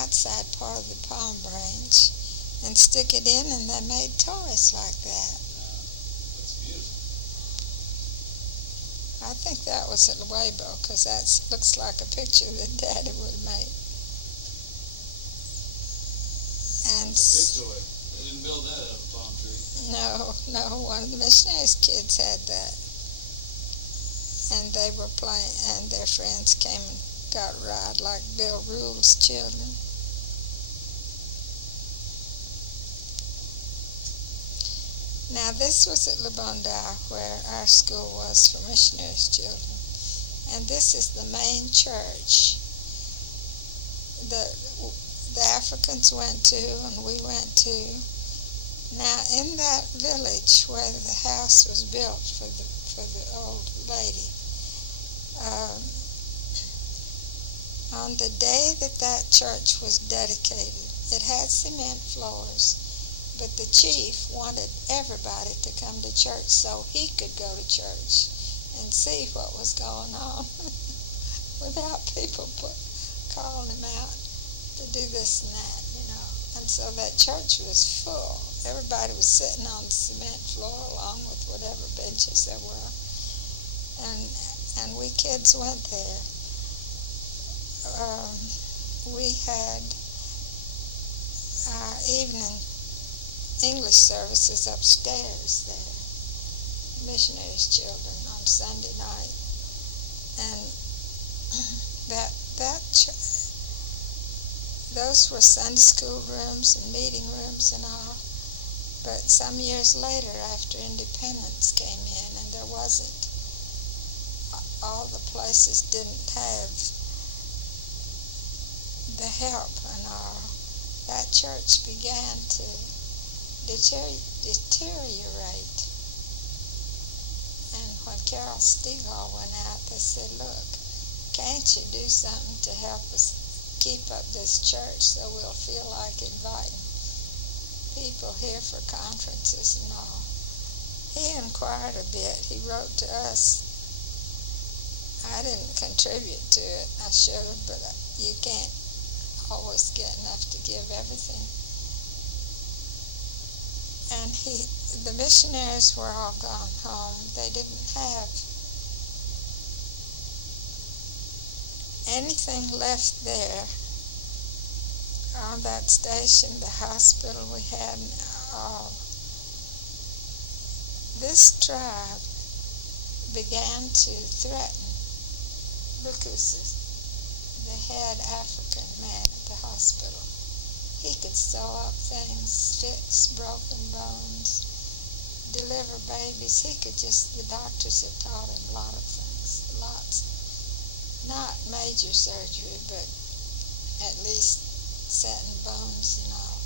outside part of the palm branch and stick it in, and they made toys like that. That's beautiful. I think that was at Vail, because that looks like a picture that Daddy would make. And It's a big toy. They didn't build that out of a palm tree. no, one of the missionaries' kids had that. And they were playing, and their friends came and got a ride like Bill Rule's children. Now this was at Le Bondi, where our school was for missionaries' children. And this is the main church. the Africans went to and we went to. Now, in that village where the house was built for the old lady, on the day that church was dedicated, it had cement floors, but the chief wanted everybody to come to church so he could go to church and see what was going on without people calling him out to do this and that, you know. And so that church was full. Everybody was sitting on the cement floor along with whatever benches there were. And we kids went there. We had our evening English services upstairs there, missionaries' children on Sunday night. And those were Sunday school rooms and meeting rooms and all. But some years later, after independence came in, and there wasn't, all the places didn't have the help and all, that church began to deteriorate. And when Carol Stegall went out, they said, look, can't you do something to help us keep up this church so we'll feel like inviting people here for conferences and all? He inquired a bit. He wrote to us. I didn't contribute to it. I should have, but you can't always get enough to give everything. And the missionaries were all gone home. They didn't have anything left there on that station, the hospital we had, and all. This tribe began to threaten Lukuses, the head African man at the hospital. He could sew up things, fix broken bones, deliver babies. The doctors had taught him a lot of things, lots. Not major surgery, but at least setting bones and all.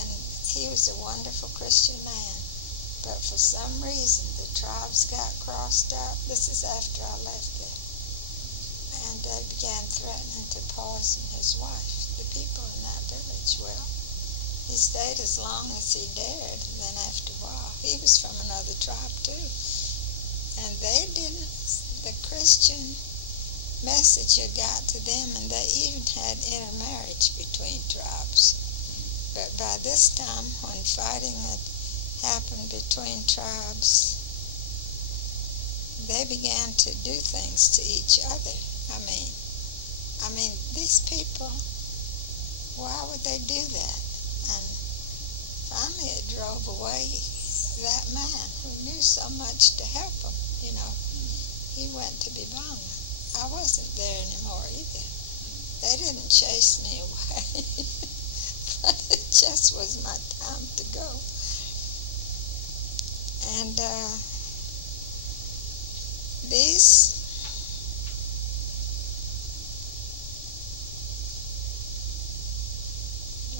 And he was a wonderful Christian man. But for some reason, the tribes got crossed out. This is after I left there. And they began threatening to poison his wife, the people in that village. Well, he stayed as long as he dared, and then after a while, he was from another tribe too. And the Christian message had got to them, and they even had intermarriage between tribes. But by this time, when fighting had happened between tribes, they began to do things to each other. I mean, these people, why would they do that? And finally it drove away that man who knew so much to help them, you know. He went to Bibanga. I wasn't there anymore either. They didn't chase me away. But it just was my time to go. And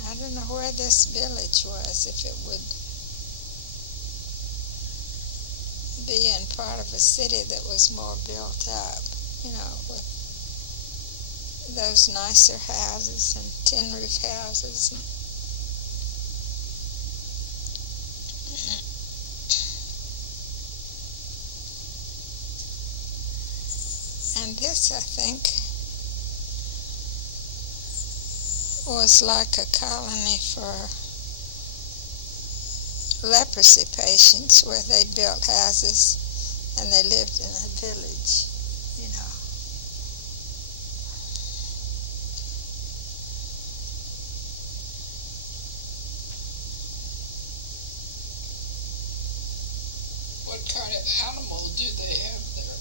I don't know where this village was, if it would be in part of a city that was more built up, you know, with those nicer houses and tin roof houses. And this, I think, was like a colony for leprosy patients, where they built houses and they lived in a village, you know. What kind of animal do they have there?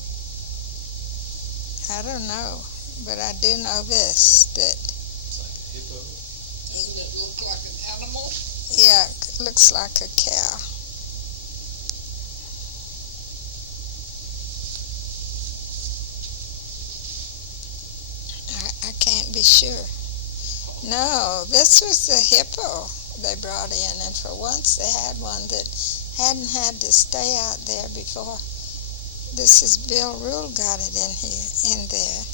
I don't know, but I do know this, that It's like a hippo. Doesn't it look like an animal? yeah, it looks like a cow. I can't be sure. No, this was the hippo they brought in, and for once they had one that hadn't had to stay out there before. This is Bill Rule got it in there,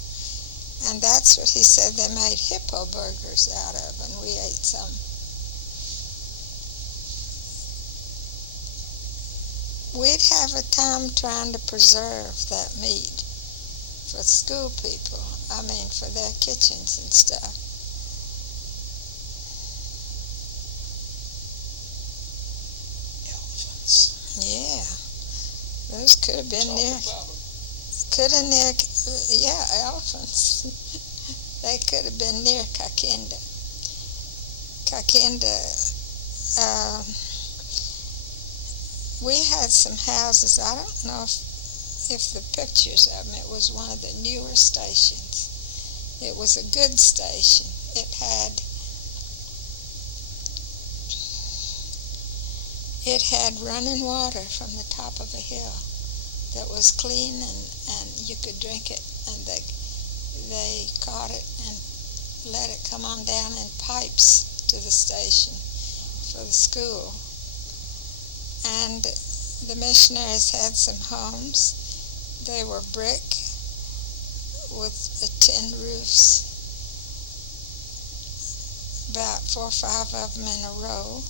and that's what he said they made hippo burgers out of, and we ate some. We'd have a time trying to preserve that meat for school people. I mean, for their kitchens and stuff. Elephants. Yeah, those could have been Talk near. about 'em. Could have near. Yeah, elephants. They could have been near Kakinda. We had some houses. I don't know if the pictures of them. It was one of the newer stations. It was a good station. It had running water from the top of a hill that was clean, and you could drink it, and they caught it and let it come on down in pipes to the station for the school. And the missionaries had some homes. They were brick with tin roofs, about 4 or 5 of them in a row.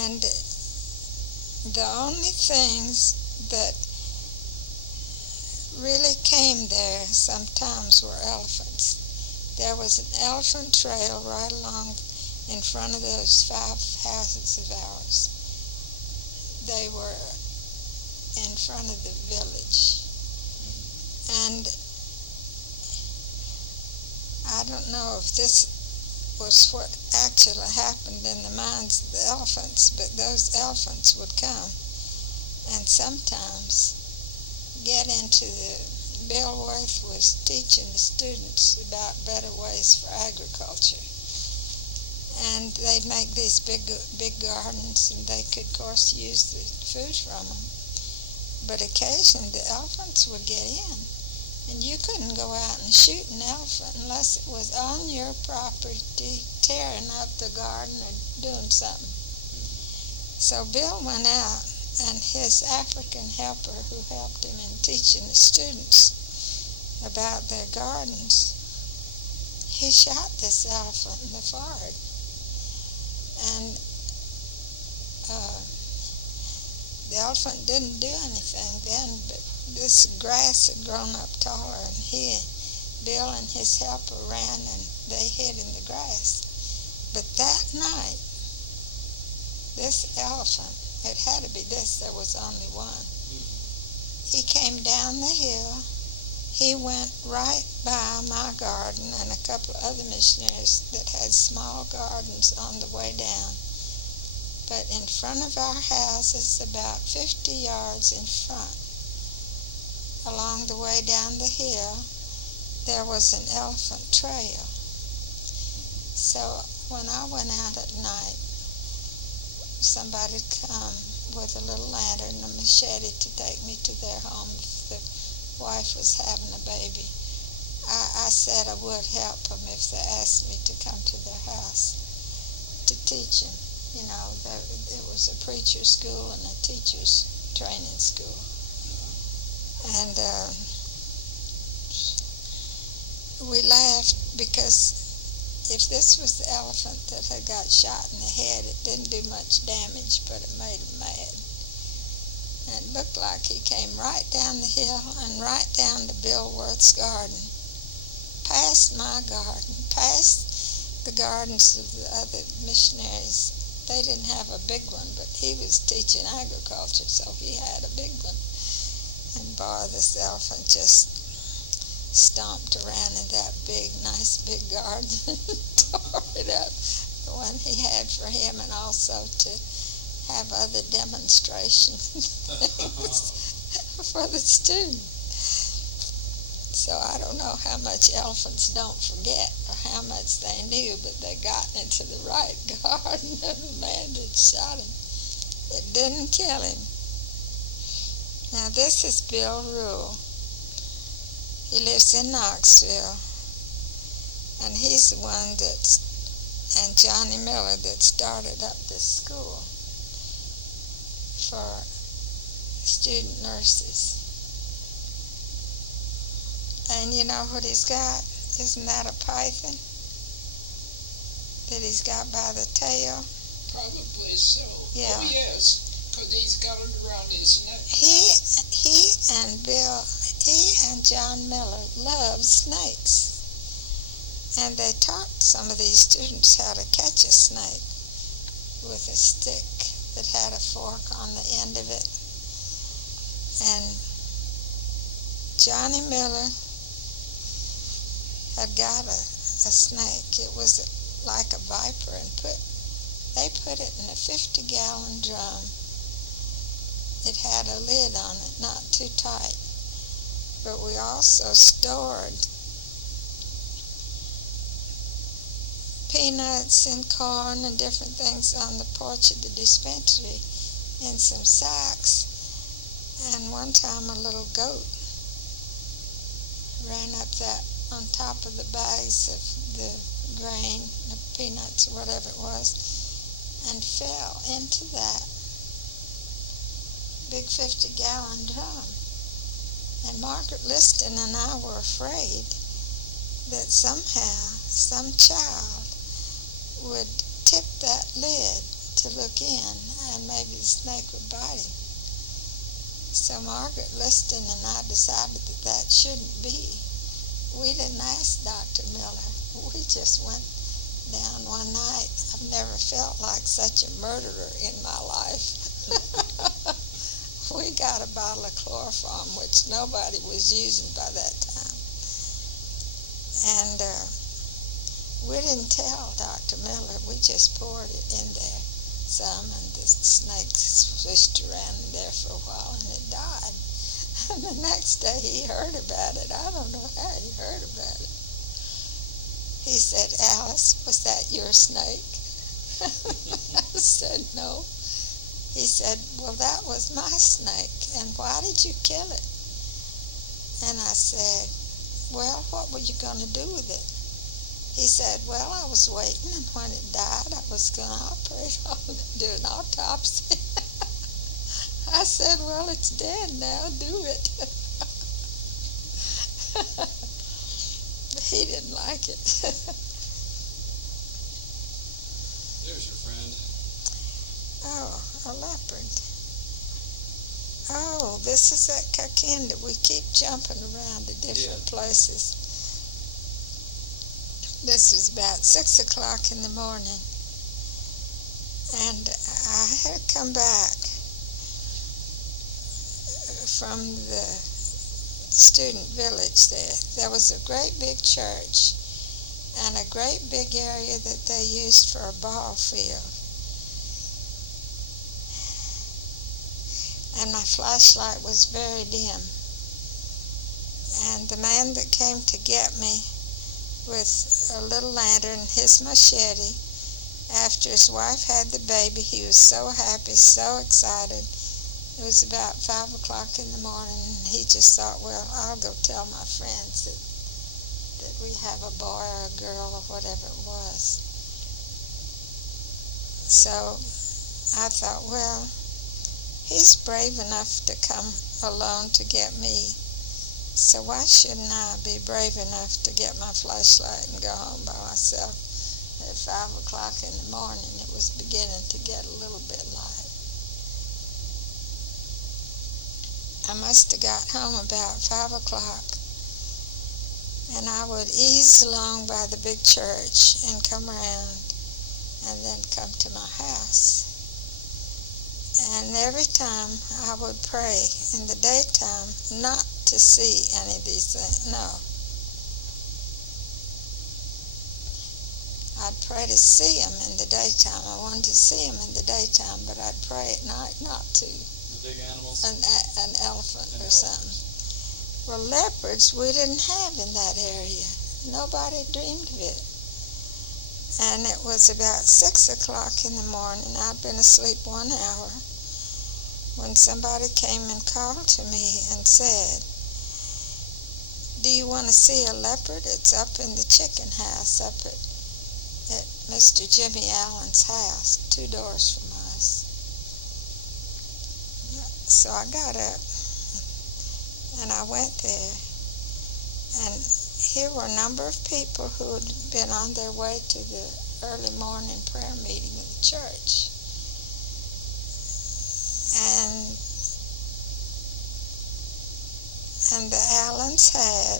And the only things that really came there sometimes were elephants. There was an elephant trail right along in front of those 5 houses of ours. They were in front of the village. And I don't know if this was what actually happened in the minds of the elephants, but those elephants would come and sometimes get into Bill Worth was teaching the students about better ways for agriculture. And they'd make these big gardens, and they could, of course, use the food from them. But occasionally the elephants would get in, and you couldn't go out and shoot an elephant unless it was on your property, tearing up the garden or doing something. So Bill went out, and his African helper who helped him in teaching the students about their gardens, he shot this elephant in the forehead. And the elephant didn't do anything then, but this grass had grown up taller, and Bill and his helper ran, and they hid in the grass. But that night, this elephant, it had to be this, there was only one. He came down the hill. He went right by my garden and a couple of other missionaries that had small gardens on the way down. But in front of our houses, about 50 yards in front, along the way down the hill, there was an elephant trail. So when I went out at night, somebody'd come with a little lantern and a machete to take me to their home if the wife was having a baby. I said I would help them if they asked me to come to their house to teach them. You know, it was a preacher's school and a teacher's training school. And we laughed because if this was the elephant that had got shot in the head, it didn't do much damage, but it made him mad. And it looked like he came right down the hill and right down to Bill Worth's garden, past my garden, past the gardens of the other missionaries. They didn't have a big one, but he was teaching agriculture, so he had a big one. And boy, this elephant just stomped around in that nice big garden and tore it up, the one he had for him, and also to have other demonstrations for the students. So I don't know how much elephants don't forget or how much they knew, but they got into the right garden of the man that shot him. It didn't kill him. Now this is Bill Rule. He lives in Knoxville, And he's the one and Johnny Miller that started up this school for student nurses. And you know what he's got? Isn't that a python that he's got by the tail? Probably so. Yeah. Oh, yes, because he's got it around his neck. He and John Miller love snakes. And they taught some of these students how to catch a snake with a stick that had a fork on the end of it. And Johnny Miller had got a snake. It was like a viper, and they put it in a 50-gallon drum. It had a lid on it, not too tight. But we also stored peanuts and corn and different things on the porch of the dispensary in some sacks. And one time a little goat ran up that on top of the bags of the grain, the peanuts, or whatever it was, and fell into that big 50-gallon drum. And Margaret Liston and I were afraid that somehow some child would tip that lid to look in, and maybe the snake would bite him. So Margaret Liston and I decided that shouldn't be. We didn't ask Dr. Miller. We just went down one night. I've never felt like such a murderer in my life. We got a bottle of chloroform, which nobody was using by that time. And we didn't tell Dr. Miller. We just poured it in there some, and the snake swished around in there for a while, and it died. And the next day he heard about it. I don't know how he heard about it. He said, "Alice, was that your snake?" I said, "No." He said, "Well, that was my snake, and why did you kill it?" And I said, "Well, what were you going to do with it?" He said, "Well, I was waiting, and when it died, I was going to operate on it, do an autopsy." I said, "Well, it's dead now, do it." But he didn't like it. There's your friend. Oh, a leopard. Oh, this is at Kakinda. We keep jumping around to different places. This was about 6 o'clock in the morning, and I had come back from the student village there. There was a great big church and a great big area that they used for a ball field. And my flashlight was very dim. And the man that came to get me with a little lantern, his machete, after his wife had the baby, he was so happy, so excited. It was about 5 o'clock in the morning, and he just thought, well, I'll go tell my friends that we have a boy or a girl or whatever it was. So I thought, well, he's brave enough to come alone to get me, so why shouldn't I be brave enough to get my flashlight and go home by myself? At 5 o'clock in the morning, it was beginning to get a little bit light. I must have got home about 5 o'clock, and I would ease along by the big church and come around and then come to my house. And every time I would pray in the daytime not to see any of these things. No. I'd pray to see them in the daytime. I wanted to see them in the daytime, but I'd pray at night not to. The big animals? An elephant or something. Well, leopards we didn't have in that area. Nobody dreamed of it. And it was about 6 o'clock in the morning. I'd been asleep 1 hour when somebody came and called to me and said, do you want to see a leopard? It's up in the chicken house up at Mr. Jimmy Allen's house, 2 doors from us. So I got up and I went there, and here were a number of people who had been on their way to the early morning prayer meeting of the church. And the Allens had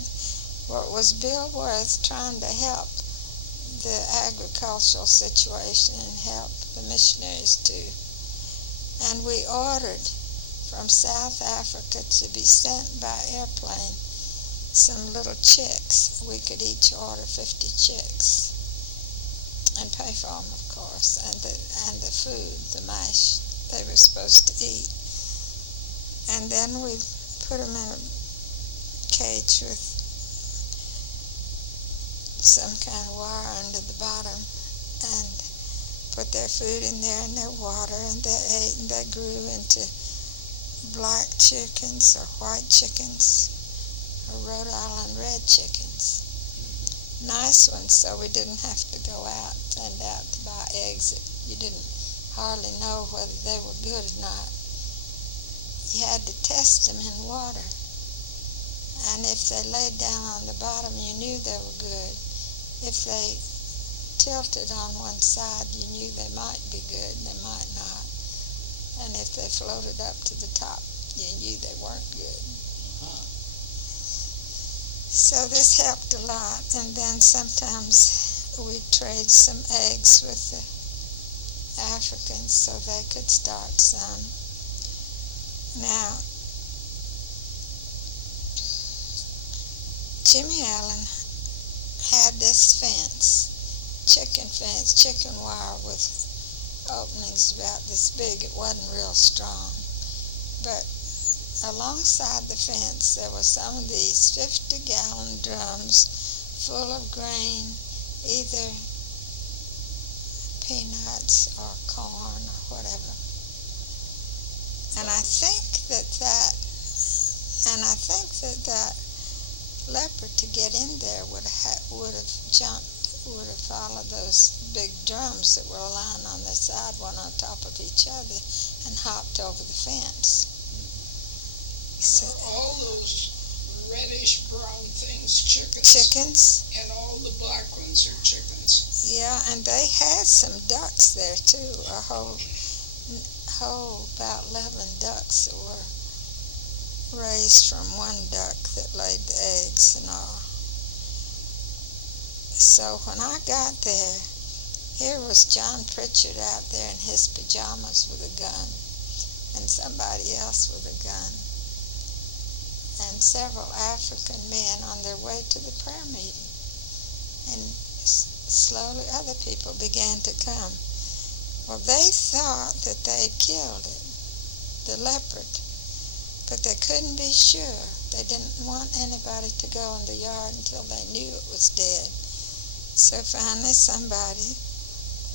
what was Bill Worth trying to help the agricultural situation and help the missionaries too. And we ordered from South Africa to be sent by airplane some little chicks. We could each order 50 chicks and pay for them, of course, and the food, the mash they were supposed to eat. And then we put them in a cage with some kind of wire under the bottom and put their food in there and their water, and they ate, and they grew into black chickens or white chickens or Rhode Island red chickens. Nice ones, so we didn't have to go out, send out to buy eggs that you didn't hardly know whether they were good or not. You had to test them in water, and if they laid down on the bottom, you knew they were good. If they tilted on one side, you knew they might be good and they might not. And if they floated up to the top, you knew they weren't good. So this helped a lot, and then sometimes we'd trade some eggs with the Africans so they could start some. Now, Jimmy Allen had this fence, chicken wire with openings about this big. It wasn't real strong, but alongside the fence there were some of these 50-gallon drums full of grain, either peanuts or corn or whatever. And I think that leopard, to get in there, would have followed those big drums that were lying on their side, one on top of each other, and hopped over the fence. So, all those reddish brown things chickens? Chickens. And all the black ones are chickens. Yeah, and they had some ducks there too, a whole about 11 ducks that were raised from one duck that laid the eggs and all. So when I got there, here was John Pritchard out there in his pajamas with a gun, and somebody else with a gun, and several African men on their way to the prayer meeting. And slowly other people began to come. Well, they thought that they'd killed it, the leopard, but they couldn't be sure. They didn't want anybody to go in the yard until they knew it was dead. So finally somebody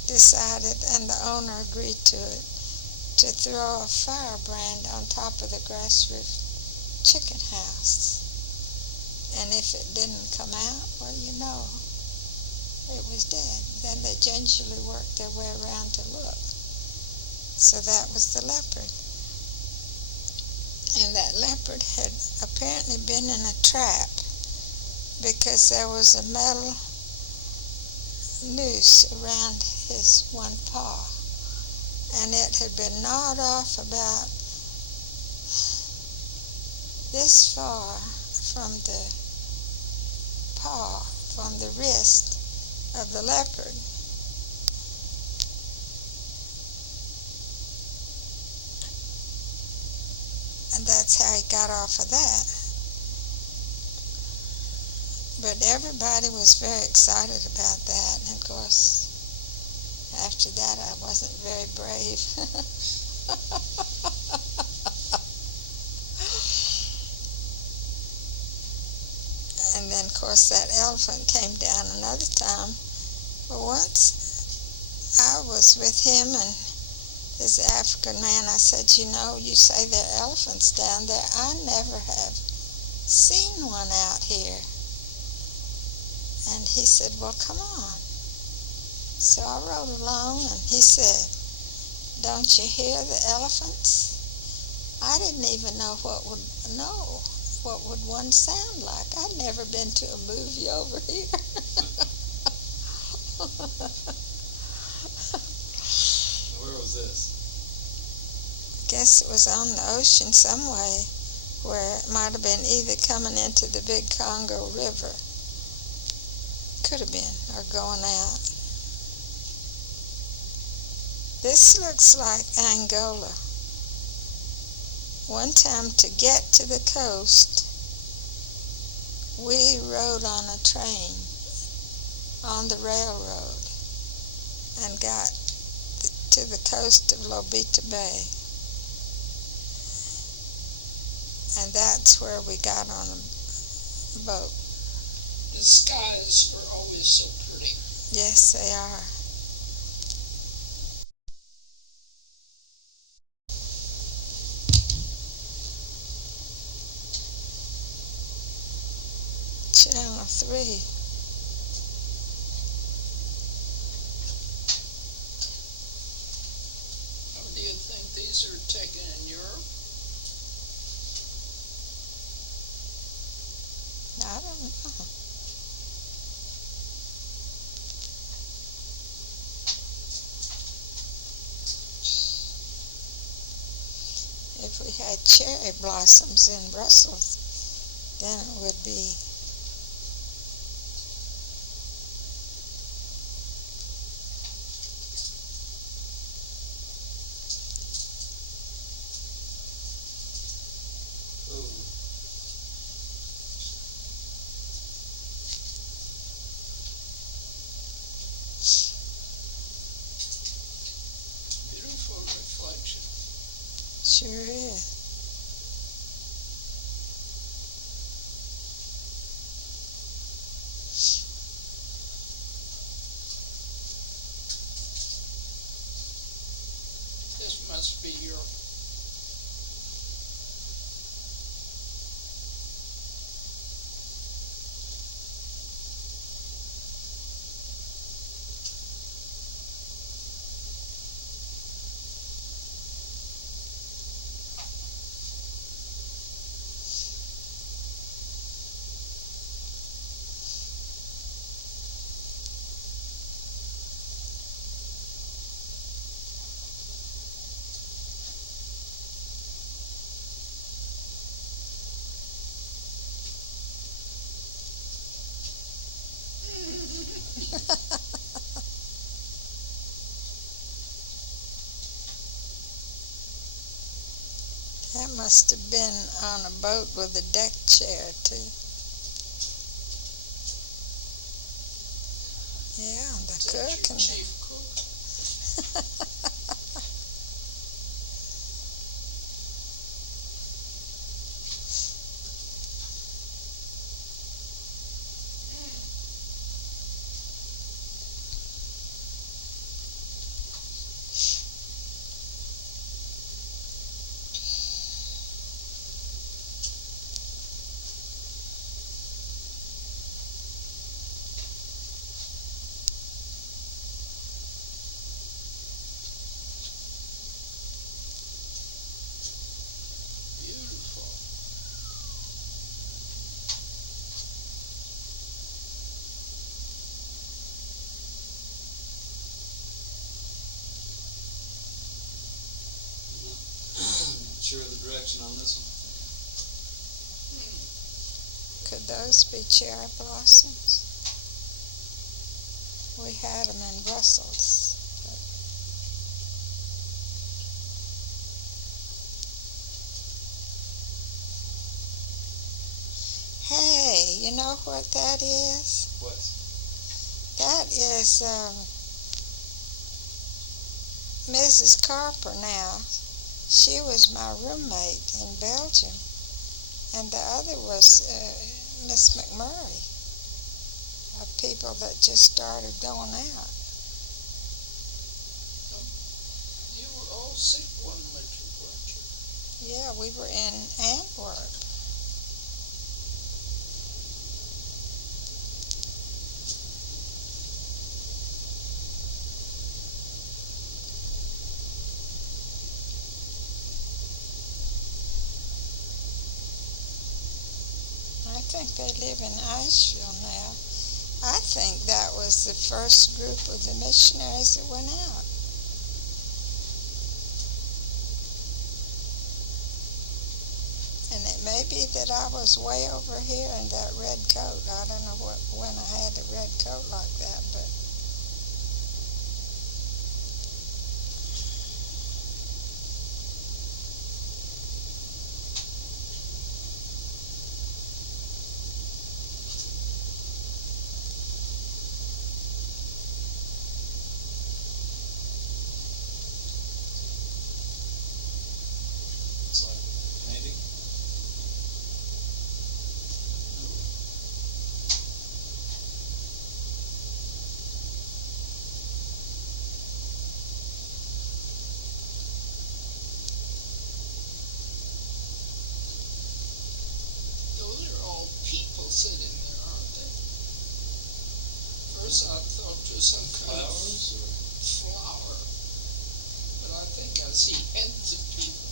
decided, and the owner agreed to it, to throw a firebrand on top of the grass-roofed chicken house. And if it didn't come out, well, you know, it was dead. Then they gingerly worked their way around to look. So that was the leopard. And that leopard had apparently been in a trap because there was a metal noose around his one paw, and it had been gnawed off about this far from the paw, from the wrist of the leopard. And that's how he got off of that. But everybody was very excited about that, and of course, after that I wasn't very brave. And then, of course, that elephant came down another time. Well, once I was with him and this African man. I said, you know, you say there are elephants down there. I never have seen one out here. And he said, well, come on. So I rode along, and he said, don't you hear the elephants? I didn't even know what would one sound like. I'd never been to a movie over here. Where was this? Guess it was on the ocean some way, where it might have been either coming into the big Congo River. Could have been, or going out. This looks like Angola. One time, to get to the coast, we rode on a train on the railroad and got to the coast of Lobito Bay. And that's where we got on a boat. The skies are always so pretty. Yes, they are. Channel 3. How do you think these are taken in Europe? I don't know. If we had cherry blossoms in Brussels, then it would be. Beautiful reflection. Sure is. This must be Europe. That must have been on a boat with a deck chair, too. Yeah, the Is that cook your and chief cook? Beautiful. Not sure of the direction on this one. could those be cherry blossoms? We had them in Brussels. Hey, you know what that is? What? That is Mrs. Carper now. She was my roommate in Belgium. And the other was Miss McMurray, of people that just started going out. You were all sick one winter, weren't you? Yeah, we were in Antwerp. think they live in Asheville now. I think that was the first group of the missionaries that went out. And it may be that I was way over here in that red coat. I don't know when I had a red coat like that, but It's like painting. Those are all people sitting there, aren't they? First I thought just some kind of Flowers or flower, but I think I see heads of people.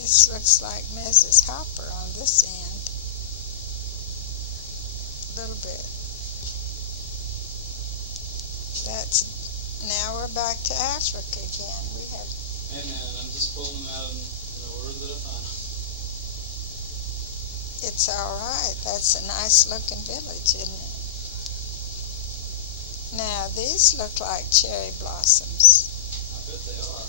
this looks like Mrs. Hopper on this end. A little bit. Now we're back to Africa again. We have, hey man, I'm just pulling them out in the order that I find them. it's all right. That's a nice looking village, isn't it? Now these look like cherry blossoms. I bet they are.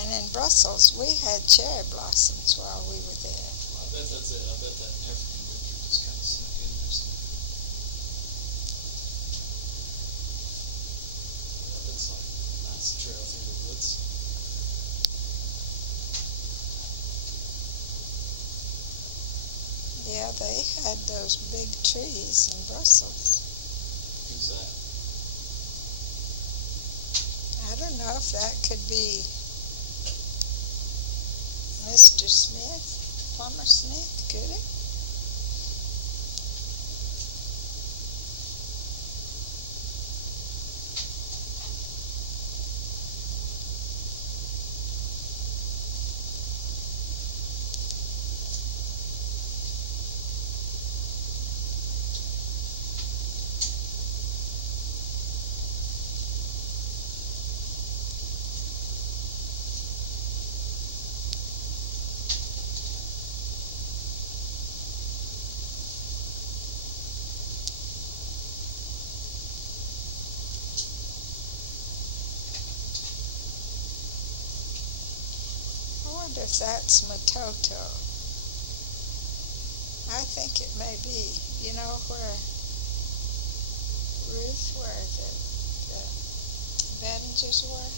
And in Brussels, we had cherry blossoms while we were there. Well, I bet that's it. I bet that African winter just kind of snuck in there somewhere. That looks like a nice trail through the woods. Yeah, they had those big trees in Brussels. Who's that? I don't know if that could be Mr. Smith, Plumber Smith, could it? I wonder if that's Matoto. I think it may be. You know where Ruth, where the Beddingers were?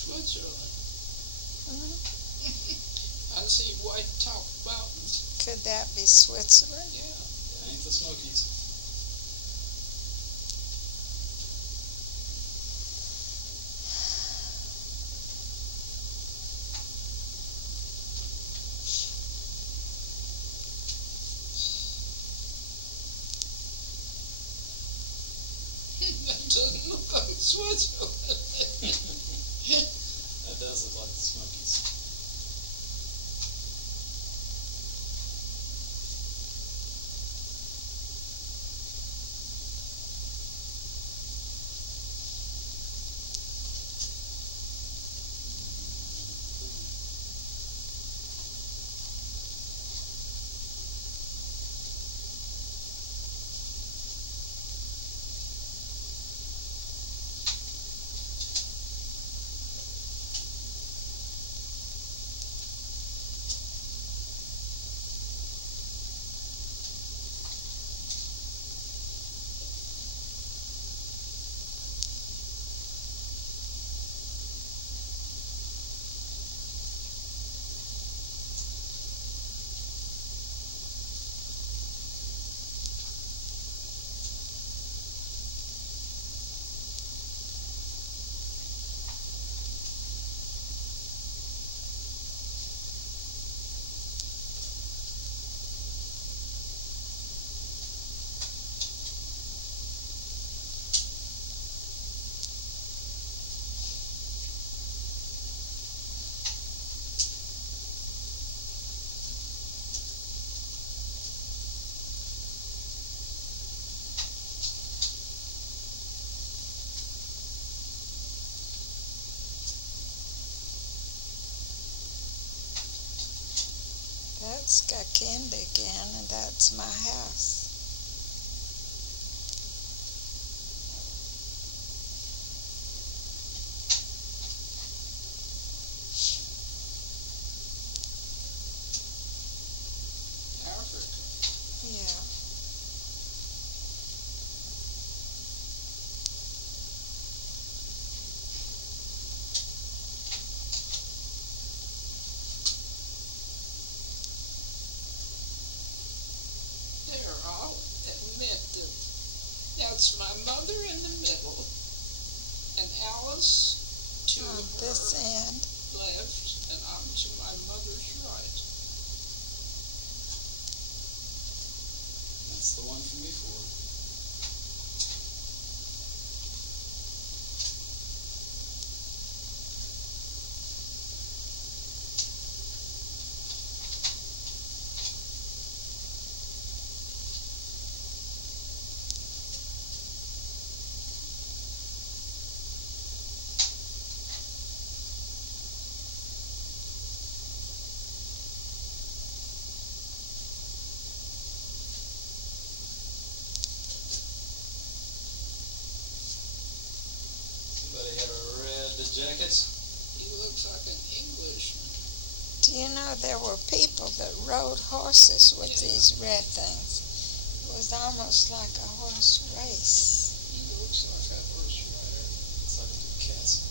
Switzerland. Hmm? I see white top mountains. Could that be Switzerland? Yeah. It ain't the Smokies. That doesn't look like Switzerland. That does look like the Smokies. It's got candy again, and that's my house. Africa. Yeah. There, I'll admit that that's my mother in the middle, and Alice to On her this end. left, and I'm to my mother's right. That's the one from before. Somebody had a red jacket. He looks like an Englishman. Do you know there were people that rode horses with Yeah. these red things? It was almost like a horse race. He looks like a horse rider. It's like a castle.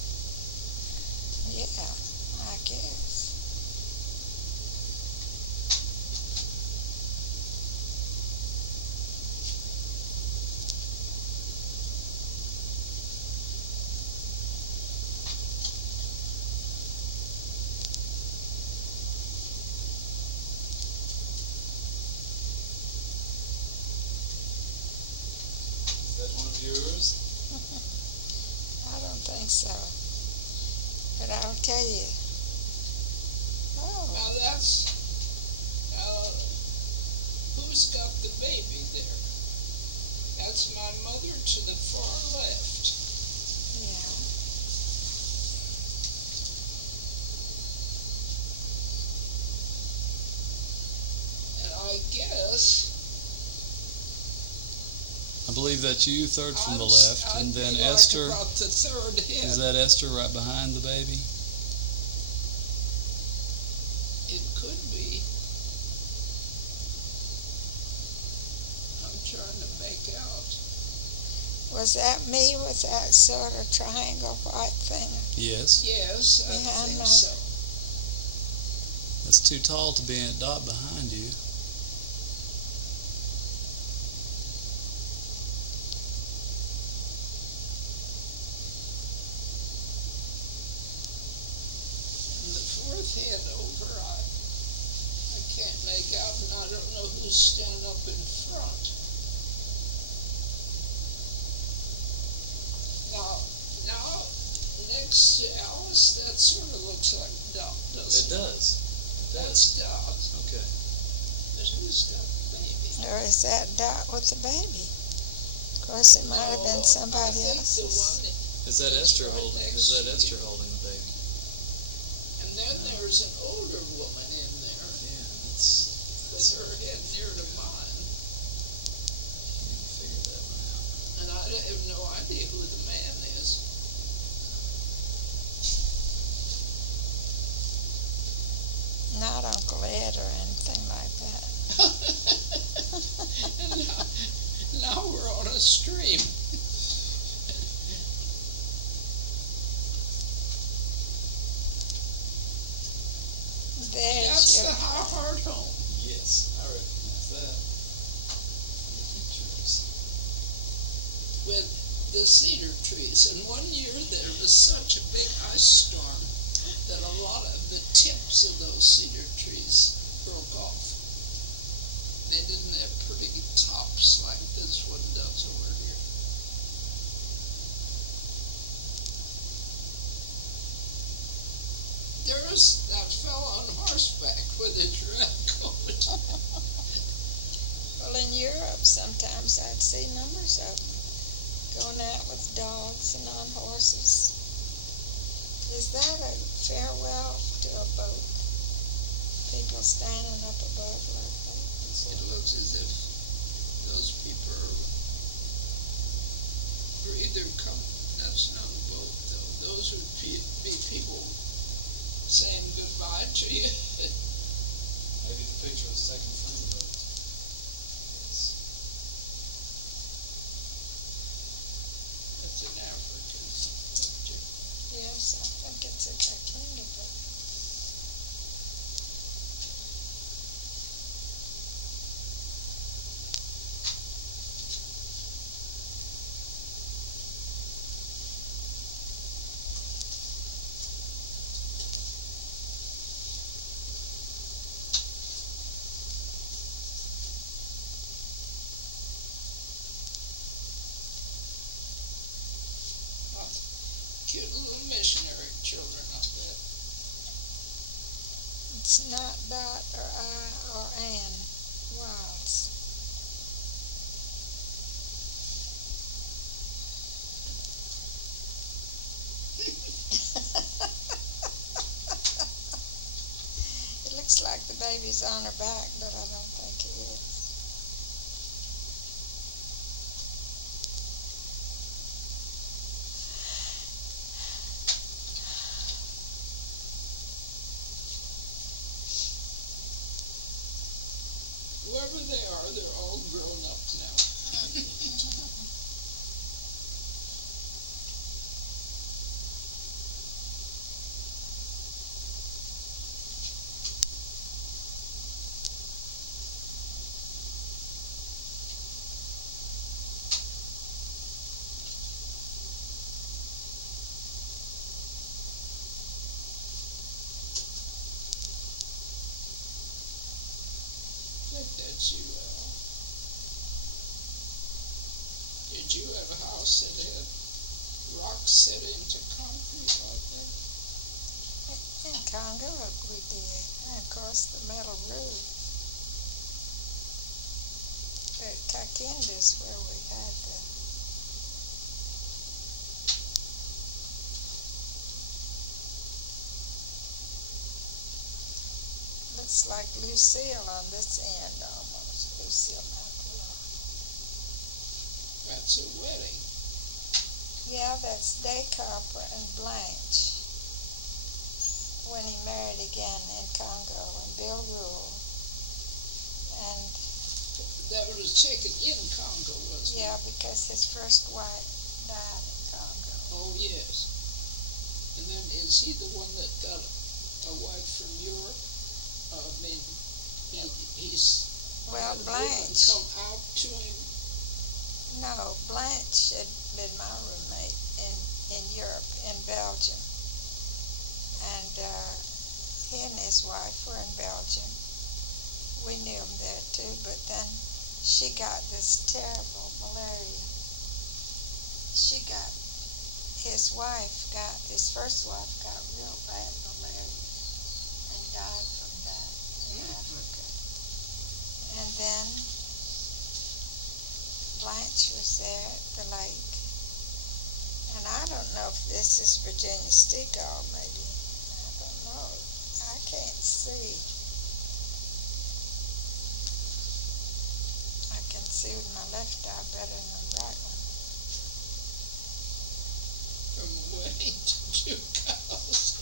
Yeah, I guess. Is that one of yours? I don't think so. But I'll tell you. Oh, Now that's, who's got the baby there? That's my mother to the far left. yeah. And I guess I believe that's you, third from the left, I'd and then be like Esther. about the third head. Is that Esther right behind the baby? It could be. I'm trying to make out. Was that me with that sort of triangle white thing? Yes. Yes, I Behind think my- so. That's too tall to be in a dot behind you. And the fourth head over, I can't make out, and I don't know who's standing up in front. Now, next to Alice, that sort of looks like Dot, doesn't it? does. That's Dot, Okay. but who's got the baby? Or is that Dot with the baby? Of course, it might have been somebody I think the else's. one, Is that That's Esther right holding? next Is that to Esther you. holding the baby? and then there's an older woman in there Yeah, that's. with her head near to mine, You figured that one out. and I have no idea who the man is. Not Uncle Ed or anything like that. And now we're on a stream. There's That's your the Howard home. Yes, I recognize that. The pictures. With the cedar trees. And one year there was such a big ice storm that a lot of the tips of those cedar trees broke off. They didn't have pretty tops like this one does over here. There's that fellow on horseback with a drab coat. Well, in Europe, sometimes I'd see numbers of them going out with dogs and on horses. Is that a farewell to a boat? People standing up above like that. It looks as if those people are either that's not a boat though. Those would be people saying goodbye to you. Maybe the picture was taken from the boat. That's an African picture. Yes, I think it's a Takini boat. Cute little missionary children up there. It's not Dot or I or Ann Wiles. It looks like the baby's on her back, but I don't think he is. Whoever they are, they're all grown up now. I think that's you, Al. Did you have a house that had rocks set into concrete like that? In Congo, we did. And of course, the metal roof. At Kakinda's where we had the. Looks like Lucille on this end almost. Lucille Macaulay. That's a wedding. Yeah, that's Day Copper and Blanche when he married again in Congo, and Bill Rule. And That was taken in Congo, wasn't yeah, it? because his first wife died in Congo. Oh, yes. And then is he the one that got a wife from Europe? He's Well, had a woman Blanche. come out to him. No, Blanche had been my roommate in Europe, in Belgium. And he and his wife were in Belgium. We knew him there too, but then she got this terrible malaria. His first wife got real bad malaria and died from that in Africa. And then Blanche was there at the lake. And I don't know if this is Virginia Stegall, maybe. I don't know. I can't see. I can see with my left eye better than the right one. From wedding to juke house.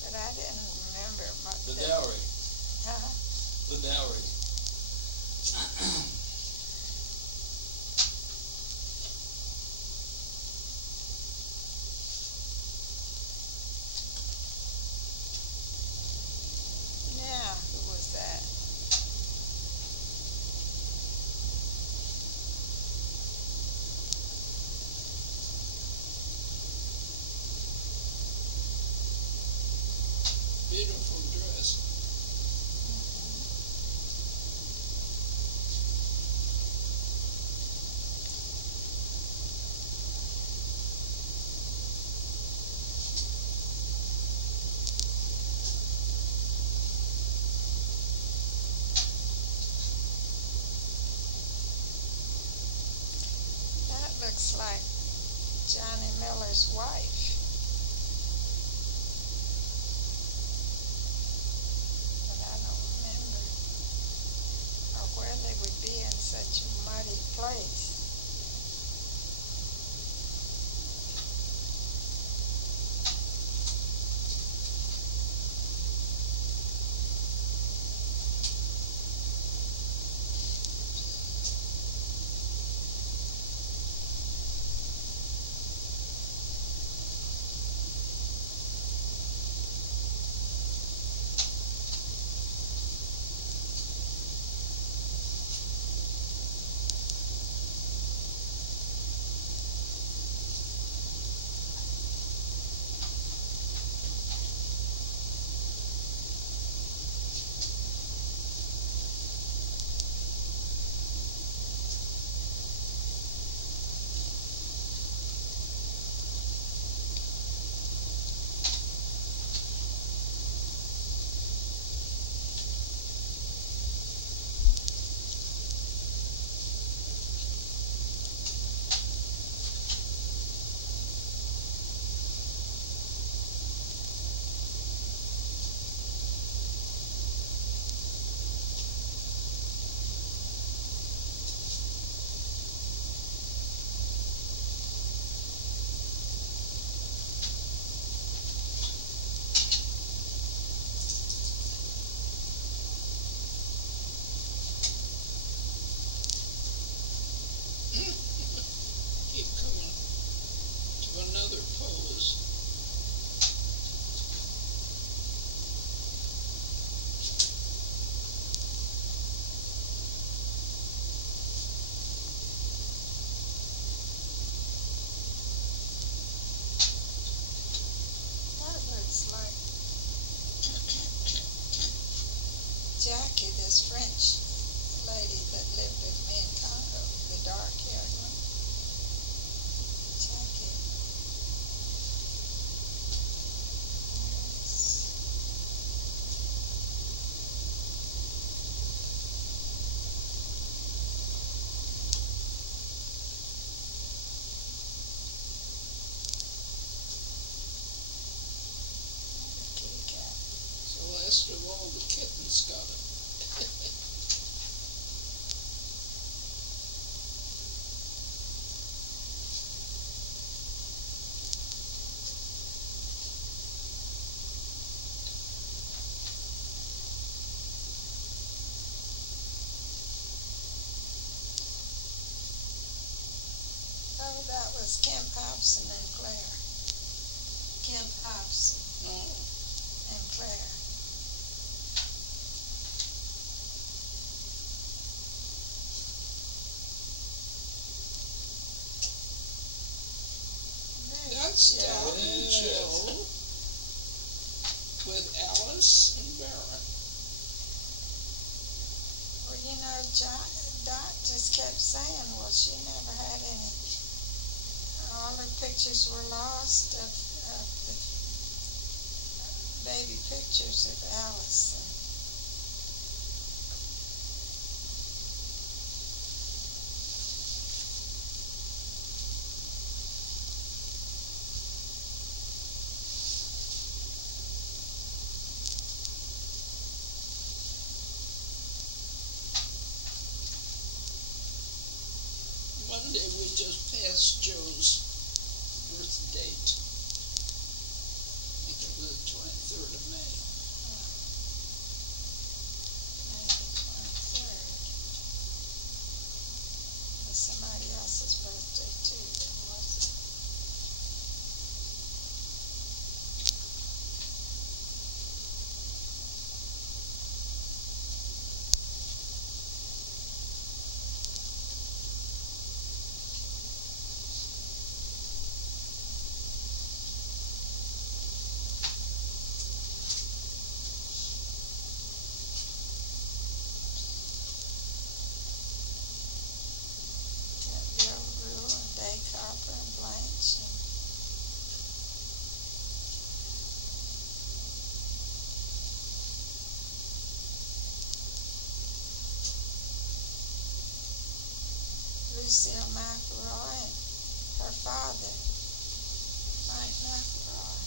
But I didn't remember much. The dowry. Huh? The dowry. Now, who was that? Beautiful dress. That looks like Johnny Miller's wife. rest of all the kittens got it. Oh, that was Kemp Hobson and Claire. Kemp Hobson Oh, and Claire. that's Yeah. Dad and Joe with Alice and Baron. Well, you know, Dot just kept saying, well, she never had any. All her pictures were lost of the baby pictures of Alice. Monday we just passed Joe's birth date. I think it was the 23rd of May. May the 23rd. Was somebody else's birthday too, was it? Bill Rule and Day Copper and Blanche and Lucille McElroy and her father, Frank McElroy.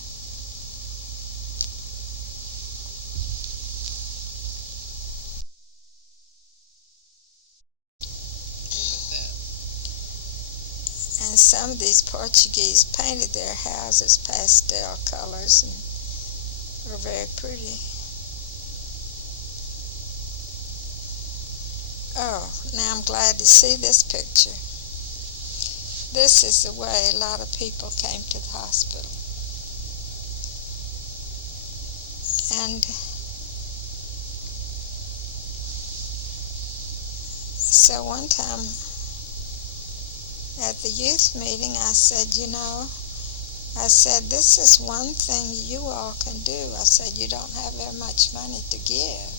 And some of these Portuguese painted their houses pastel colors and were very pretty. Oh, now I'm glad to see this picture. This is the way a lot of people came to the hospital. And so one time at the youth meeting, I said, you know, I said, this is one thing you all can do. I said, you don't have very much money to give,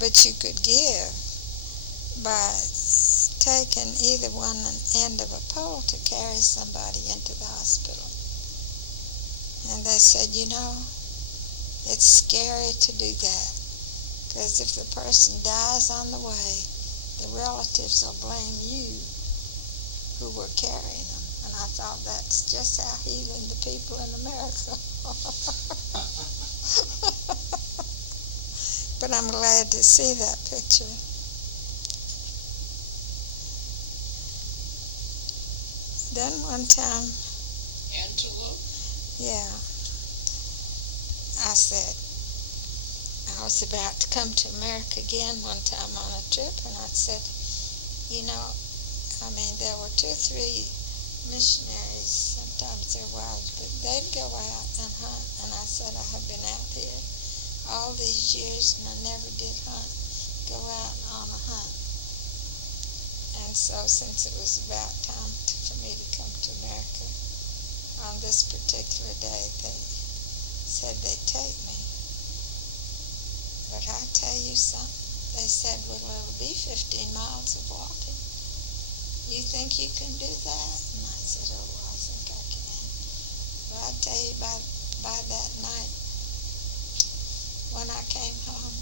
but you could give by taking either one end of a pole to carry somebody into the hospital. And they said, you know, it's scary to do that, because if the person dies on the way, the relatives will blame you who were carrying them. And I thought, that's just how healing the people in America are. But I'm glad to see that picture. Then one time, Antelope. yeah, I said, I was about to come to America again one time on a trip, and I said, you know, I mean, there were 2 or 3 missionaries, sometimes their wives, but they'd go out and hunt. And I said, I have been out here all these years and I never did go out on a hunt. And so since it was about time for me to come to America, on this particular day, they said they'd take me. But I tell you something, they said, well, it'll be 15 miles of walking. You think you can do that? And I said, oh, I think I can. But I tell you, by that night, when I came home,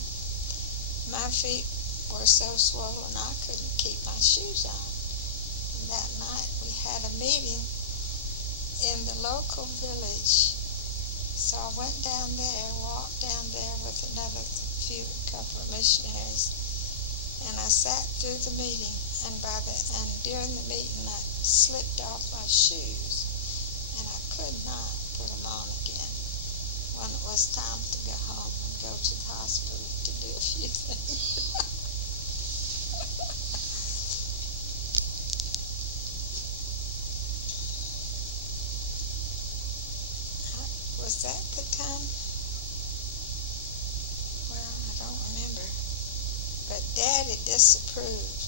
my feet were so swollen I couldn't keep my shoes on. And that night we had a meeting in the local village So I went down there, walked down there with another couple of missionaries, and I sat through the meeting. And during the meeting, I slipped off my shoes, and I could not put them on again. When it was time to go home and go to the hospital to do a few things. Was that the time? Well, I don't remember. But Daddy disapproved.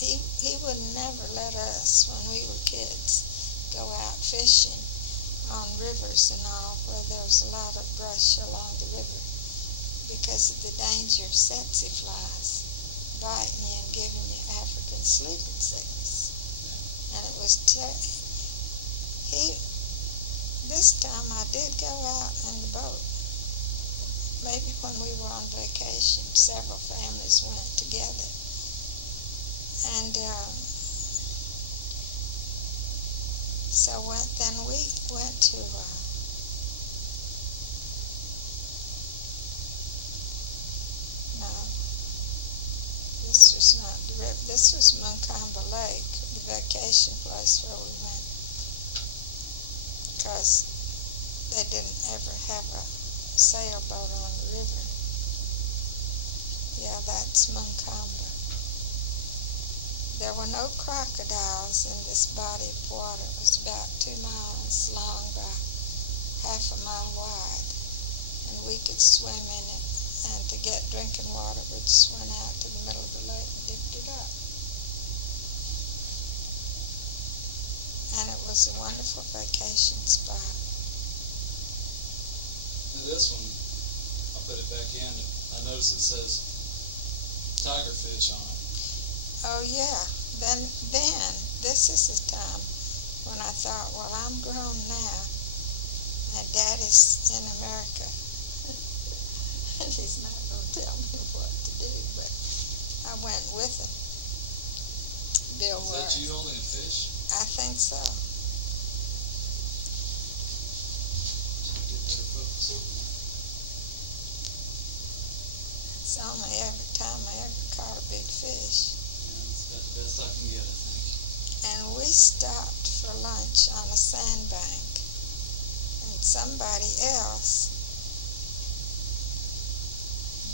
He would never let us, when we were kids, go out fishing on rivers and all where there was a lot of brush along the river because of the danger of tsetse flies biting you and giving you African sleeping sickness. Yeah. And it was this time I did go out in the boat. Maybe when we were on vacation, several families went together. And so then we went to no, this was not the river. This was Munkamba Lake, the vacation place where we went, because they didn't ever have a sailboat on the river. Yeah, that's Munkamba. There were no crocodiles in this body of water. It was about 2 miles long by half a mile wide, and we could swim in it. And to get drinking water, we just went out to the middle of the lake and dipped it up. And it was a wonderful vacation spot. Now this one, I'll put it back in. I notice it says tigerfish on it. Oh yeah, then this is the time when I thought, well, I'm grown now, and Daddy's in America, and he's not going to tell me what to do, but I went with him. Bill Is that you holding a fish? I think so. It's only every time I ever caught a big fish. That's the best I can get, I think. And we stopped for lunch on a sandbank, and somebody else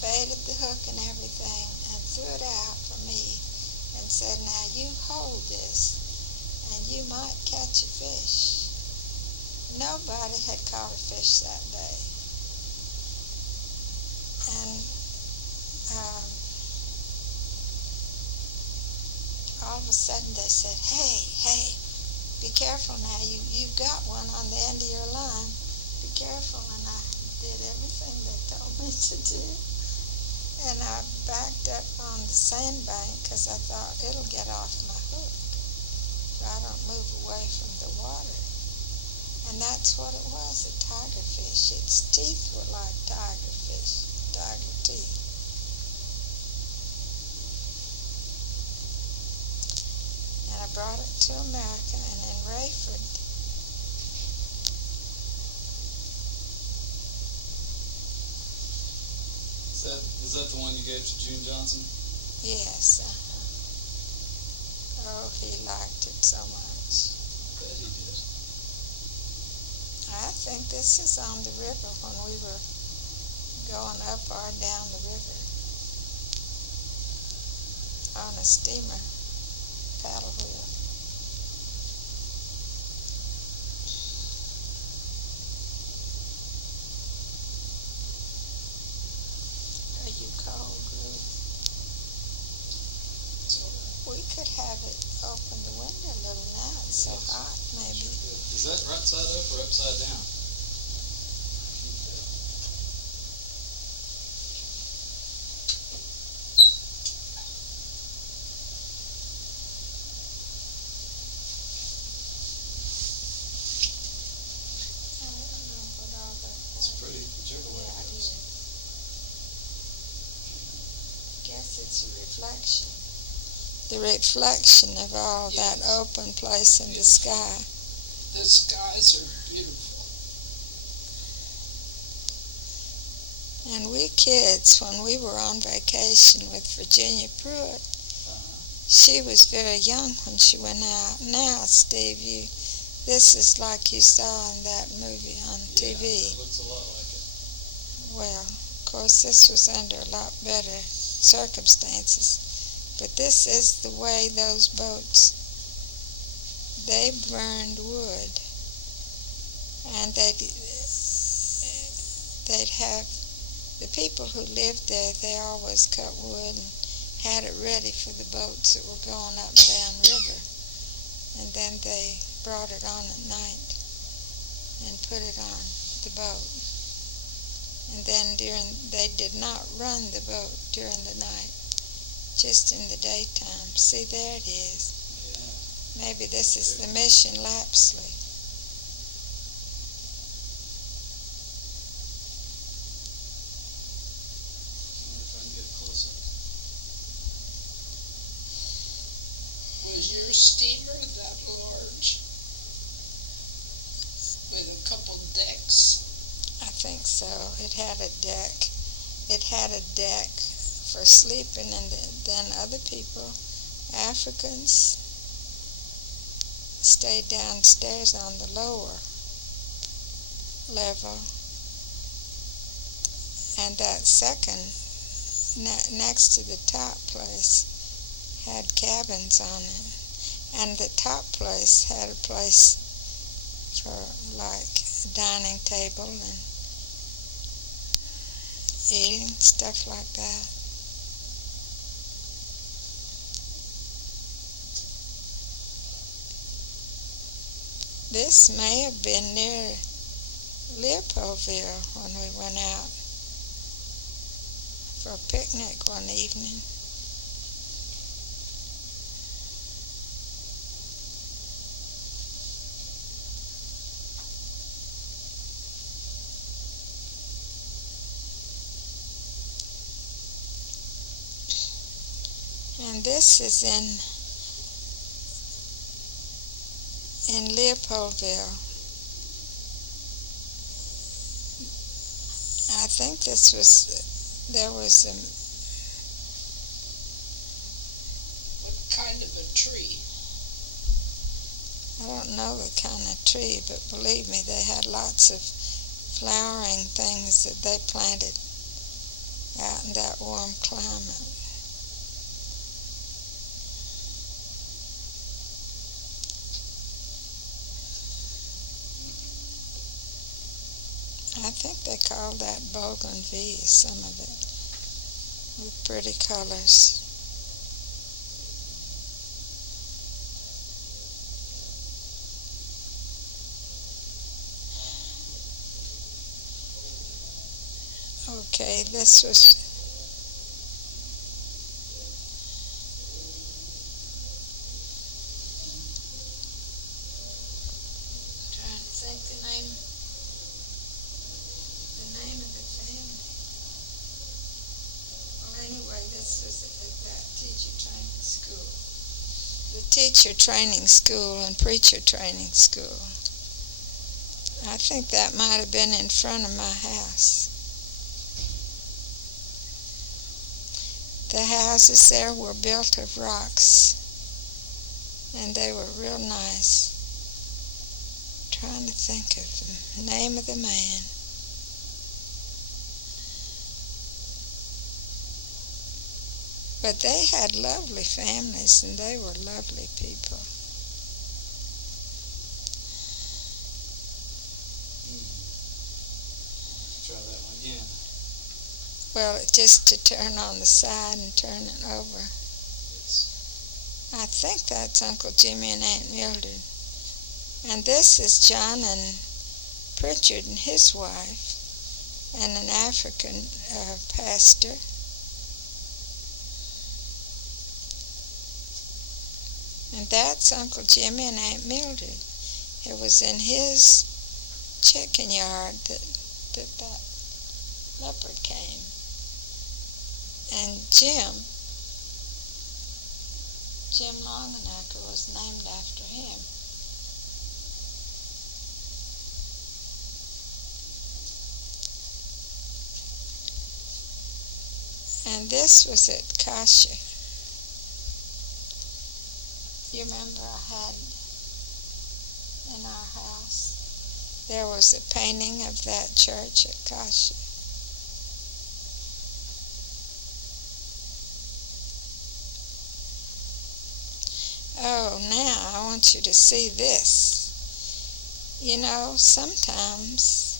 baited the hook and everything and threw it out for me and said, now you hold this and you might catch a fish. Nobody had caught a fish that day. And all of a sudden they said, hey, be careful now, you've got one on the end of your line, be careful. And I did everything they told me to do, and I backed up on the sandbank because I thought it'll get off my hook if I don't move away from the water. And that's what it was, a tigerfish. Its teeth were like tiger teeth. And I brought it to America, and in Rayford, Is that the one you gave to June Johnson? yes, Oh, he liked it so much. I bet he did. I think this is on the river when we were going up or down the river on a steamer paddle wheel. Are you cold, Ruth? We could have it open the window a little now. It's so hot, maybe. Is that right side up or upside down? I don't know what all that was. It's pretty, whichever way Yeah, it it goes. is. Guess it's a reflection. The reflection of all that Yes. open place in the sky. The skies are beautiful. And we kids, when we were on vacation with Virginia Pruitt, she was very young when she went out. Now, Steve, this is like you saw in that movie on TV. Yeah, it looks a lot like it. Well, of course, this was under a lot better circumstances. But this is the way those boats, they burned wood. And they'd have, the people who lived there, they always cut wood and had it ready for the boats that were going up and down river. And then they brought it on at night and put it on the boat. And then they did not run the boat during the night, just in the daytime. See, there it is. Yeah. Maybe this is the mission Lapsley. I wonder if I can get a close-up. Was your steamer that large? With a couple decks? I think so. It had a deck. It had a deck for sleeping, and then other people, Africans, stayed downstairs on the lower level. And that second, next to the top place, had cabins on it. And the top place had a place for like a dining table and eating, stuff like that. This may have been near Leopoldville when we went out for a picnic one evening. And this is in Leopoldville. I think there was What kind of a tree? I don't know the kind of tree, but believe me, they had lots of flowering things that they planted out in that warm climate. I think they called that bougainville, some of it, with pretty colors. Okay, this was trying to think the name of the family. Well, anyway, this was at that teacher training school. The teacher training school and preacher training school. I think that might have been in front of my house. The houses there were built of rocks, and they were real nice. Trying to think of the name of the man. But they had lovely families, and they were lovely people. Try that one again. Well, just to turn on the side and turn it over. I think that's Uncle Jimmy and Aunt Mildred. And this is John and Pritchard and his wife, and an African pastor. And that's Uncle Jimmy and Aunt Mildred. It was in his chicken yard that leopard came. And Jim Longenecker was named after him. this was at Kasha. You remember I had in our house, there was a painting of that church at Kasha. Oh, now I want you to see this. You know, sometimes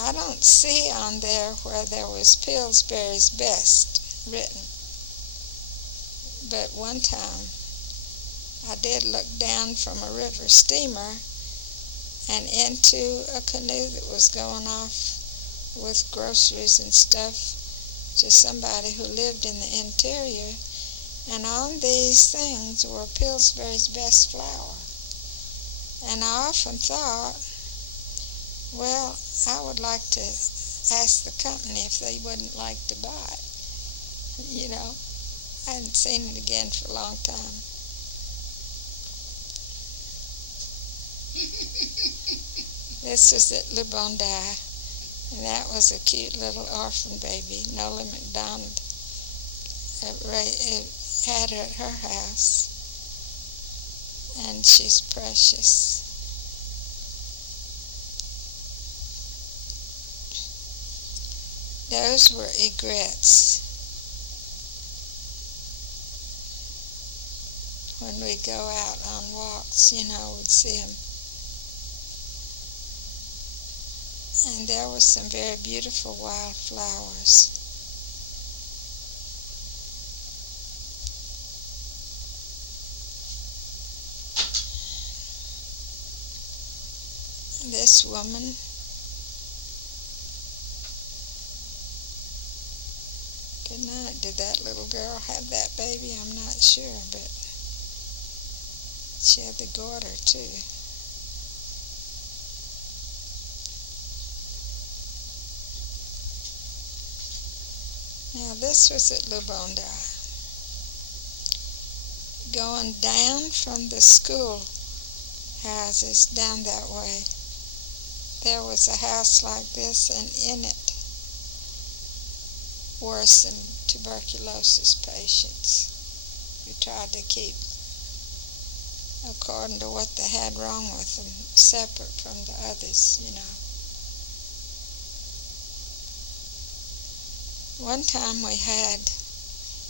I don't see on there where there was Pillsbury's Best written. But one time I did look down from a river steamer and into a canoe that was going off with groceries and stuff to somebody who lived in the interior. And on these things were Pillsbury's Best flour. And I often thought, well, I would like to ask the company if they wouldn't like to buy it. You know, I hadn't seen it again for a long time. This was at Le Bondi, and that was a cute little orphan baby. Nola McDonald had her at her house, and she's precious. Those were egrets. When we go out on walks, you know, we'd see them. And there were some very beautiful wildflowers. This woman, good night. Did that little girl have that baby? I'm not sure, but she had the garter too. Now this was at Le Bondi. Going down from the school houses down that way, there was a house like this, and in it were some tuberculosis patients who tried to keep, according to what they had wrong with them, separate from the others, you know. One time we had,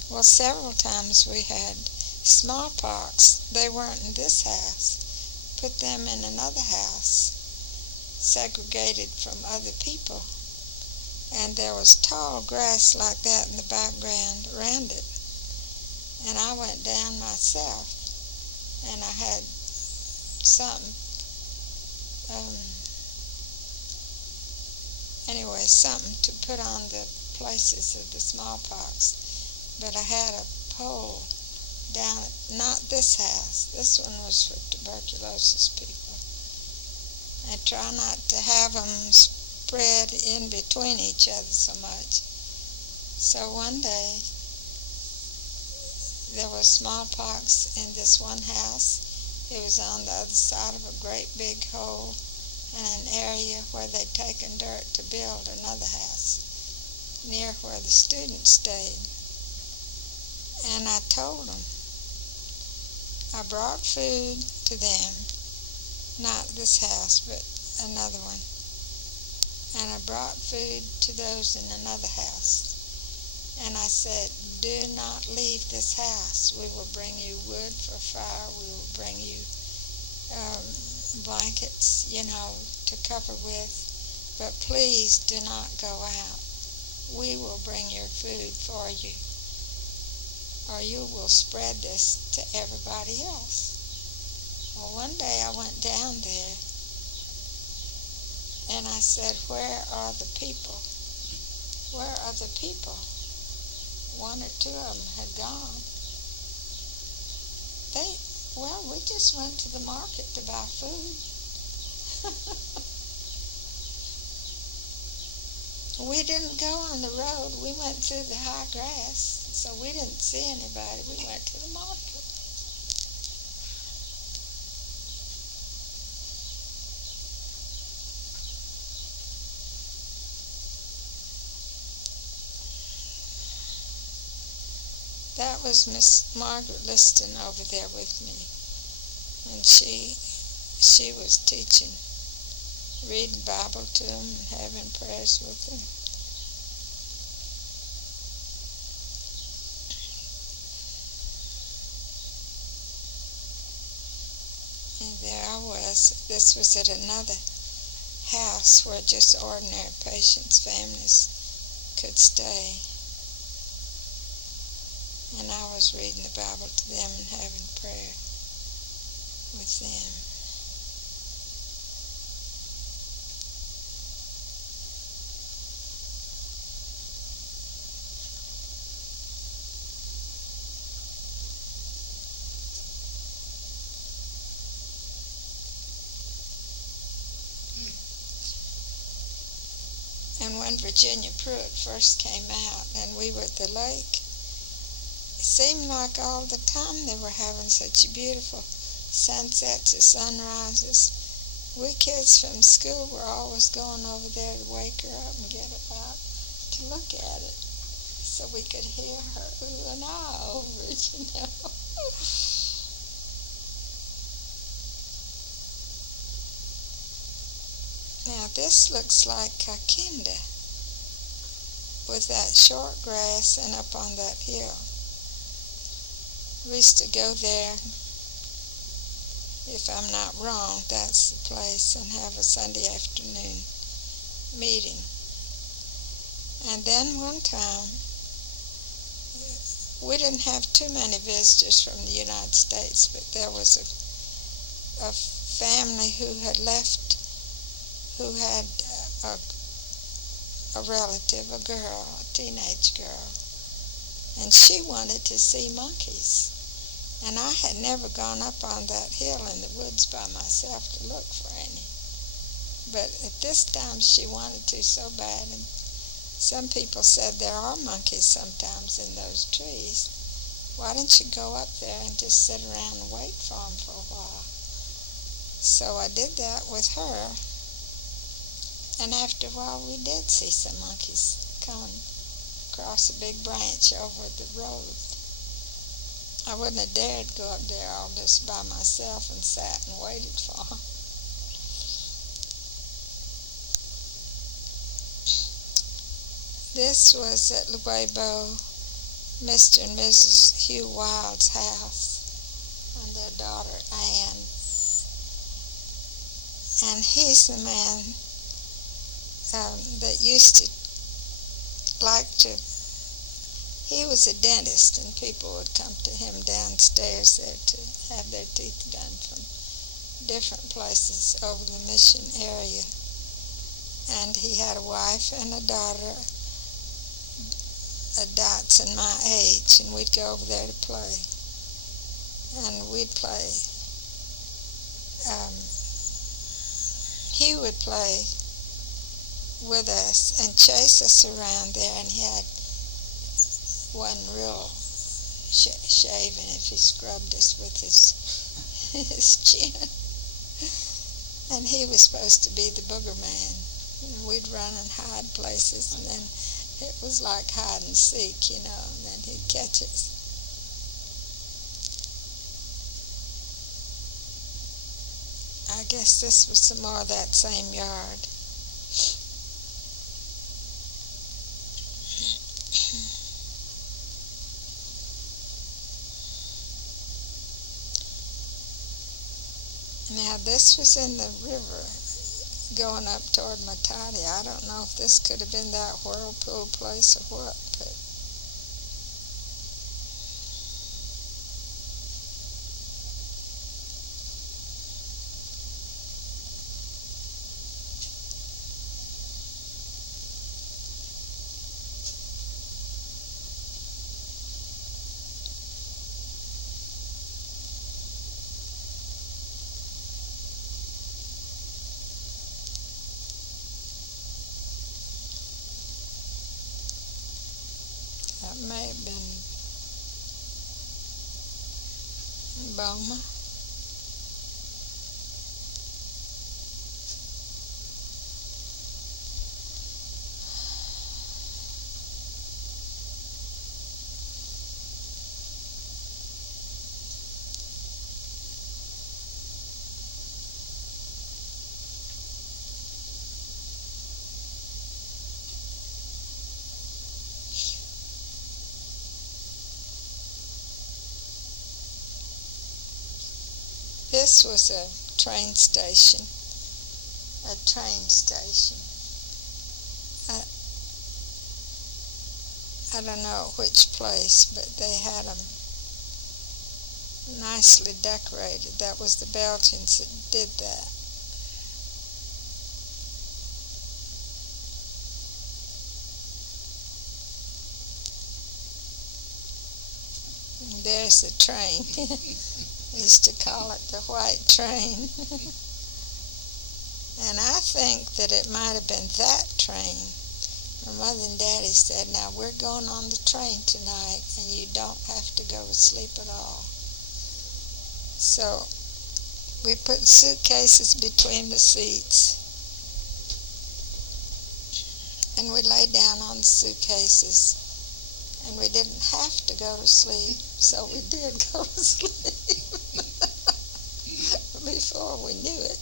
well, several times we had smallpox. They weren't in this house. Put them in another house, segregated from other people. And there was tall grass like that in the background around it. And I went down myself, and I had something, something to put on the places of the smallpox. But I had a pole down at, not this house, this one was for tuberculosis people. I try not to have them spread in between each other so much. So one day, there was smallpox in this one house. It was on the other side of a great big hole in an area where they'd taken dirt to build another house, near where the students stayed. And I told them, I brought food to them, not this house, but another one. And I brought food to those in another house. And I said, do not leave this house. We will bring you wood for fire. We will bring you blankets, you know, to cover with. But please do not go out. We will bring your food for you, or you will spread this to everybody else. Well, one day I went down there, and I said, where are the people? Where are the people? One or two of them had gone. We just went to the market to buy food. We didn't go on the road. We went through the high grass, so we didn't see anybody. We went to the market. that was Miss Margaret Liston over there with me, and she was teaching, reading Bible to them and having prayers with them. And there I was. This was at another house where just ordinary patients' families could stay. And I was reading the Bible to them and having prayer with them. And when Virginia Pruitt first came out and we were at the lake, it seemed like all the time they were having such beautiful sunsets or sunrises. We kids from school were always going over there to wake her up and get her out to look at it so we could hear her ooh and ah over it, you know. Now this looks like Kakinda with that short grass and up on that hill. We used to go there, if I'm not wrong, that's the place, and have a Sunday afternoon meeting. And then one time, we didn't have too many visitors from the United States, but there was a family who had left, who had a relative, a girl, a teenage girl, and she wanted to see monkeys. And I had never gone up on that hill in the woods by myself to look for any. But at this time she wanted to so bad, and some people said there are monkeys sometimes in those trees. Why don't you go up there and just sit around and wait for them for a while? So I did that with her, and after a while we did see some monkeys coming across a big branch over the road. I wouldn't have dared go up there all just by myself and sat and waited for them. This was at Luebo, Mr. and Mrs. Hugh Wild's house, and their daughter Anne. And he's the man that used to like to, he was a dentist, and people would come to him downstairs there to have their teeth done from different places over the mission area. And he had a wife and a daughter, dots in my age, and we'd go over there to play. And we'd play, he would play with us and chase us around there, and he had one real shaven if he scrubbed us with his chin. And he was supposed to be the booger man. And we'd run and hide places, and then it was like hide and seek, you know, and then he'd catch us. I guess this was some more of that same yard. Now this was in the river going up toward Matadi. I don't know if this could have been that whirlpool place or what, but that may have been Boma. this was a train station. I don't know which place, but they had them nicely decorated. That was the Belgians that did that. And there's the train. We used to call it the white train. And I think that it might have been that train. My mother and Daddy said, now we're going on the train tonight and you don't have to go to sleep at all. So we put suitcases between the seats and we lay down on the suitcases, and we didn't have to go to sleep, so we did go to sleep before we knew it.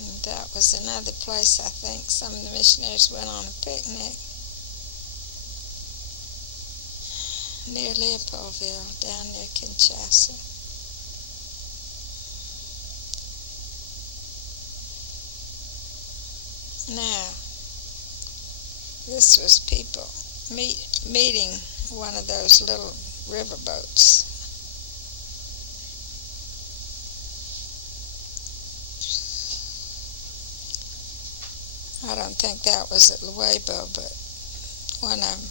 And that was another place I think some of the missionaries went on a picnic, near Leopoldville, down near Kinshasa. Now, this was people meeting one of those little riverboats. I don't think that was at Luebo, but one of them.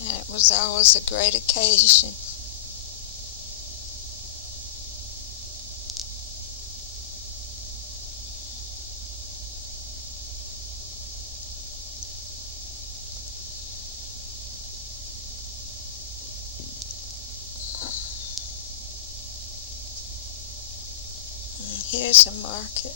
And it was always a great occasion. Here's a market.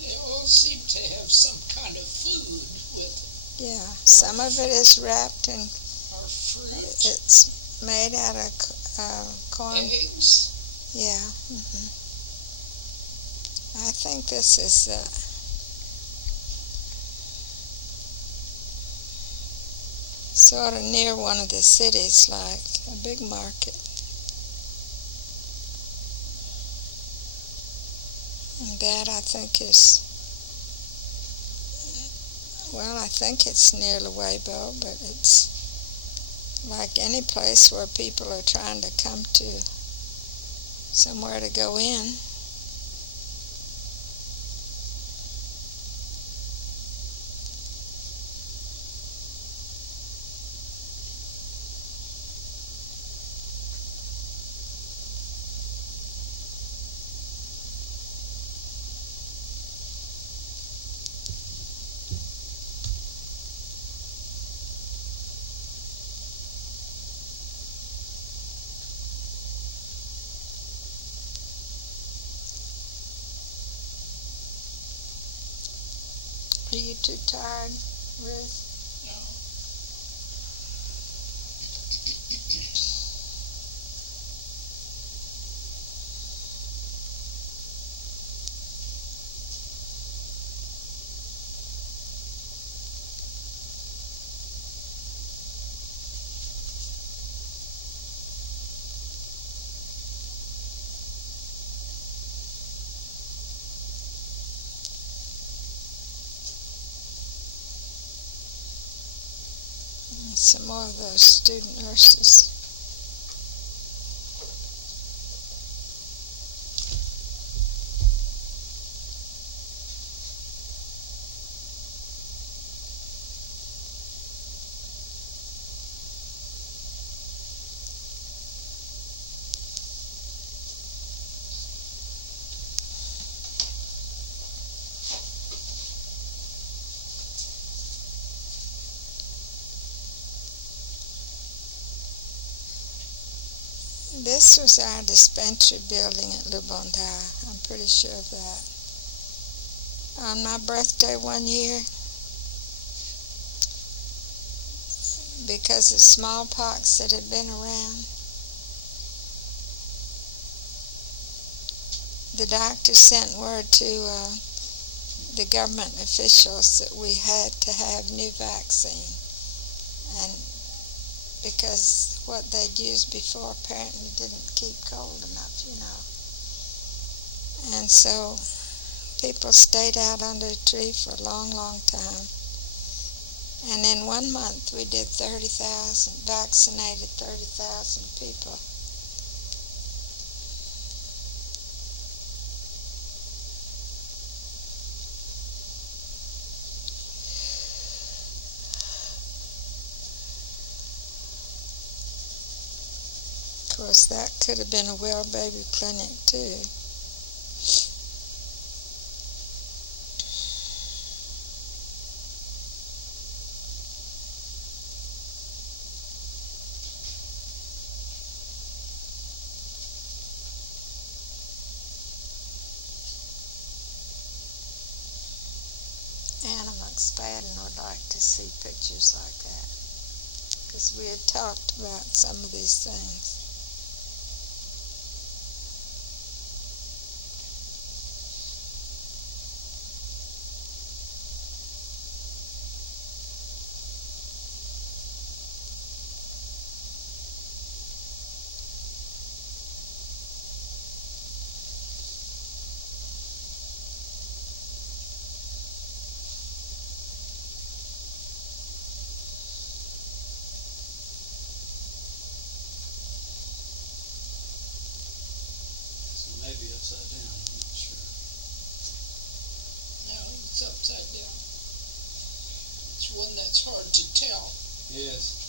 They all seem to have some kind of food with Yeah, some of it is wrapped in, our fruit, it's made out of corn. eggs. Yeah. I think this is sort of near one of the cities, like a big market. And that I think is, well, I think it's near Luebo, but it's like any place where people are trying to come to somewhere to go in. Are you too tired, Ruth? No. Some more of those student nurses. This was our dispensary building at Lubonda. I'm pretty sure of that. On my birthday one year, because of smallpox that had been around. The doctor sent word to the government officials that we had to have new vaccine, and because what they'd used before apparently didn't keep cold enough, And so people stayed out under a tree for a long, long time. And in 1 month we did 30,000, vaccinated 30,000 people. Of course, that could have been a well baby clinic too. Anna McSpadden would like to see pictures like that, because we had talked about some of these things. Maybe upside down, I'm not sure. No, it's upside down. It's one that's hard to tell. Yes.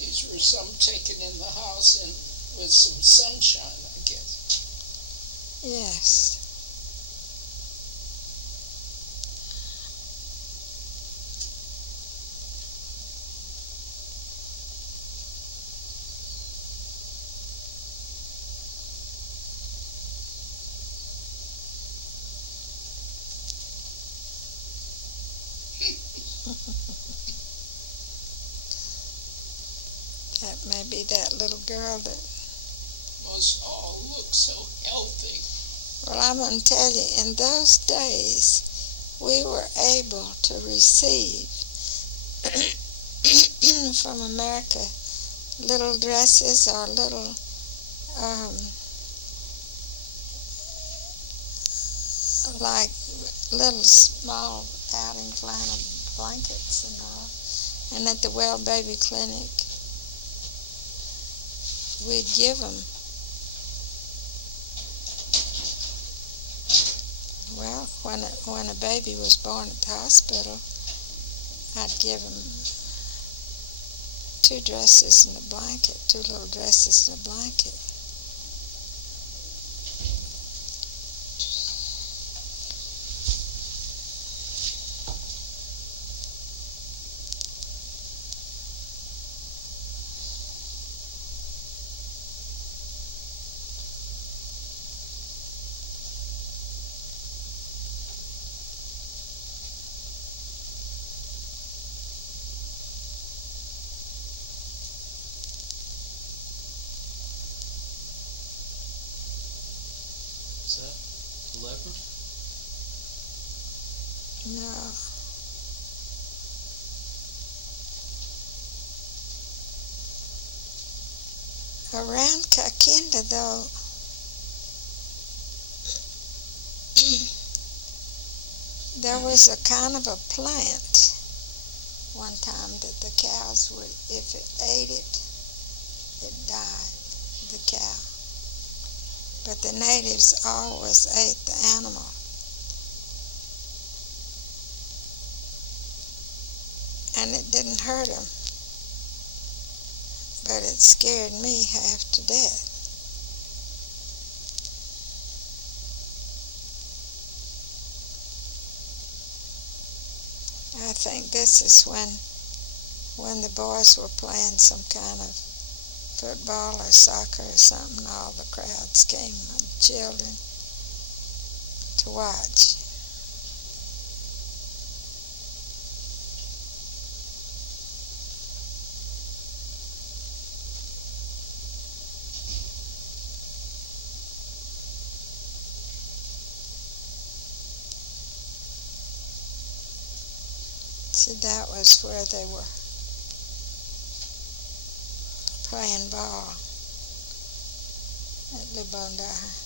These were some taken in the house with some sunshine, I guess. Yes. That may be that little girl that... Must all look so healthy. Well, I'm going to tell you, in those days, we were able to receive from America little dresses or little like little small outing flannel blankets and all. And at the Well Baby Clinic, we'd give them. Well, when a baby was born at the hospital, I'd give them 2 dresses and a blanket, 2 little dresses and a blanket. Is that the leopard? No. Around Kakinda, though, there was a kind of a plant one time that the cows would, if it ate it, it died, the cow. But the natives always ate the animal. And it didn't hurt them. But it scared me half to death. I think this is when when the boys were playing some kind of football or soccer or something, all the crowds came of children to watch. So that was where they were playing ball at Lubonda.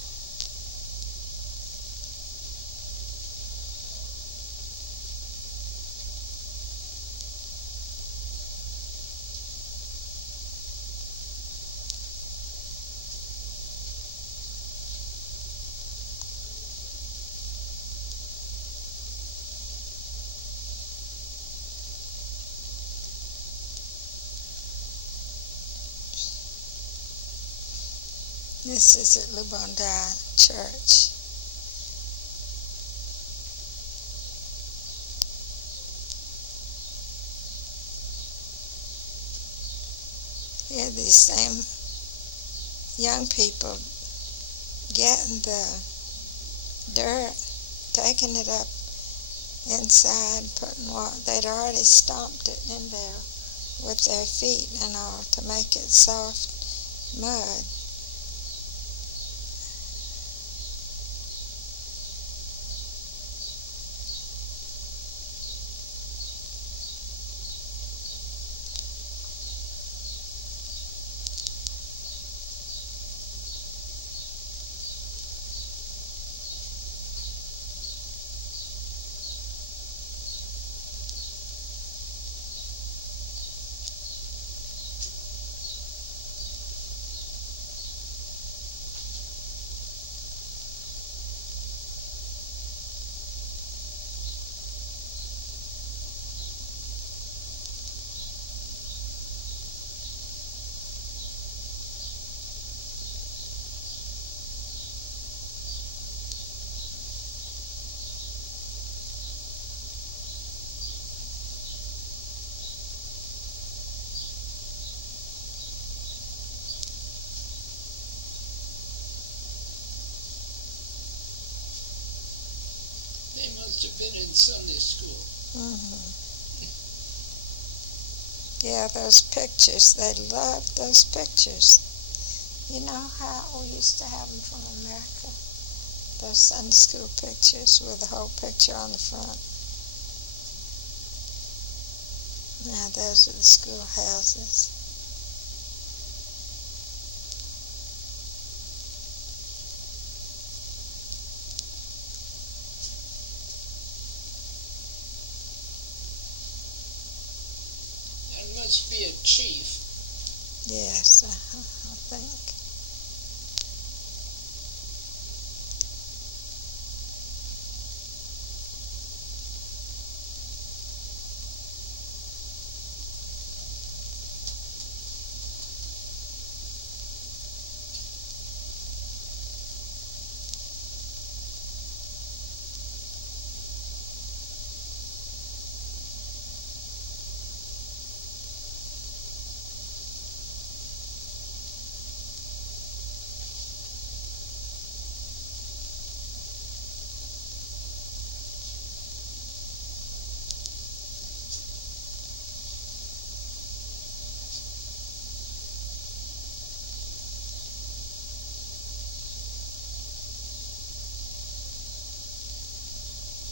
This is at Lubonda Church. Here these same young people getting the dirt, taking it up inside, putting what they'd already stomped it in there with their feet and all to make it soft mud. Must have been in Sunday school. Yeah, those pictures, they loved those pictures. You know how we used to have them from America? Those Sunday school pictures with the whole picture on the front. Now those are the schoolhouses. Must be a chief. Yes, I think.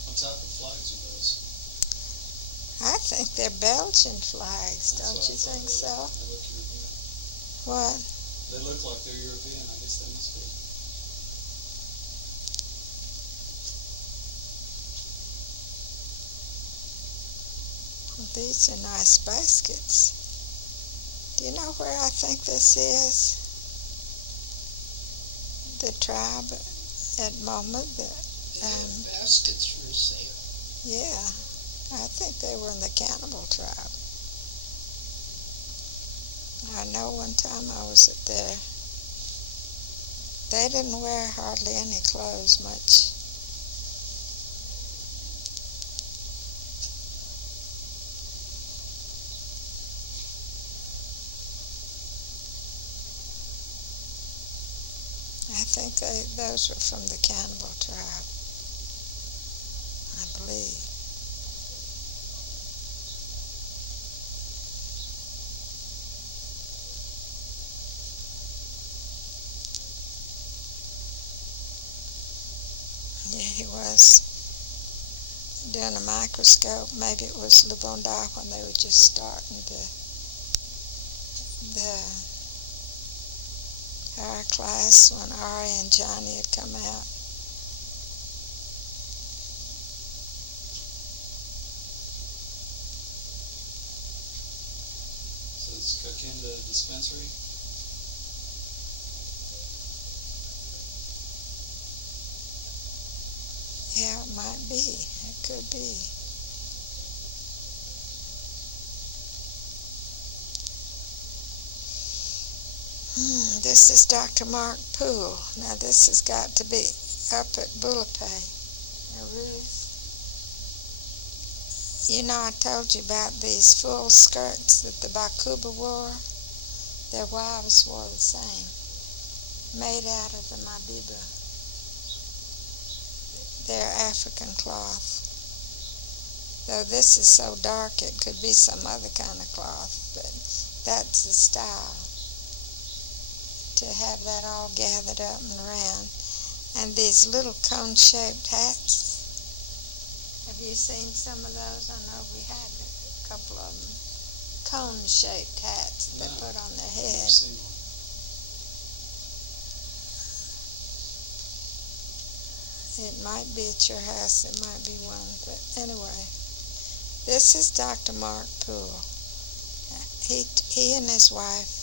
What type of flags are those? I think they're Belgian flags, don't you think so? They look European. What? They look like they're European. I guess they must be. Well, these are nice baskets. Do you know where I think this is? The tribe at Moma. Baskets for sale. Yeah, I think they were in the cannibal tribe. I know one time I was at there. They didn't wear hardly any clothes much. think those were from the cannibal tribe, I believe. Yeah, he was doing a microscope. Maybe it was Le Bon Dot when they were just starting the our class when Ari and Johnny had come out. So it's Kakinda Dispensary? Yeah, it might be. It could be. This is Dr. Mark Poole. Now this has got to be up at Bulapay. Now, Ruth, you know I told you about these full skirts that the Bakuba wore? Their wives wore the same, made out of the Mabiba. They're African cloth. Though this is so dark it could be some other kind of cloth, but that's the style, to have that all gathered up and around. And these little cone-shaped hats. Have you seen some of those? I know we had a couple of them. Cone-shaped hats they put on their head. I've never seen one. It might be at your house, it might be one, but anyway. This is Dr. Mark Poole. He and his wife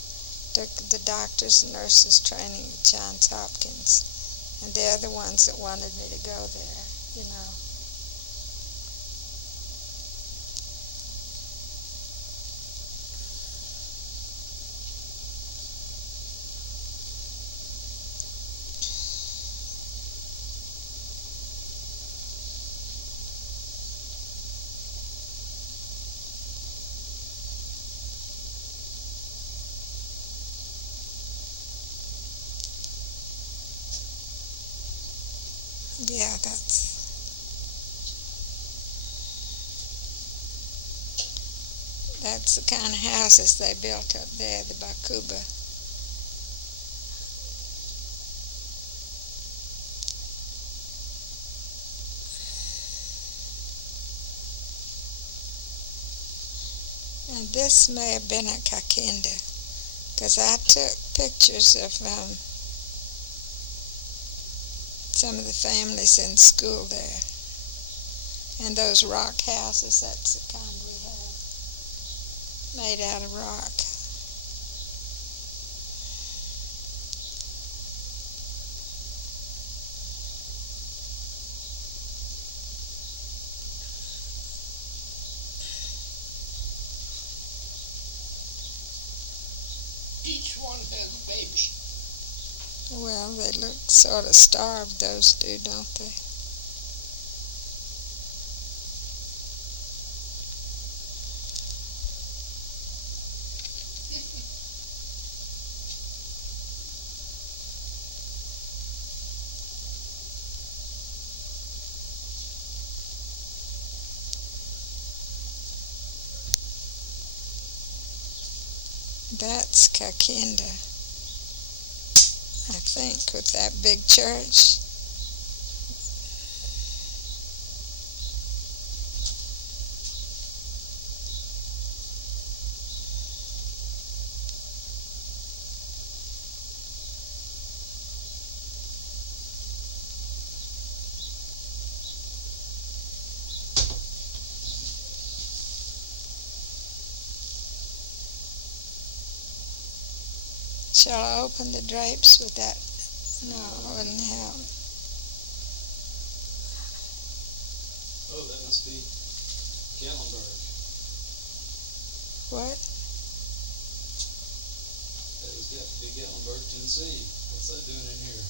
took the doctors and nurses training at Johns Hopkins, and they're the ones that wanted me to go there, you know. Yeah, that's the kind of houses they built up there, the Bakuba. And this may have been at Kakinda, because I took pictures of some of the families in school there. And those rock houses, that's the kind we have, made out of rock. Each one has a baby. Well, they look sort of starved, those do, don't they? That's Kakinda, I think, with that big church. Shall I open the drapes with that? No, it wouldn't help. Oh, that must be Gatlinburg. What? That was got to be Gatlinburg, Tennessee. What's that doing in here?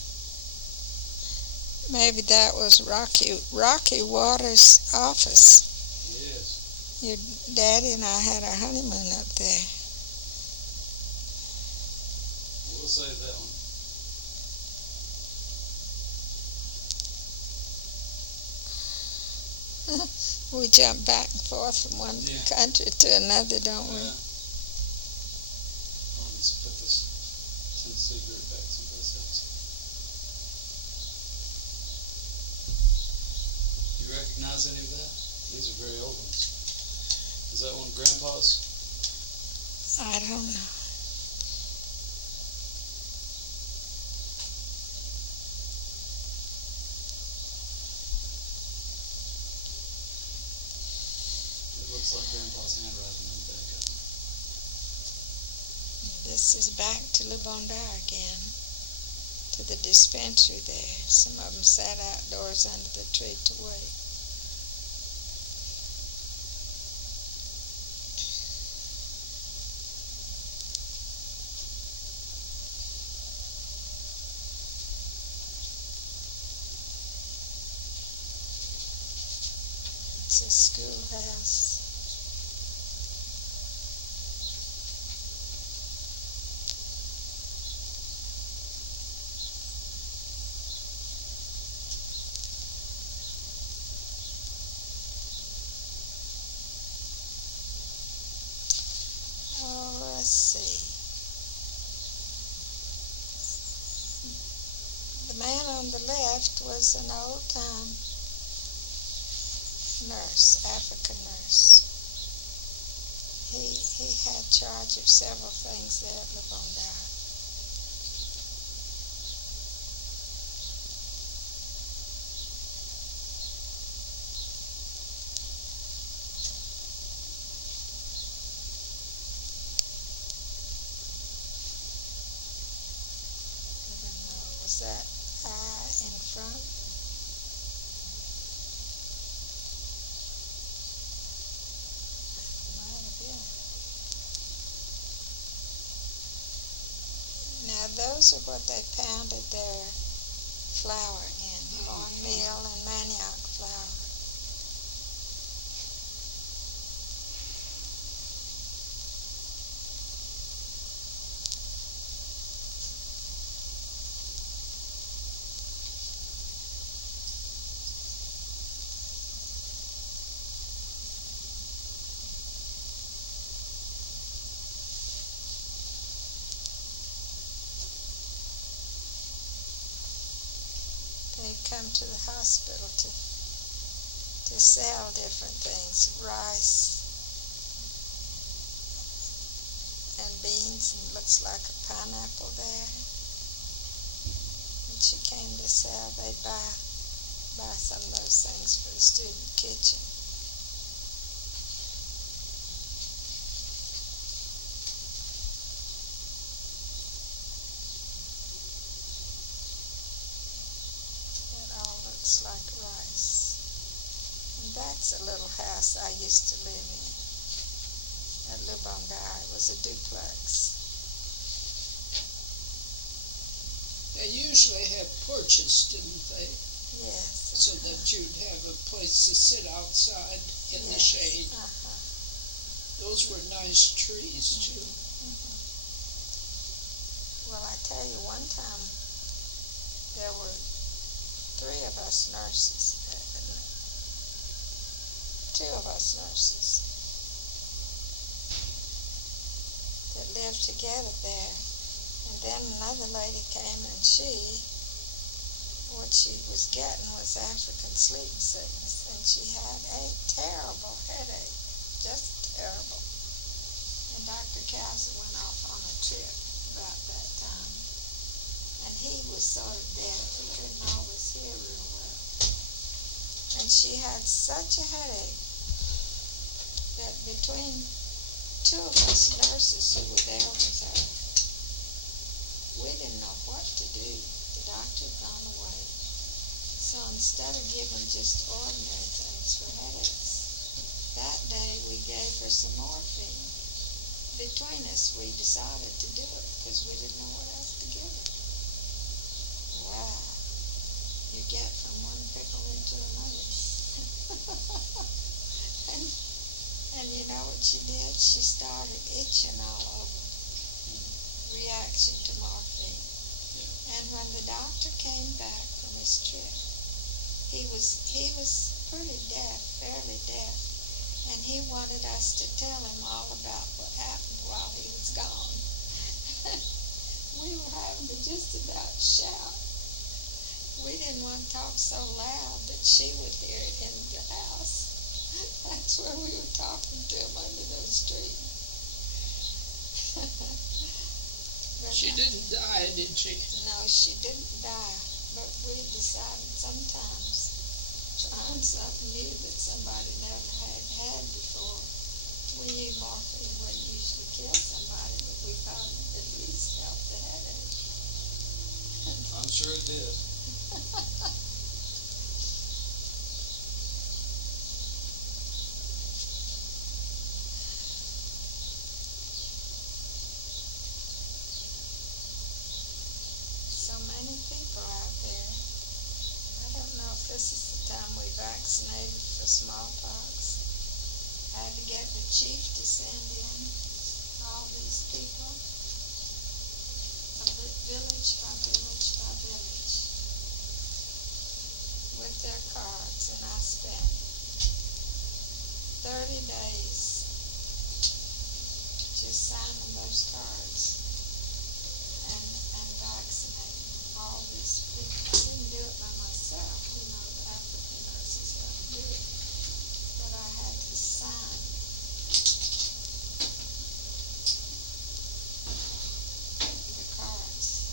Maybe that was Rocky Waters' office. Yes. Your daddy and I had our honeymoon up there. We'll save that one. We jump back and forth from one Yeah. country to another, don't we? Yeah. I'll just put this Tennessee group back someplace else. You recognize any of that? These are very old ones. Is that one Grandpa's? I don't know. It looks like Grandpa's handwriting on the back of it. This is back to Le Bondar again, to the dispensary there. Some of them sat outdoors under the tree to wait. It's a schoolhouse. Oh, let's see. The man on the left was an old-time nurse, African nurse. He had charge of several things there at Le Bondar. I don't know, was that I in front? Might have been. Now those are what they pounded their flour in, cornmeal and manioc flour. They come to the hospital to sell different things, rice and beans, and looks like a pineapple there. And she came to sell, they'd buy some of those things for the student kitchen. It all looks like rice. And that's a little house I used to live in at Le Bondar. It was a duplex. They usually had porches, didn't they? Yes. So that you'd have a place to sit outside in the shade. Those were nice trees, too. Well, I tell you, one time there were 3 of us nurses, 2 of us nurses that lived together there. And then another lady came, and what she was getting was African sleep sickness, and she had a terrible headache, just terrible. And Dr. Castle went off on a trip about that time, and he was sort of deaf. He couldn't always hear real well. And she had such a headache that between 2 of us nurses who were there with her, we didn't know what to do. The doctor had gone away. So instead of giving just ordinary things for headaches, that day we gave her some morphine. Between us, we decided to do it because we didn't know what else to give her. Wow. You get from one pickle into another. and you know what she did? She started itching all over. Reaction to morphine. And when the doctor came back from his trip, he was pretty deaf, fairly deaf, and he wanted us to tell him all about what happened while he was gone. We were having to just about shout. We didn't want to talk so loud that she would hear it in the house. That's where we were talking to him under those trees. She didn't die, did she? No, she didn't die, but we decided sometimes trying something new that somebody never had before. We knew morphine wouldn't usually kill somebody, but we thought it at least helped the headache. I'm sure it did. So many people out there. I don't know if this is the time we vaccinated for smallpox. I had to get the chief to send in all these people, village by village by village, with their cards, and I spent 30 days just signing those cards and vaccinating all these people. I didn't do it by myself, the African nurses let me do it, but I had to sign the cards.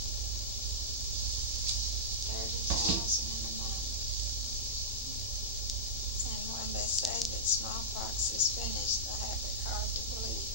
30,000 in a month. And when they say that smallpox is finished, I have it hard to believe.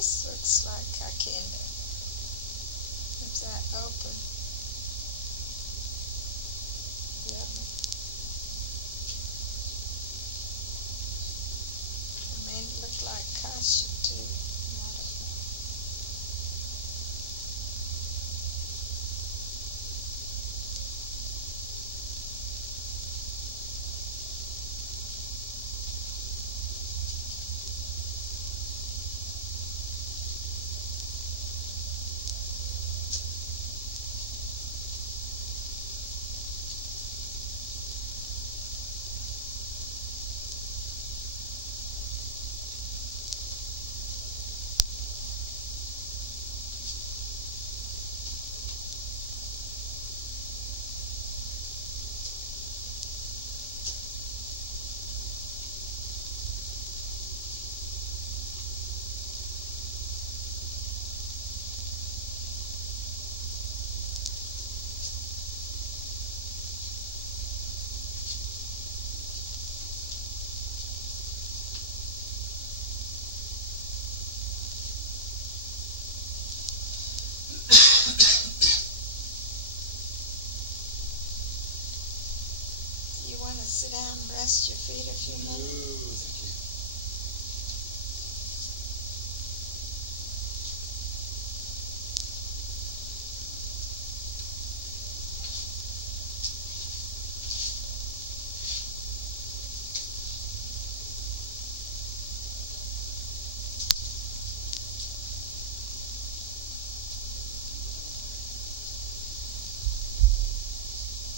This looks like Kakenda. Is that open? Yeah. It looked like kasha too. I don't know. You want to sit down and rest your feet a few minutes? Ooh, thank you.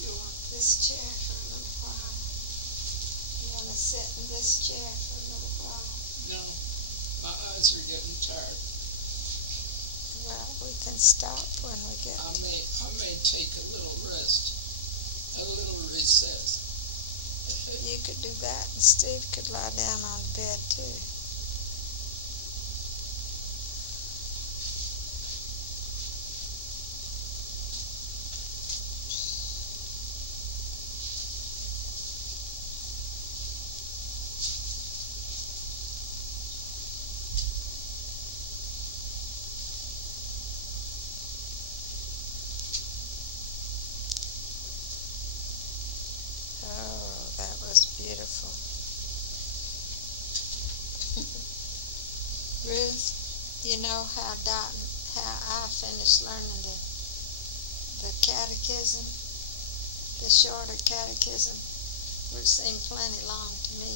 You want this chair for a little while? You want to sit in this chair for a little while? No. My eyes are getting tired. Well, we can stop when we get. I may take a little rest, a little recess. You could do that, and Steve could lie down on the bed too. Oh, that was beautiful. Ruth, you know how I finished learning the catechism, the shorter catechism, which seemed plenty long to me.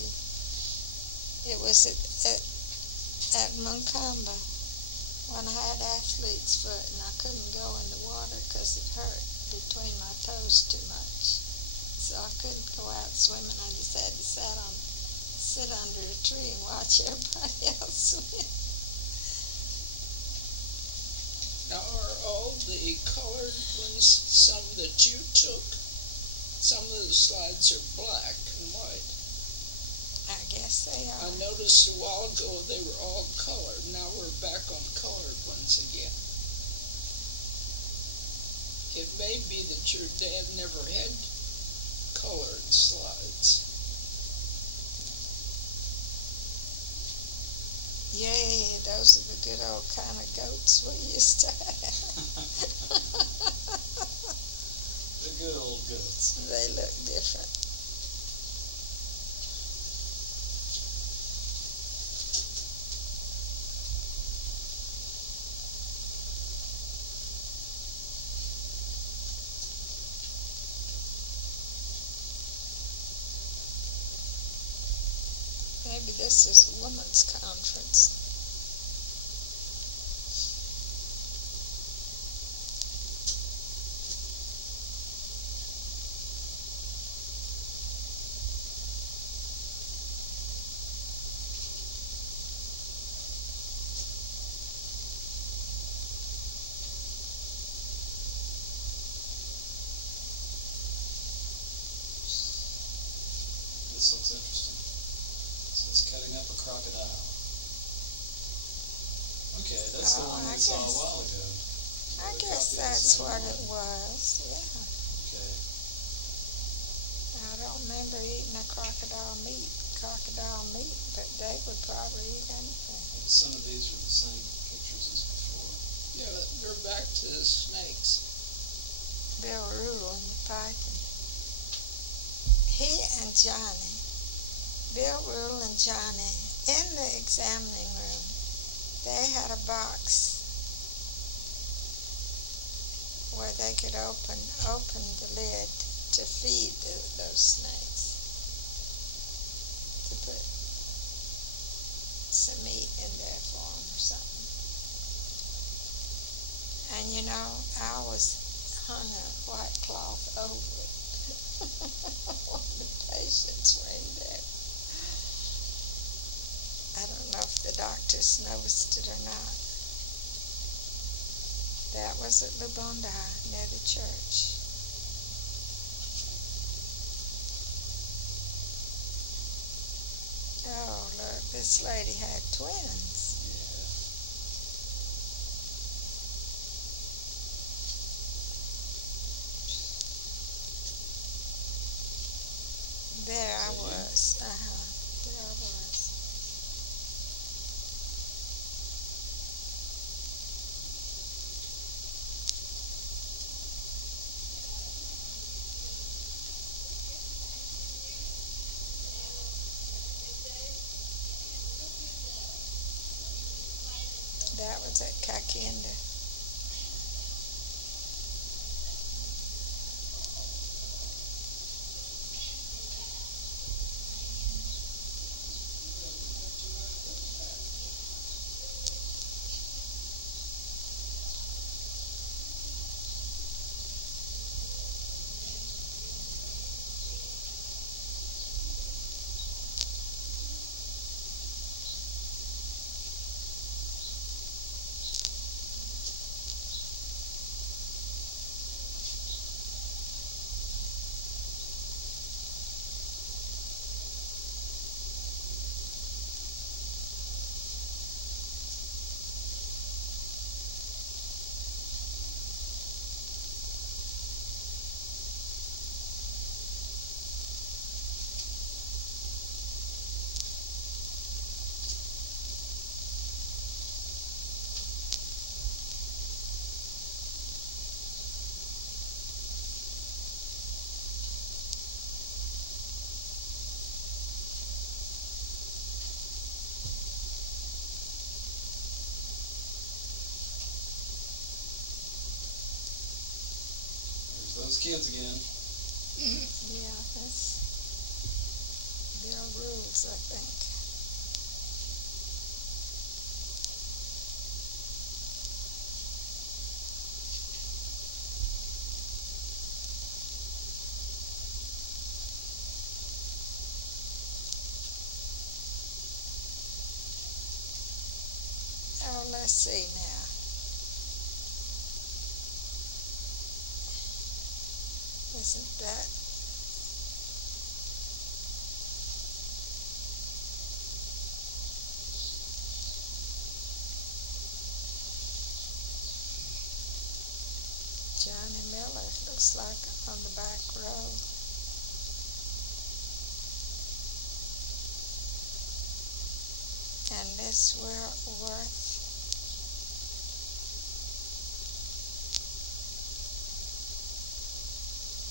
It was at Munkamba when I had athlete's foot and I couldn't go in the water because it hurt between my toes too much. So I couldn't go out swimming. I just had to sit under a tree and watch everybody else swim. Now, are all the colored ones some that you took? Some of the slides are black and white. I guess they I are. noticed a while ago they were all colored. Now we're back on colored ones again. It may be that your dad never had colored slides. Yay, those are the good old kind of goats we used to have. The good old goats. They look different. Maybe this is a women's conference. This looks interesting. So it's cutting up a crocodile. Okay, that's the one I we saw a guess- while ago. I Another guess copy of the that's same what one. it was, yeah. Okay. I don't remember eating a crocodile meat, but they would probably eat anything. Some of these are the same pictures as before. Yeah, but they're back to the snakes. Bill Rule and the python. He and Johnny, Bill Rule and Johnny, in the examining room, they had a box where they could open the lid to feed those snakes, to put some meat in there for them or something. And you know, I always hung a white cloth over it when the patients were in there. I don't know if the doctors noticed it or not. That was at Lubondi, near the church. Oh, look, this lady had twins. There I was. There I was. That was at Kakinda. kids again. Yeah, that's their rules, I think. Oh, let's see now. Isn't that Johnny Miller? Looks like on the back row. And Miss Worth.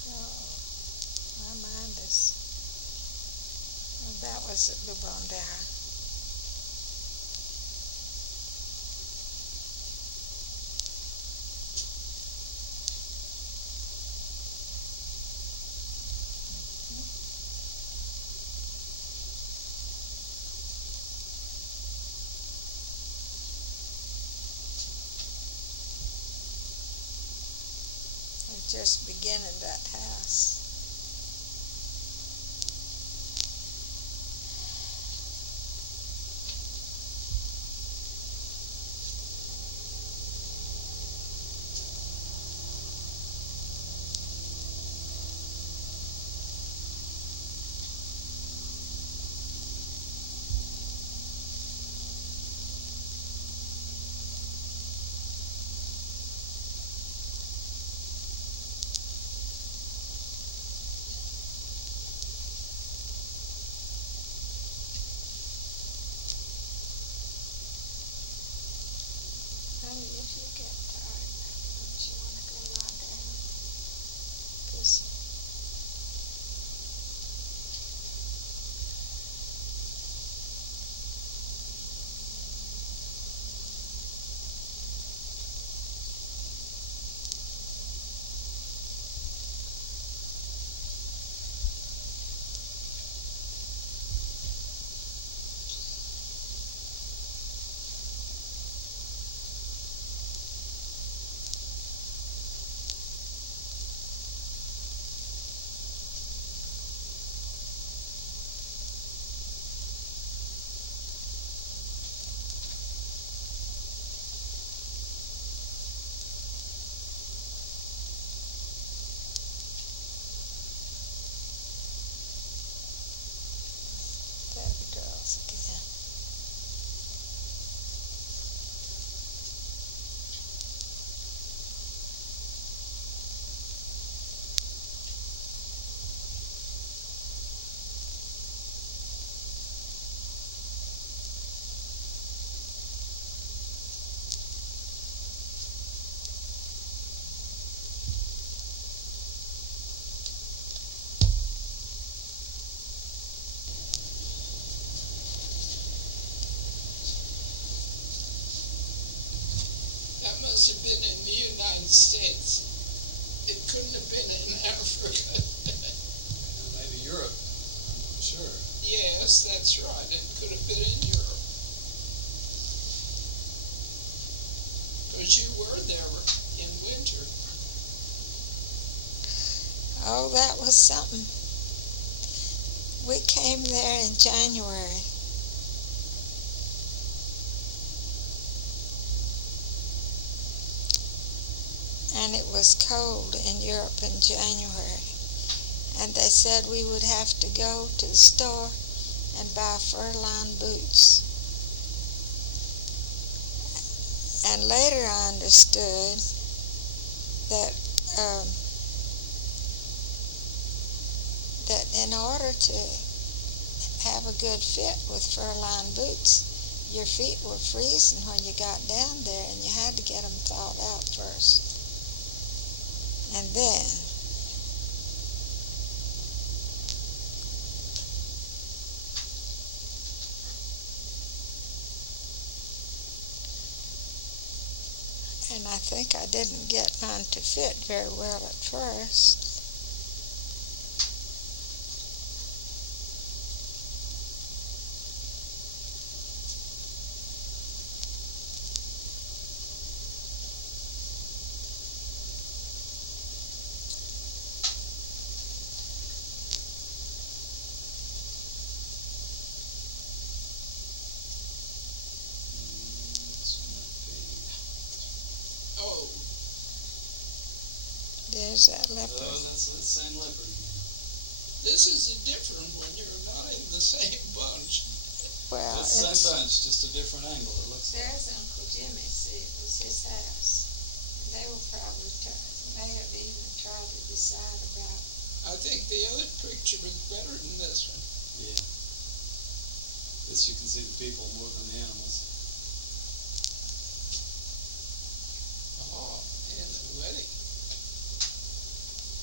Oh, my mind is. Oh, that was a Lubondera. Just beginning that house. Honey, if you get tired, don't you want to go lie down? 'Cause there the girls again. That must have been in the United States. It couldn't have been in Africa. Maybe Europe. I'm not sure. Yes, that's right. It could have been in Europe. Because you were there in winter. Oh, that was something. We came there in January. And it was cold in Europe in January. And they said we would have to go to the store and buy fur-lined boots. And later I understood that that in order to have a good fit with fur-lined boots, your feet were freezing when you got down there, and you had to get them thawed out first. And then and I think I didn't get mine to fit very well at first. Oh, There's that leopard. Oh, that's that same leopard again. this is a different one. You're not in the same bunch. Well, It's the it's, same bunch, just a different angle, it looks like. there's Uncle Jimmy. See, it was his house. They will probably may have even tried to decide about. I think the other picture is better than this one. Yeah. This you can see the people more than the animals. Oh, and the wedding.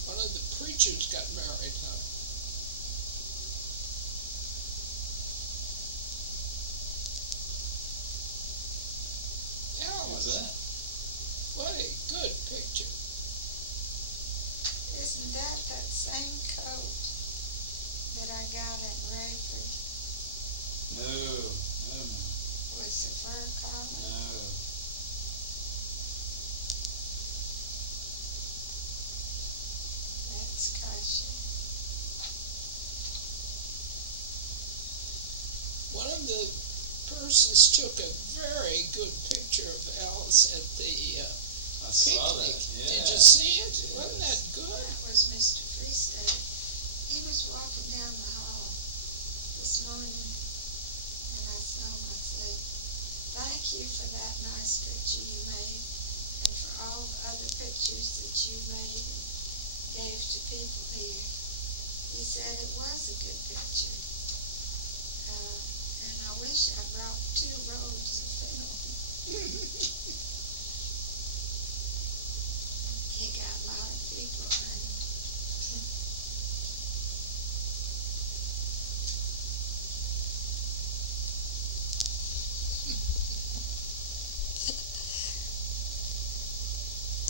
One of the preachers got married, huh? Who's Alice, that? what a good picture. Isn't that same coat that I got at Rayford No. with the fur collar? No. That's kosher. One of the persons took a very good picture of Alice at the I saw that. picnic. Yeah. Did you see it? Yes. Wasn't that good? That was Mr. Freestad. He was walking down the hall this morning, and I saw him. I said, "Thank you for that nice picture you made, and for all the other pictures that you made and gave to people here." He said it was a good picture, and I wish I brought 2 rolls of film. He got a lot of people, and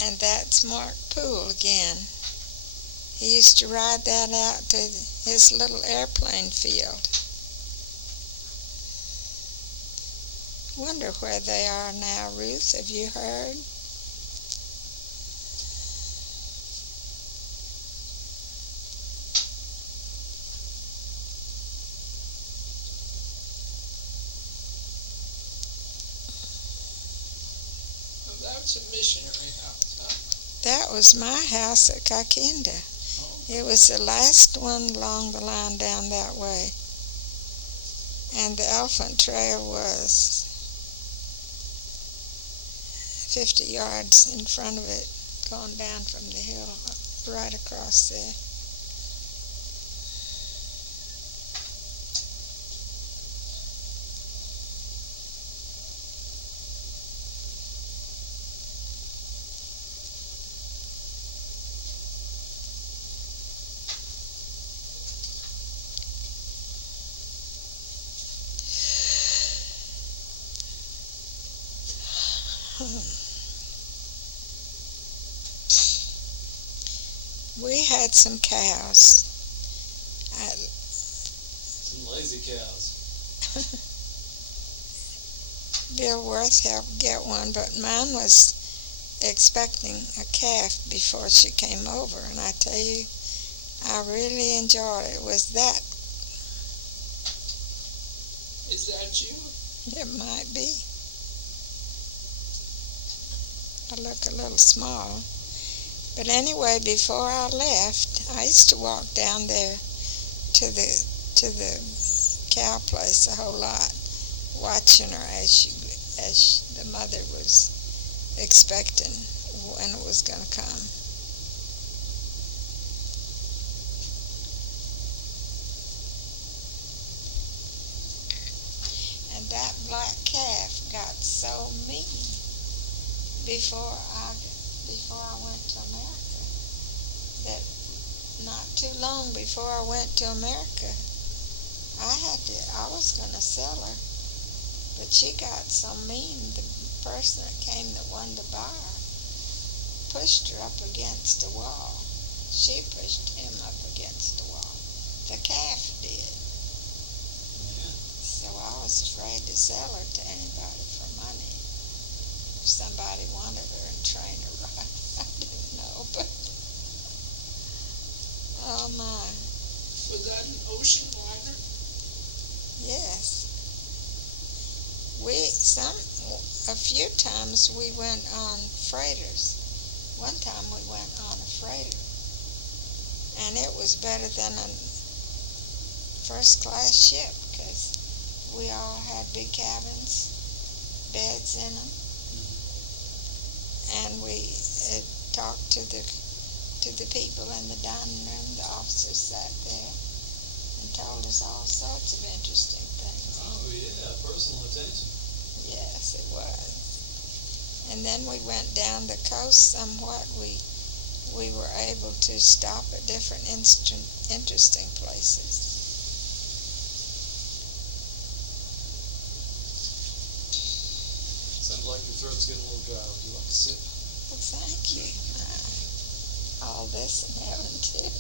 and that's Mark Poole again. He used to ride that out to his little airplane field. Wonder where they are now, Ruth. Have you heard? Well, that's a missionary house, huh? That was my house at Kakinda. Oh, It was the last one along the line down that way. And the elephant trail was 50 yards in front of it, going down from the hill right across there. We had some cows. Some lazy cows. Bill Worth helped get one, but mine was expecting a calf before she came over, and I tell you, I really enjoyed it. Was that? is that you? It might be. I look a little small. But anyway, before I left, I used to walk down there to the cow place a whole lot, watching her as the mother was expecting when it was going to come. And that black calf got so mean before I went to America, that not too long before I went to America, I was going to sell her, but she got so mean, the person that came that wanted to buy her, pushed her up against the wall. She pushed him up against the wall. The calf did. Yeah. So I was afraid to sell her to anybody for money. If somebody wanted her and trained her right, I didn't know, but oh my. Was that an ocean liner? Yes. A few times we went on freighters. One time we went on a freighter, and it was better than a first-class ship because we all had big cabins, beds in them, and we talked to the people in the dining room. The officers sat there and told us all sorts of interesting things. Oh yeah, personal attention. Yes, it was. And then we went down the coast somewhat. We were able to stop at different interesting places. Sounds like your throat's getting a little dry. Would you like to sip? Well, thank you. All this in heaven, too.